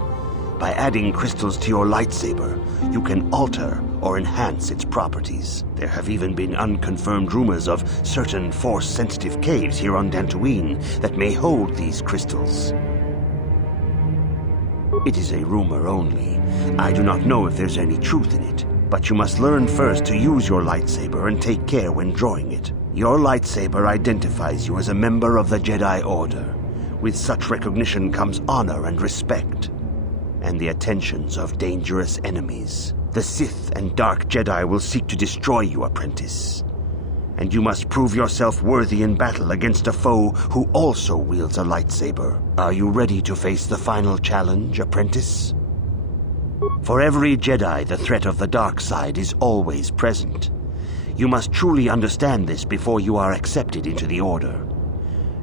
By adding crystals to your lightsaber, you can alter or enhance its properties. There have even been unconfirmed rumors of certain Force-sensitive caves here on Dantooine that may hold these crystals. It is a rumor only. I do not know if there's any truth in it, but you must learn first to use your lightsaber and take care when drawing it. Your lightsaber identifies you as a member of the Jedi Order. With such recognition comes honor and respect, and the attentions of dangerous enemies. The Sith and Dark Jedi will seek to destroy you, apprentice. And you must prove yourself worthy in battle against a foe who also wields a lightsaber. Are you ready to face the final challenge, apprentice? For every Jedi, the threat of the dark side is always present. You must truly understand this before you are accepted into the Order.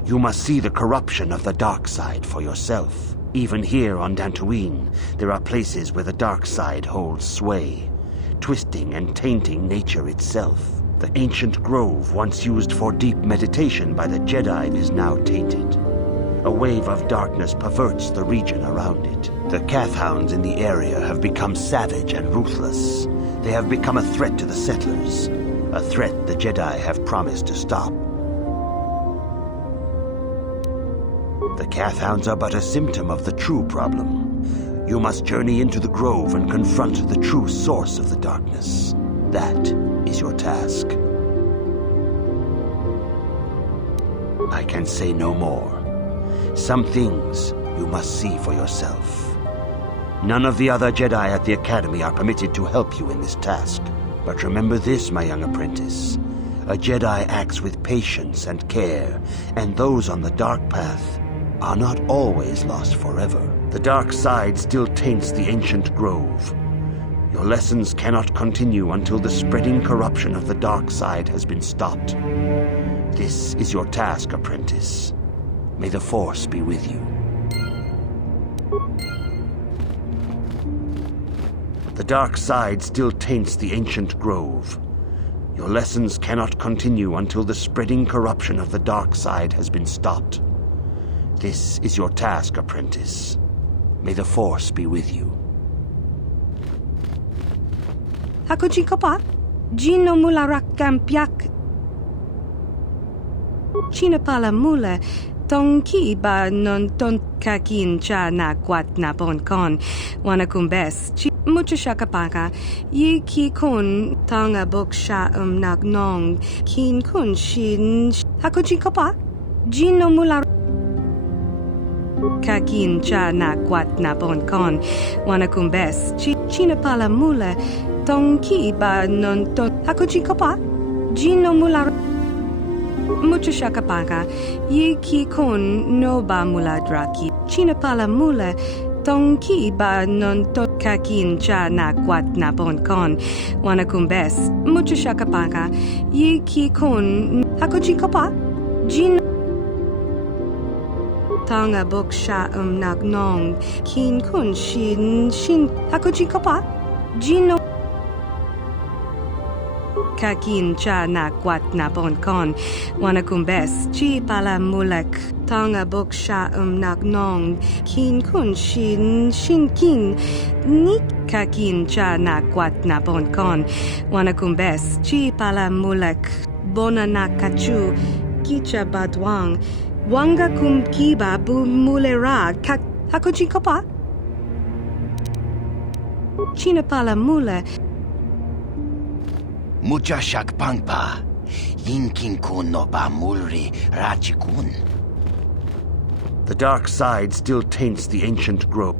You must see the corruption of the dark side for yourself. Even here on Dantooine, there are places where the dark side holds sway, twisting and tainting nature itself. The ancient grove once used for deep meditation by the Jedi is now tainted. A wave of darkness perverts the region around it. The Kath hounds in the area have become savage and ruthless. They have become a threat to the settlers, a threat the Jedi have promised to stop. The Kath hounds are but a symptom of the true problem. You must journey into the grove and confront the true source of the darkness. That is your task. I can say no more. Some things you must see for yourself. None of the other Jedi at the Academy are permitted to help you in this task. But remember this, my young apprentice. A Jedi acts with patience and care, and those on the dark path are not always lost forever. The dark side still taints the ancient grove. Your lessons cannot continue until the spreading corruption of the dark side has been stopped. This is your task, apprentice. May the Force be with you. The dark side still taints the ancient grove. Your lessons cannot continue until the spreading corruption of the dark side has been stopped. This is your task, apprentice. May the Force be with you. Hakuji kopa, Gino mula rakkampiak. China pala mula, tonki ba non ton kakin cha na kwat na bon kon, wanakumbes, chi mucha shakapaka, yi ki kun tanga bok sha nak nong, kin kun shin. Hakuji kopa, Gino mula kakin cha na kwat na bon kon, wanakumbes, China pala mula, tonki ba non ton. Hakuji kopa, Gino mula mucha shakapaka, yi ki kun no ba mula draki. China pala mula, tonki ba non ton kakin cha na kwat na bon kon, wanakumbes, mucha shakapaka, yi ki kun. Hakuji kopa, Gino tanga bok sha nak nong, kin kun shin. Hakuji kopa, Gino kakin cha na kwat na bon kon, wanakumbes, chi pala mulak, tanga bok sha nak nong, kin kun shin kin, ni kakin cha na kwat na bon kon, wanakumbes, chi pala mulak, bona na kachu, kicha badwang, wanga kum kiba bu mulera, hakuji kopa, China pala mula, Mucha shakpangpa, yinkin kun no ba mulri rachikun. The dark side still taints the ancient grove.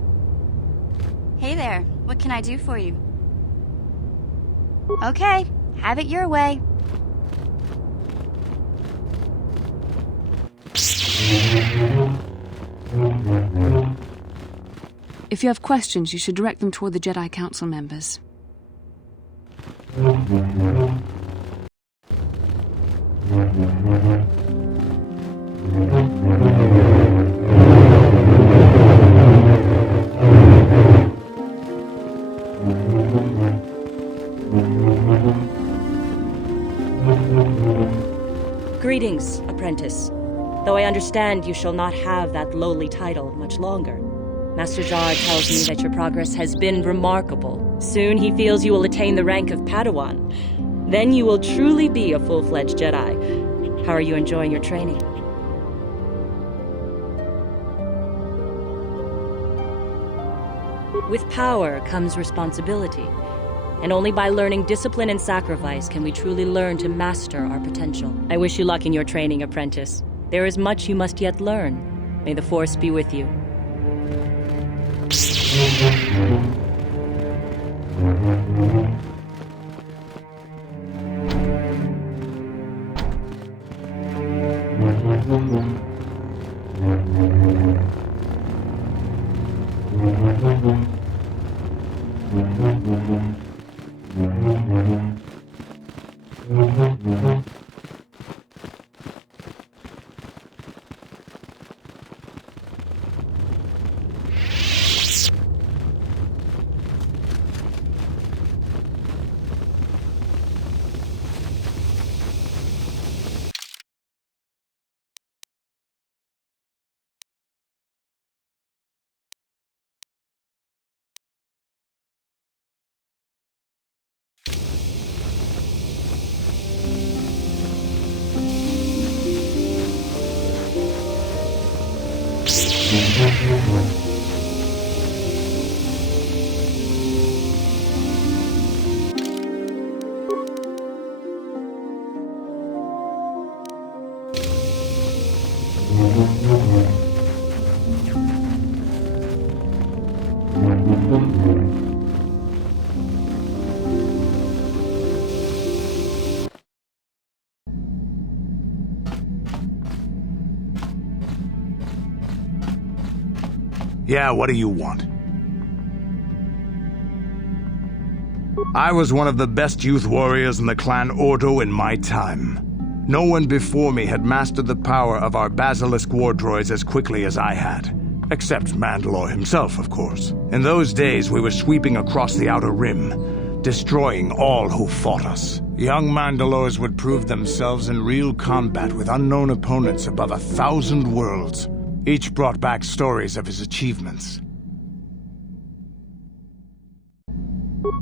Hey there, what can I do for you? Okay, have it your way. If you have questions, you should direct them toward the Jedi Council members. Greetings, apprentice. Though I understand you shall not have that lowly title much longer. Master Jar tells me that your progress has been remarkable. Soon he feels you will attain the rank of Padawan. Then you will truly be a full-fledged Jedi. How are you enjoying your training? With power comes responsibility. And only by learning discipline and sacrifice can we truly learn to master our potential. I wish you luck in your training, apprentice. There is much you must yet learn. May the Force be with you. Yeah, what do you want? I was one of the best youth warriors in the clan Ordo in my time. No one before me had mastered the power of our basilisk war droids as quickly as I had. Except Mandalore himself, of course. In those days, we were sweeping across the Outer Rim, destroying all who fought us. Young Mandalores would prove themselves in real combat with unknown opponents above 1,000 worlds. Each brought back stories of his achievements.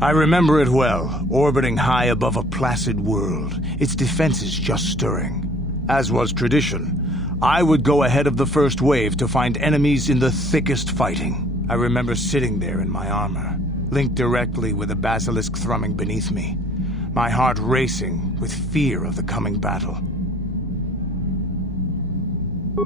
I remember it well, orbiting high above a placid world, its defenses just stirring. As was tradition, I would go ahead of the first wave to find enemies in the thickest fighting. I remember sitting there in my armor, linked directly with a basilisk thrumming beneath me, my heart racing with fear of the coming battle.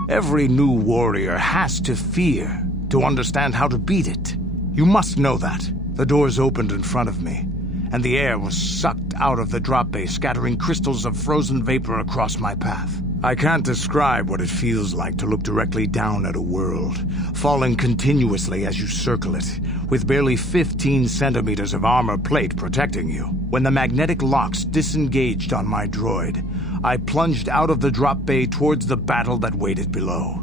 Every new warrior has to fear to understand how to beat it. You must know that. The doors opened in front of me, and the air was sucked out of the drop bay, scattering crystals of frozen vapor across my path. I can't describe what it feels like to look directly down at a world, falling continuously as you circle it, with barely 15 centimeters of armor plate protecting you. When the magnetic locks disengaged on my droid, I plunged out of the drop bay towards the battle that waited below.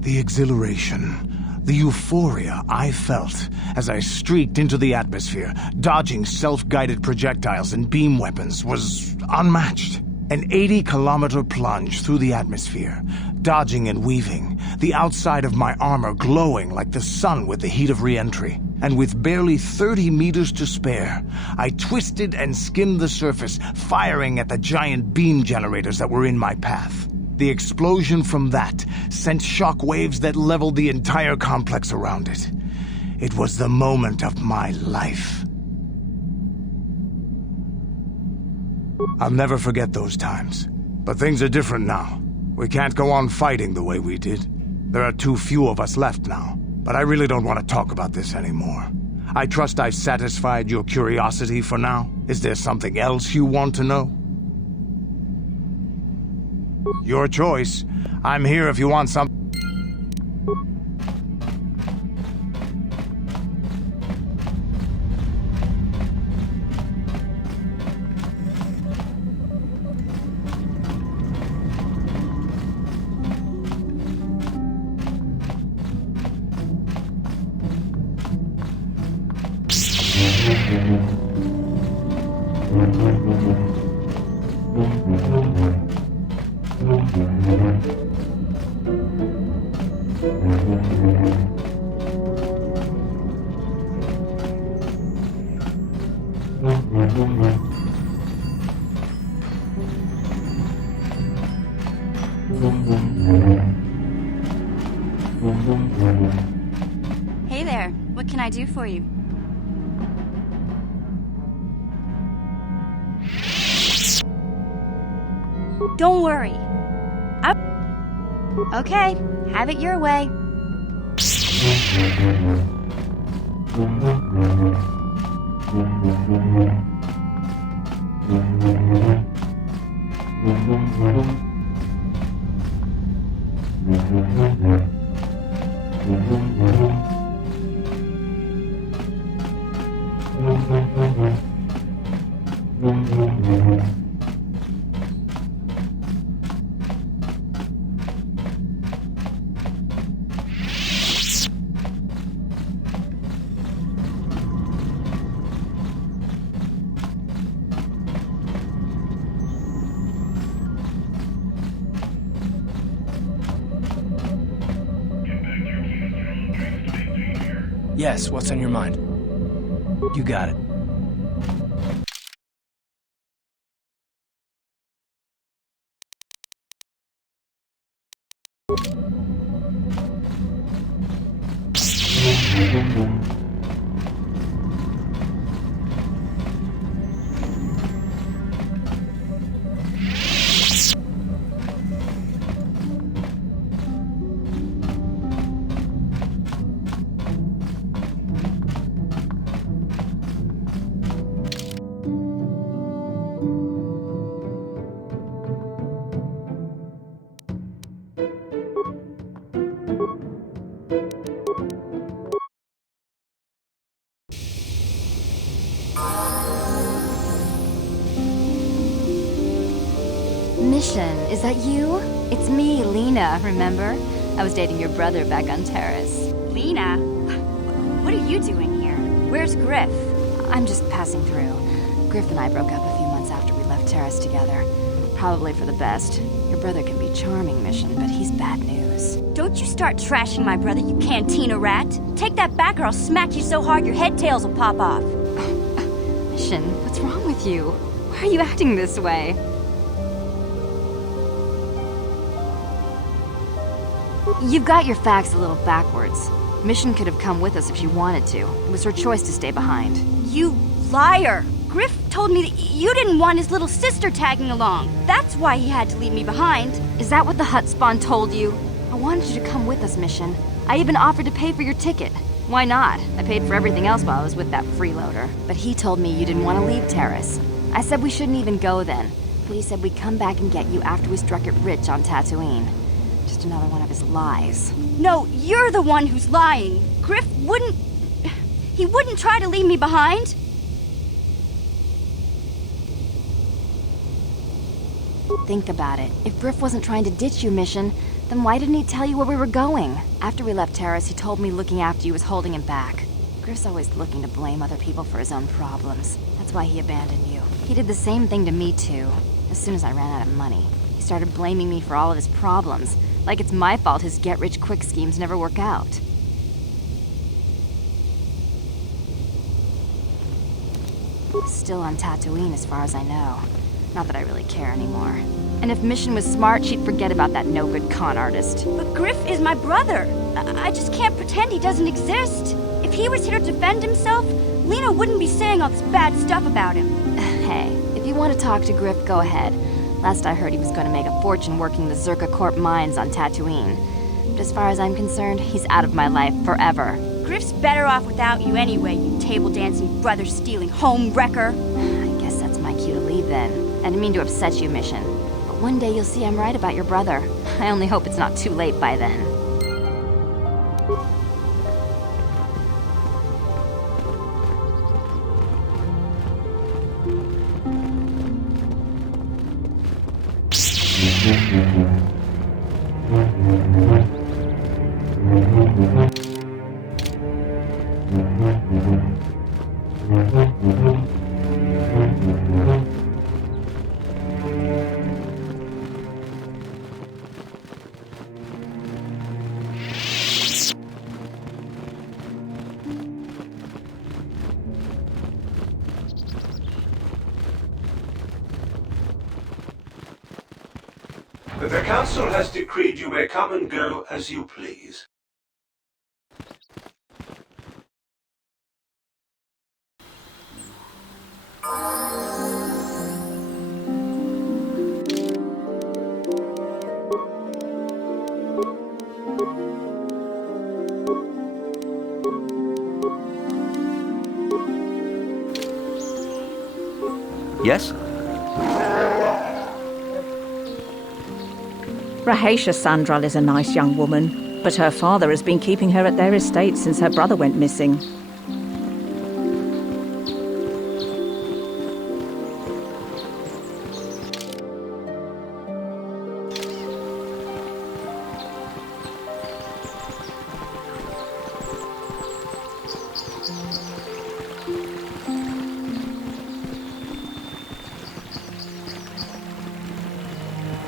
The exhilaration, the euphoria I felt as I streaked into the atmosphere, dodging self-guided projectiles and beam weapons, was unmatched. An 80-kilometer plunge through the atmosphere, dodging and weaving, the outside of my armor glowing like the sun with the heat of re-entry. And with barely 30 meters to spare, I twisted and skimmed the surface, firing at the giant beam generators that were in my path. The explosion from that sent shock waves that leveled the entire complex around it. It was the moment of my life. I'll never forget those times. But things are different now. We can't go on fighting the way we did. There are too few of us left now. But I really don't want to talk about this anymore. I trust I've satisfied your curiosity for now. Is there something else you want to know? Your choice. I'm here if you want some. Hey there, what can I do for you? Don't worry. Okay, have it your way. Yes, what's on your mind? You got it. Mission, is that you? It's me, Lena, remember? I was dating your brother back on Terrace. Lena? What are you doing here? Where's Griff? I'm just passing through. Griff and I broke up a few months after we left Terrace together. Probably for the best. Your brother can be charming, Mission, but he's bad news. Don't you start trashing my brother, you cantina rat! Take that back or I'll smack you so hard your head tails will pop off! Mission, what's wrong with you? Why are you acting this way? You've got your facts a little backwards. Mission could have come with us if she wanted to. It was her choice to stay behind. You liar! Griff told me that you didn't want his little sister tagging along. That's why he had to leave me behind. Is that what the hut spawn told you? I wanted you to come with us, Mission. I even offered to pay for your ticket. Why not? I paid for everything else while I was with that freeloader. But he told me you didn't want to leave Terrace. I said we shouldn't even go then. But he said we'd come back and get you after we struck it rich on Tatooine. Just another one of his lies. No, you're the one who's lying. Griff wouldn't... He wouldn't try to leave me behind. Think about it. If Griff wasn't trying to ditch you, Mission, then why didn't he tell you where we were going? After we left Terrace, he told me looking after you was holding him back. Griff's always looking to blame other people for his own problems. That's why he abandoned you. He did the same thing to me, too. As soon as I ran out of money, he started blaming me for all of his problems. Like it's my fault his get-rich-quick schemes never work out. Still on Tatooine as far as I know. Not that I really care anymore. And if Mission was smart, she'd forget about that no-good con artist. But Griff is my brother. I just can't pretend he doesn't exist. If he was here to defend himself, Lena wouldn't be saying all this bad stuff about him. Hey, if you want to talk to Griff, go ahead. Last I heard he was going to make a fortune working the Zerka Corp mines on Tatooine. But as far as I'm concerned, he's out of my life forever. Griff's better off without you anyway, you table-dancing, brother-stealing home-wrecker. I guess that's my cue to leave then. I didn't mean to upset you, Mission. But one day you'll see I'm right about your brother. I only hope it's not too late by then. The Council has decreed you may come and go as you please. Yes? Rahesha Sandral is a nice young woman, but her father has been keeping her at their estate since her brother went missing.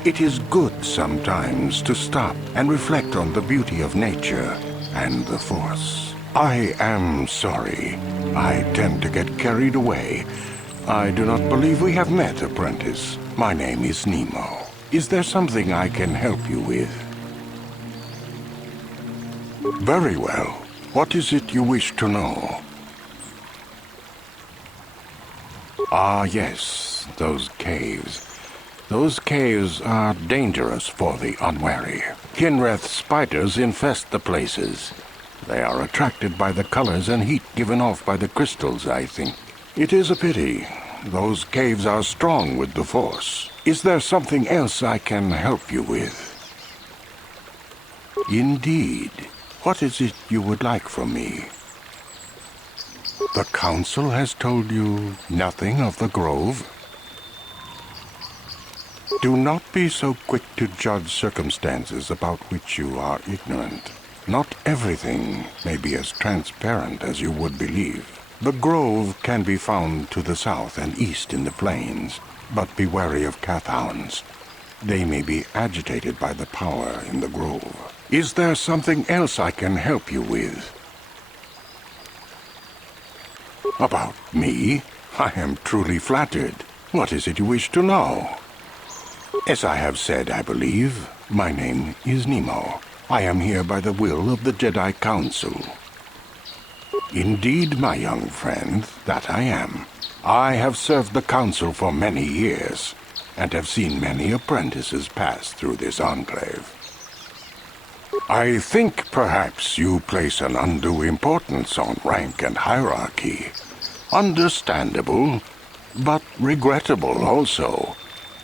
It is good sometimes to stop and reflect on the beauty of nature and the Force. I am sorry. I tend to get carried away. I do not believe we have met, apprentice. My name is Nemo. Is there something I can help you with? Very well. What is it you wish to know? Ah, yes, those caves. Those caves are dangerous for the unwary. Kinreth spiders infest the places. They are attracted by the colors and heat given off by the crystals, I think. It is a pity. Those caves are strong with the Force. Is there something else I can help you with? Indeed. What is it you would like from me? The Council has told you nothing of the Grove? Do not be so quick to judge circumstances about which you are ignorant. Not everything may be as transparent as you would believe. The Grove can be found to the south and east in the plains, but be wary of Cathounds. They may be agitated by the power in the Grove. Is there something else I can help you with? About me? I am truly flattered. What is it you wish to know? As I have said, I believe, my name is Nemo. I am here by the will of the Jedi Council. Indeed, my young friend, that I am. I have served the Council for many years, and have seen many apprentices pass through this enclave. I think perhaps you place an undue importance on rank and hierarchy. Understandable, but regrettable also.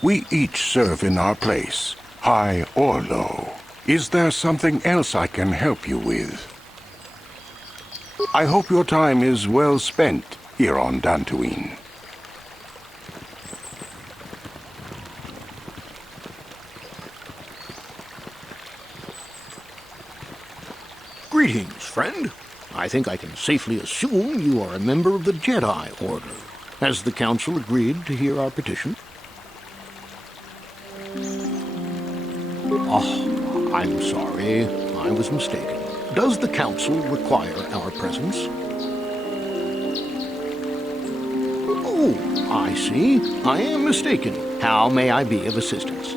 We each serve in our place, high or low. Is there something else I can help you with? I hope your time is well spent here on Dantooine. Greetings, friend. I think I can safely assume you are a member of the Jedi Order. Has the Council agreed to hear our petition? Oh, I'm sorry. I was mistaken. Does the Council require our presence? Oh, I see. I am mistaken. How may I be of assistance?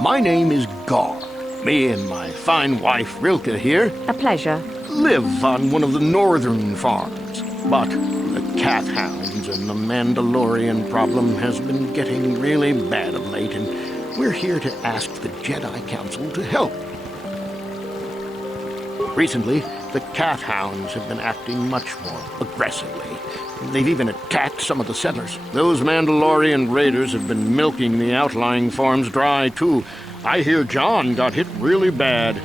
My name is Gar. Me and my fine wife, Rilke, here... A pleasure. ...live on one of the northern farms. But the Cathounds and the Mandalorian problem has been getting really bad of late, and we're here to ask the Jedi Council to help. Recently, the Cathounds have been acting much more aggressively. They've even attacked some of the settlers. Those Mandalorian raiders have been milking the outlying farms dry, too. I hear John got hit really bad.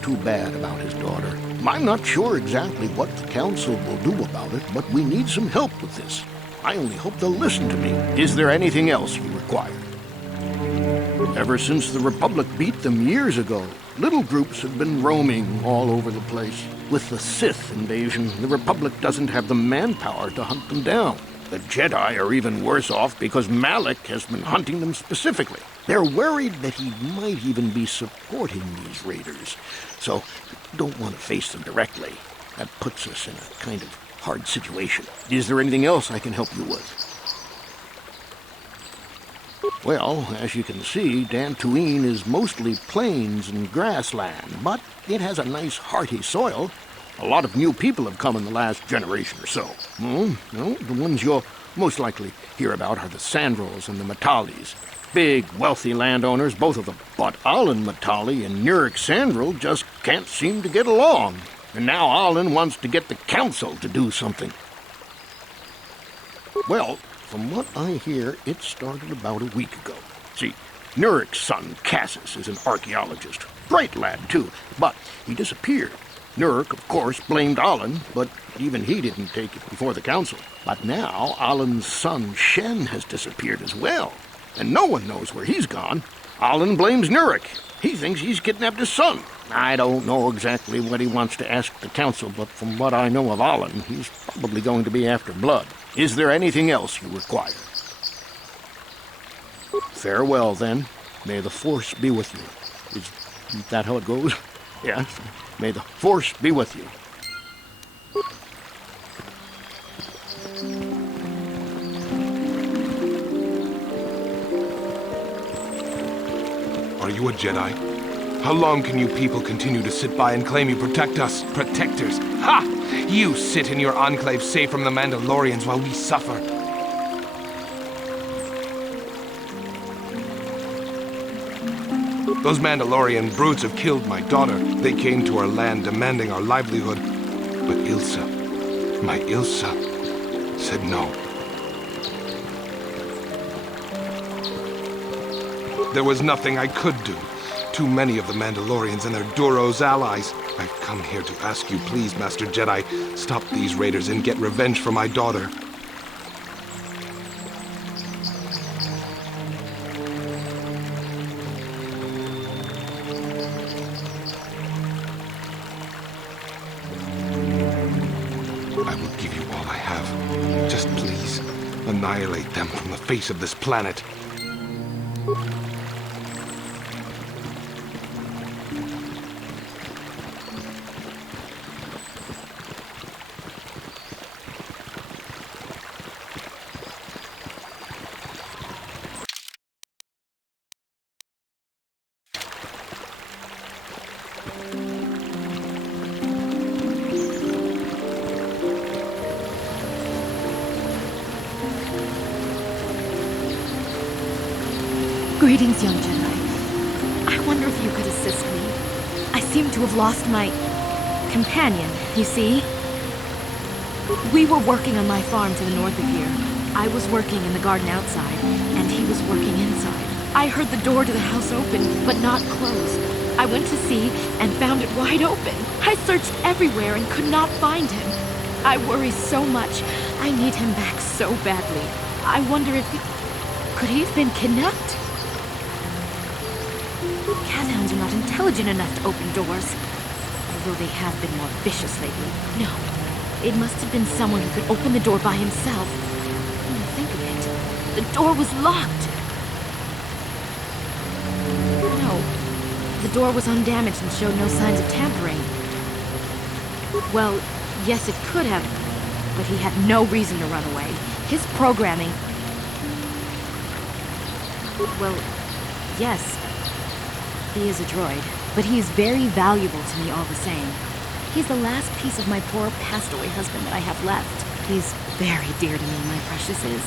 Too bad about his daughter. I'm not sure exactly what the Council will do about it, but we need some help with this. I only hope they'll listen to me. Is there anything else you require? Ever since the Republic beat them years ago, little groups have been roaming all over the place. With the Sith invasion, the Republic doesn't have the manpower to hunt them down. The Jedi are even worse off because Malak has been hunting them specifically. They're worried that he might even be supporting these raiders, so don't want to face them directly. That puts us in a kind of hard situation. Is there anything else I can help you with? Well, as you can see, Dantooine is mostly plains and grassland, but it has a nice hearty soil. A lot of new people have come in the last generation or so. No, the ones you'll most likely hear about are the Sandrils and the Matalis. Big, wealthy landowners, both of them. But Alan Matali and Nurik Sandril just can't seem to get along. And now Alan wants to get the Council to do something. Well, from what I hear, it started about a week ago. See, Nurik's son, Cassis, is an archaeologist. Bright lad, too, but he disappeared. Nurik, of course, blamed Alan, but even he didn't take it before the Council. But now Alan's son, Shen, has disappeared as well. And no one knows where he's gone. Alan blames Nurik. He thinks he's kidnapped his son. I don't know exactly what he wants to ask the Council, but from what I know of Alan, he's probably going to be after blood. Is there anything else you require? Farewell, then. May the Force be with you. Isn't that how it goes? Yes. May the Force be with you. Are you a Jedi? How long can you people continue to sit by and claim you protect us? Protectors? Ha! You sit in your enclave safe from the Mandalorians while we suffer. Those Mandalorian brutes have killed my daughter. They came to our land demanding our livelihood. But Ilsa, my Ilsa, said no. There was nothing I could do. Too many of the Mandalorians and their Duros allies. I've come here to ask you, please, Master Jedi, stop these raiders and get revenge for my daughter. I will give you all I have. Just please, annihilate them from the face of this planet. Greetings, young Jedi. I wonder if you could assist me. I seem to have lost my companion, you see? We were working on my farm to the north of here. I was working in the garden outside, and he was working inside. I heard the door to the house open, but not close. I went to see and found it wide open. I searched everywhere and could not find him. I worry so much. I need him back so badly. I wonder if could he have been kidnapped? Cathounds are not intelligent enough to open doors, although they have been more vicious lately. No, it must have been someone who could open the door by himself. When I think of it, the door was locked. No, the door was undamaged and showed no signs of tampering. Well, yes, it could have, but he had no reason to run away. His programming... Well, yes. He is a droid, but he is very valuable to me all the same. He's the last piece of my poor passed-away husband that I have left. He's very dear to me, my precious is.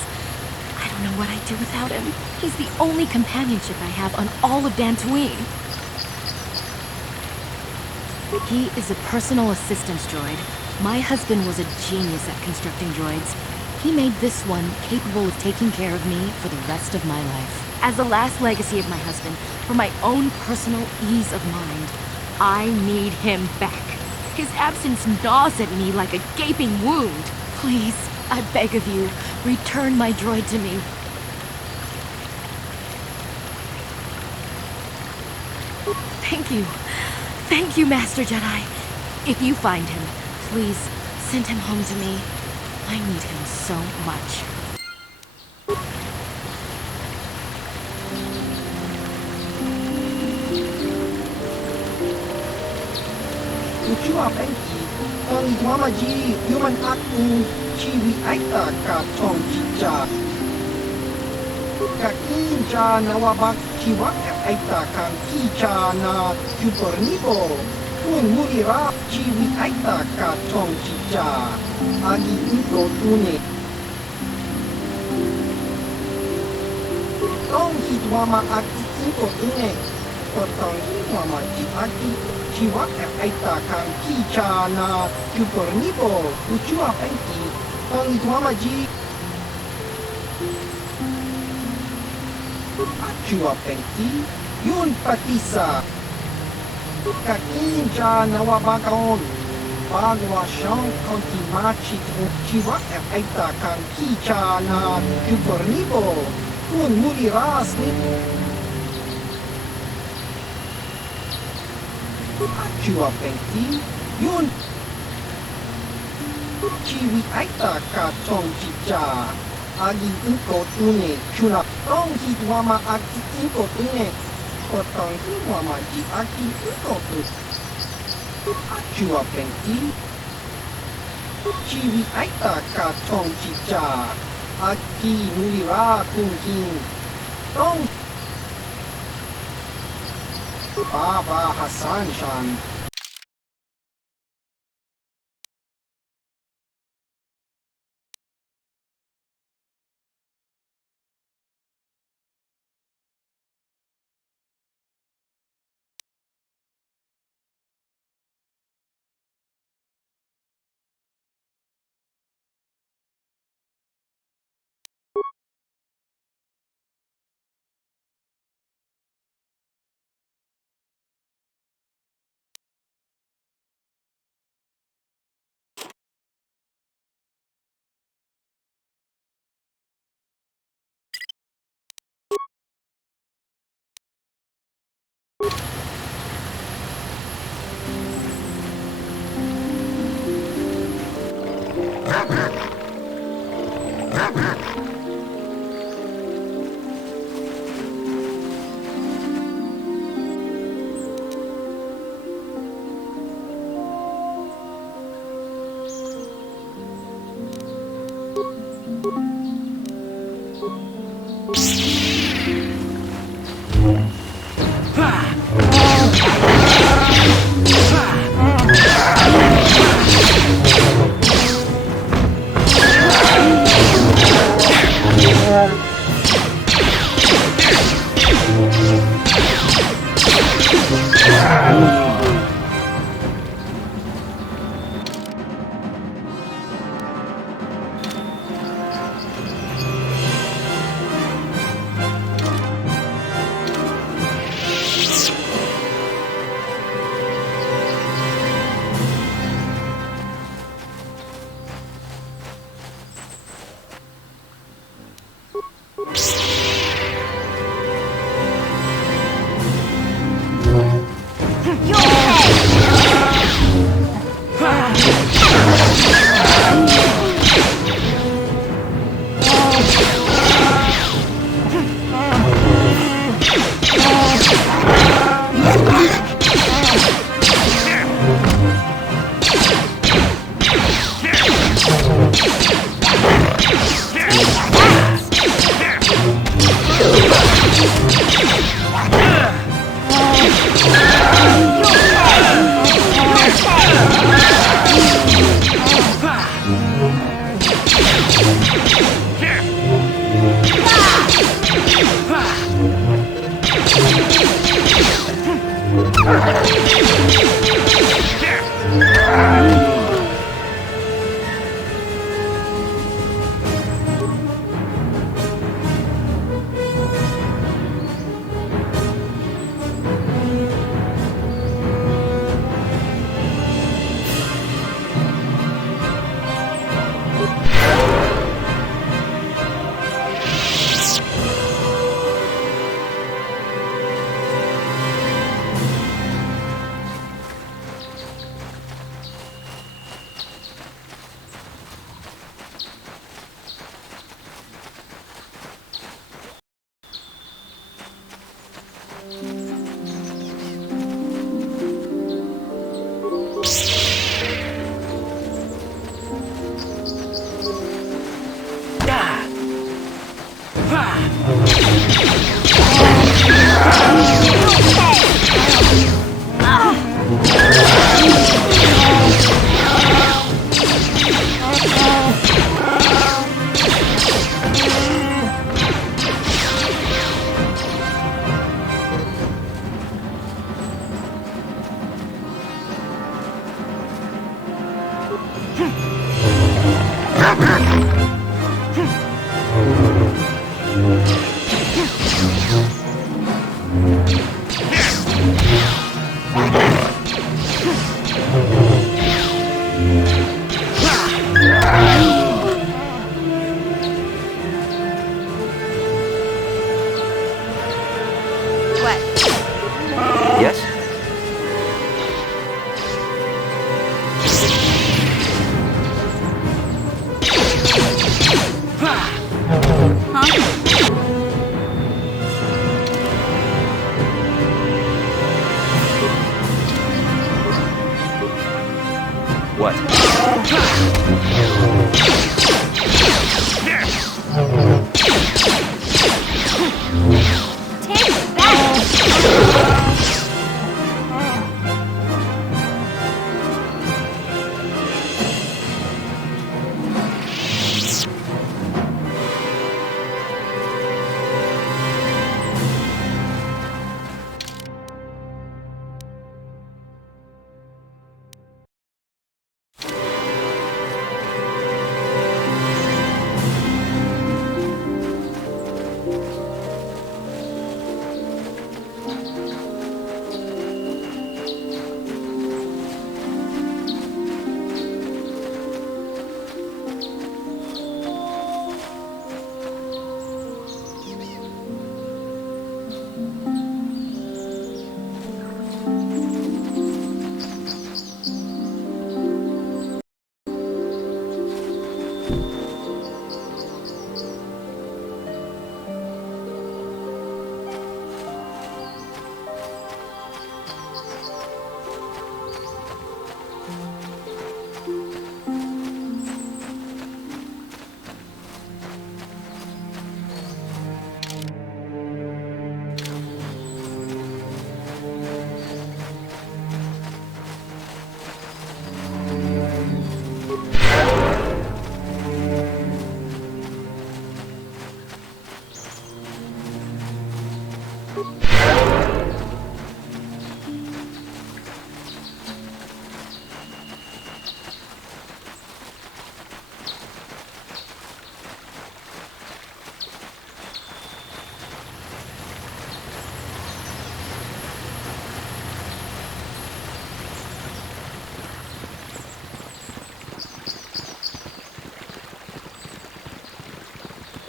I don't know what I'd do without him. He's the only companionship I have on all of Dantooine. He is a personal assistance droid. My husband was a genius at constructing droids. He made this one capable of taking care of me for the rest of my life. As the last legacy of my husband, for my own personal ease of mind, I need him back. His absence gnaws at me like a gaping wound. Please, I beg of you, return my droid to me. Thank you. Thank you, Master Jedi. If you find him, please send him home to me. I need him so much. Ucua Penki, Tong Mamaji, Human Aku, Chiwi Aita Ka Tong Chicha. Kakinja Nawabak Chiwa Aita Kan Kicha Na Kupornibo, Kun Murira Chiwi Aita Ka Tong Chicha. Agi Iko Tune. Tong Hitwama Aki Iko Tune. Tong Hitwama Aki. Chiwa Aita Kan Kicha Na Kupornibo, Ucua Penki, Tong Mamaji. Acua Penki, Yun Patisa. Kakinja Nawabakaon. Bagwa Shang Kontimachi Chiwa Aita Kan Kicha Na Kupornibo, Kun Muriras Ni. Acua Penki, Yun Chiwi Aita Ka Tong Chicha. agi inko tune chuna tong hi wama aki inko tune kotong hi wama ji aki inko tu achua penti chiwi aita ka tong chicha aki nulira kungking tong Baba Hassan Shan.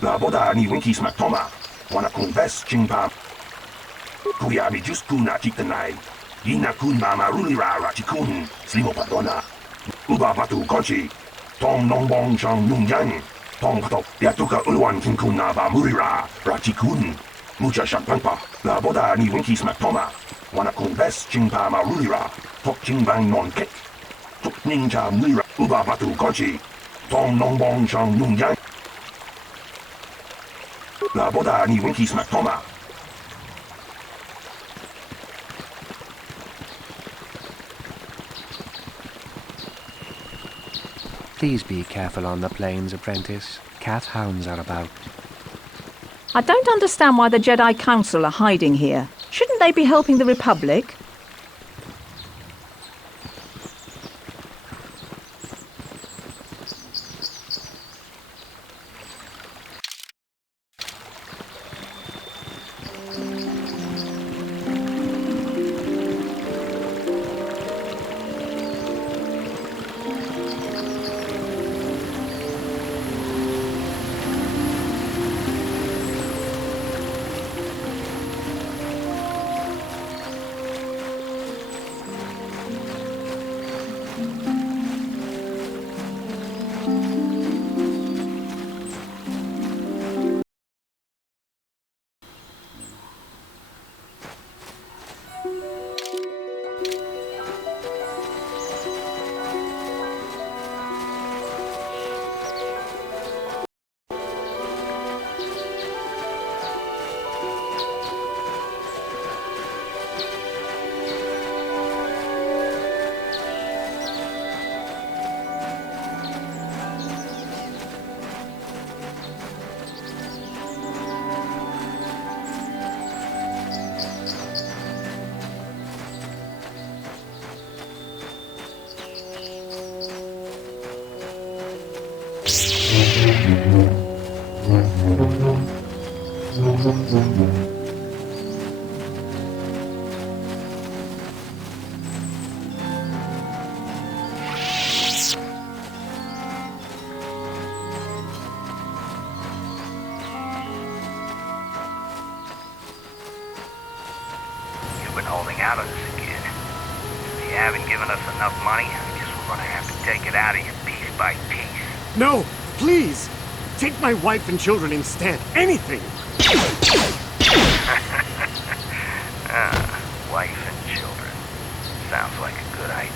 La boda ni winki smack toma. Wana kun best ching pa. Kuya mi just kuna chitanai. Ina kun mama rulira rachikun. Slimo padona. Uba batu konchi. Tom nong bong chang nung yang. Tom pato. Yatuka ulwan kinkun na ba murira rachikun. Mucha shampampa. La boda ni winki smack toma. Wana kun best ching pa ma rulira. Tok ching bang non kek. Tok ninja murira. Uba batu konchi. Tom nong bong chang nung yang. La boda ni winki smack toma. Please be careful on the plains, apprentice. Cat hounds are about. I don't understand why the Jedi Council are hiding here. Shouldn't they be helping the Republic? You've been holding out on us again. If you haven't given us enough money, I guess we're gonna have to take it out of you piece by piece. No, please! Take my wife and children instead. Anything! Wife and children. Sounds like a good idea.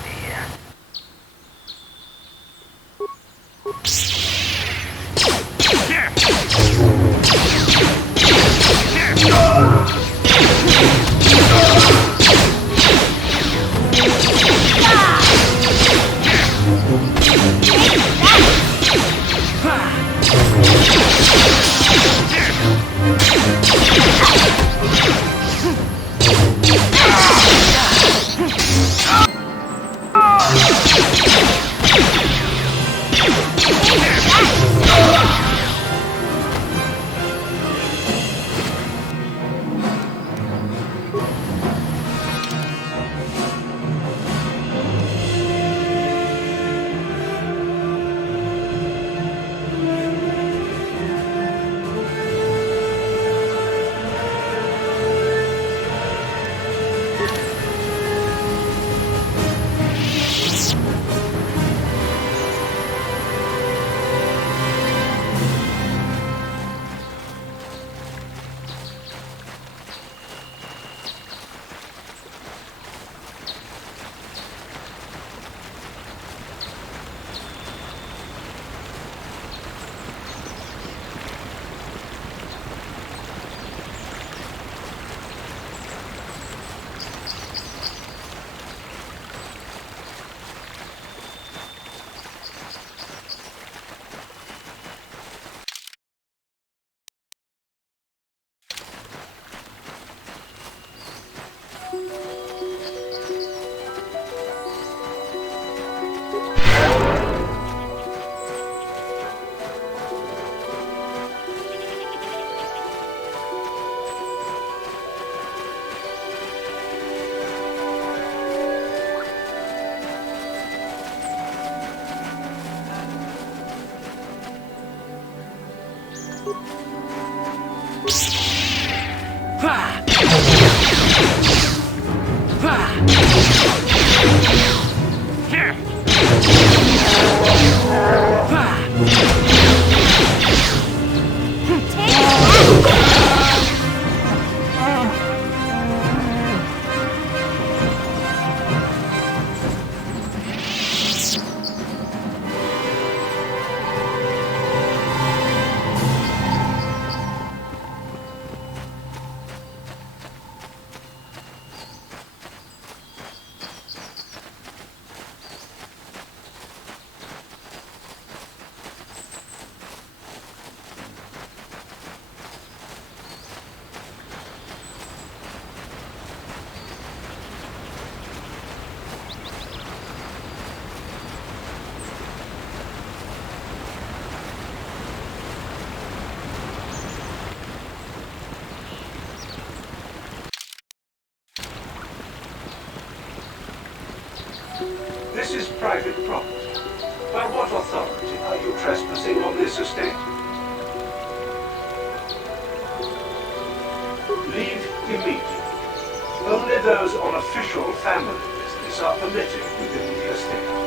This is private property. By what authority are you trespassing on this estate? Leave immediately. Only those on official family business are permitted within the estate.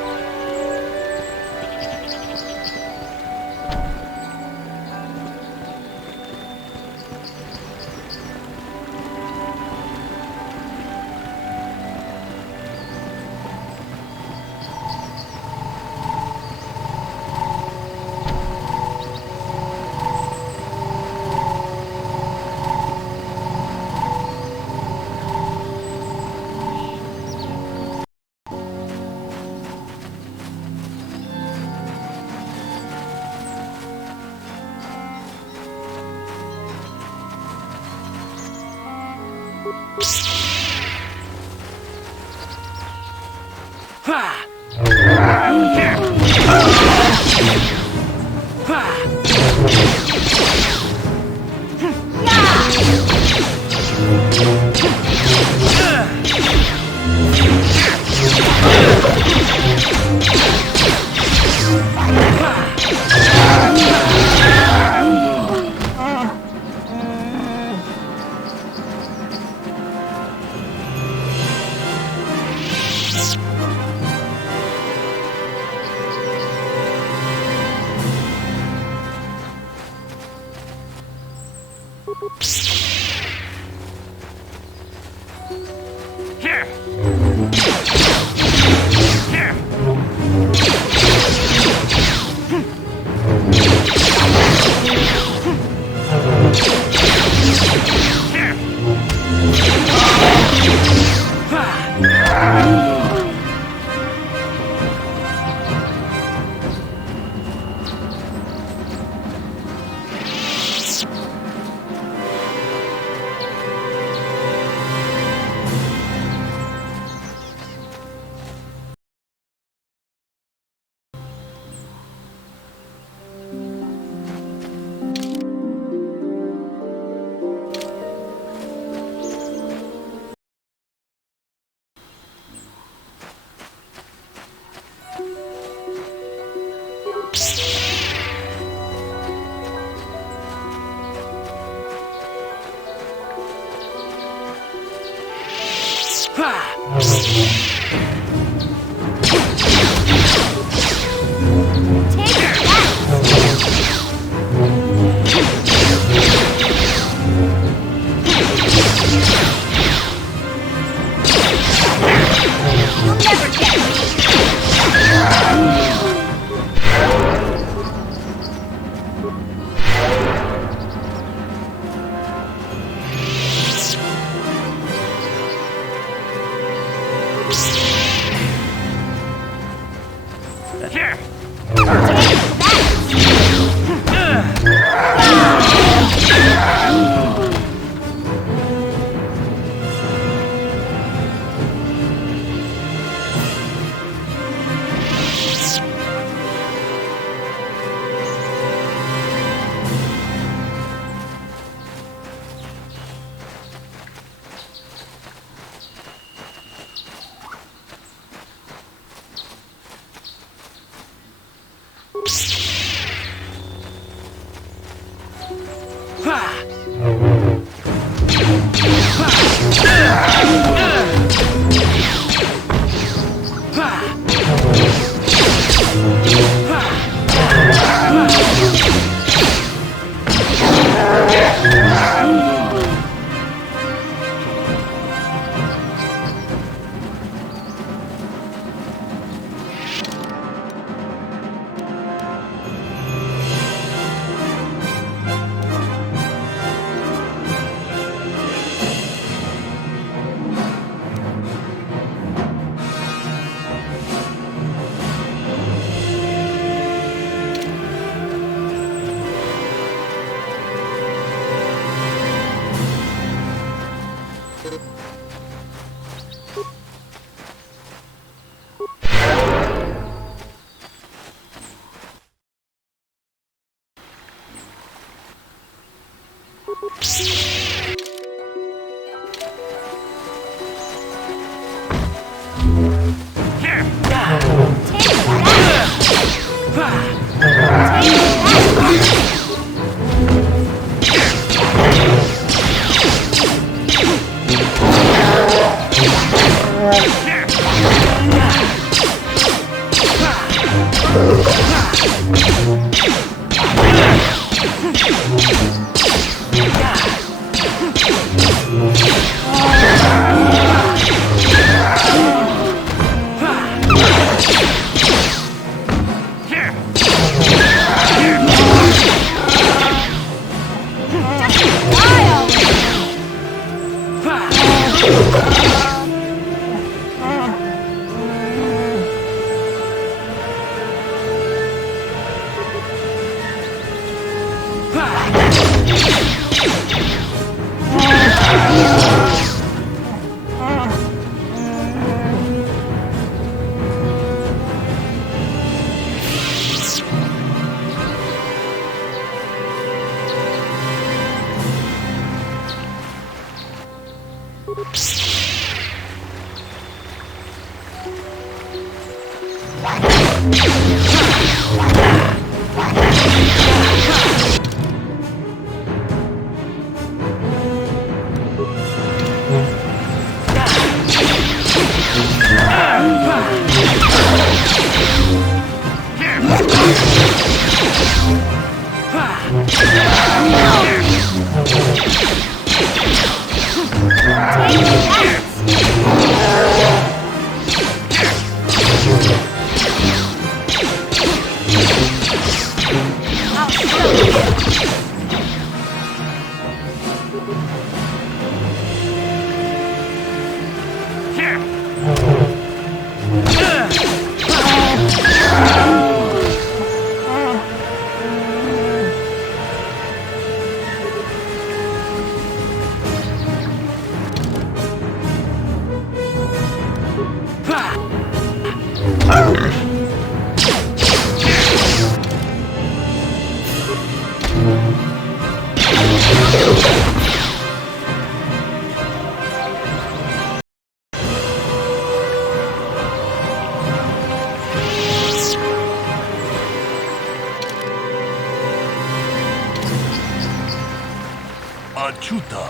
Aciuta,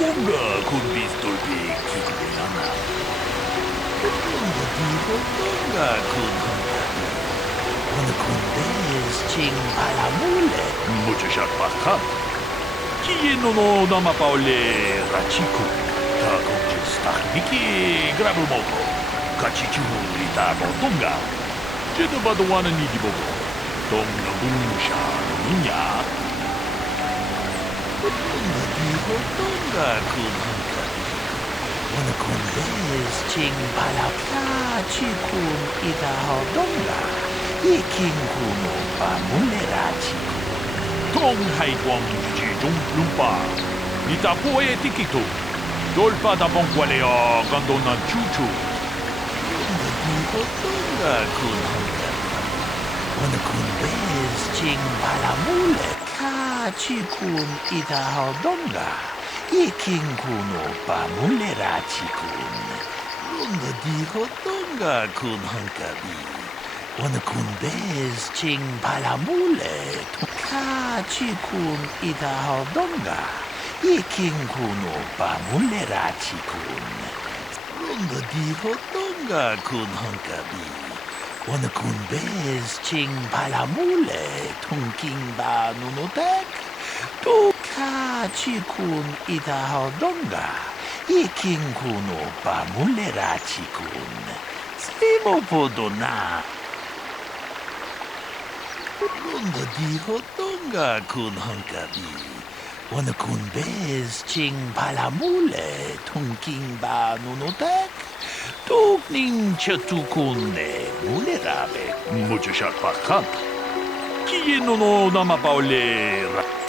unga kun vistolpi kikulana. Unga kun Una kundes ching alamule. Muchachak pakam. Kieno no nama paule rachiku. Ta konches tahniki grabumoto. Kachichu rita botonga. Jedo badowana nidibogo. Tonga bunsha ninya. Tonga kun Una kundes ching palapla chikun ida hodonga. Iking kuno pamulera chiku. Tong hai kwang ji jong lumpa. Ita poe tikito. Dolpa da bonqualeo gandona chuchu. Tonga kun Una kundes ching palamule. Chikun ida hodonga. Iking kuno pamulera chikun. Lunga di hodonga kun hankabi. Una kundes ching palamule. chikun idahaldonga. Iking kuno pamulera chikun. Runga dihodonga kun honkabi. Wana kun bez ching palamule tunking ba nunotek. Tuka chikun idahaldonga. Iking kuno pamulera chikun. Simo podona. Runga dihodonga kun honkabi. Wana kun bez ching palamule tunking ba nunotek. Tukning chatukunne mulerabe. Muchashat bakhan. Kieno no namabaulera.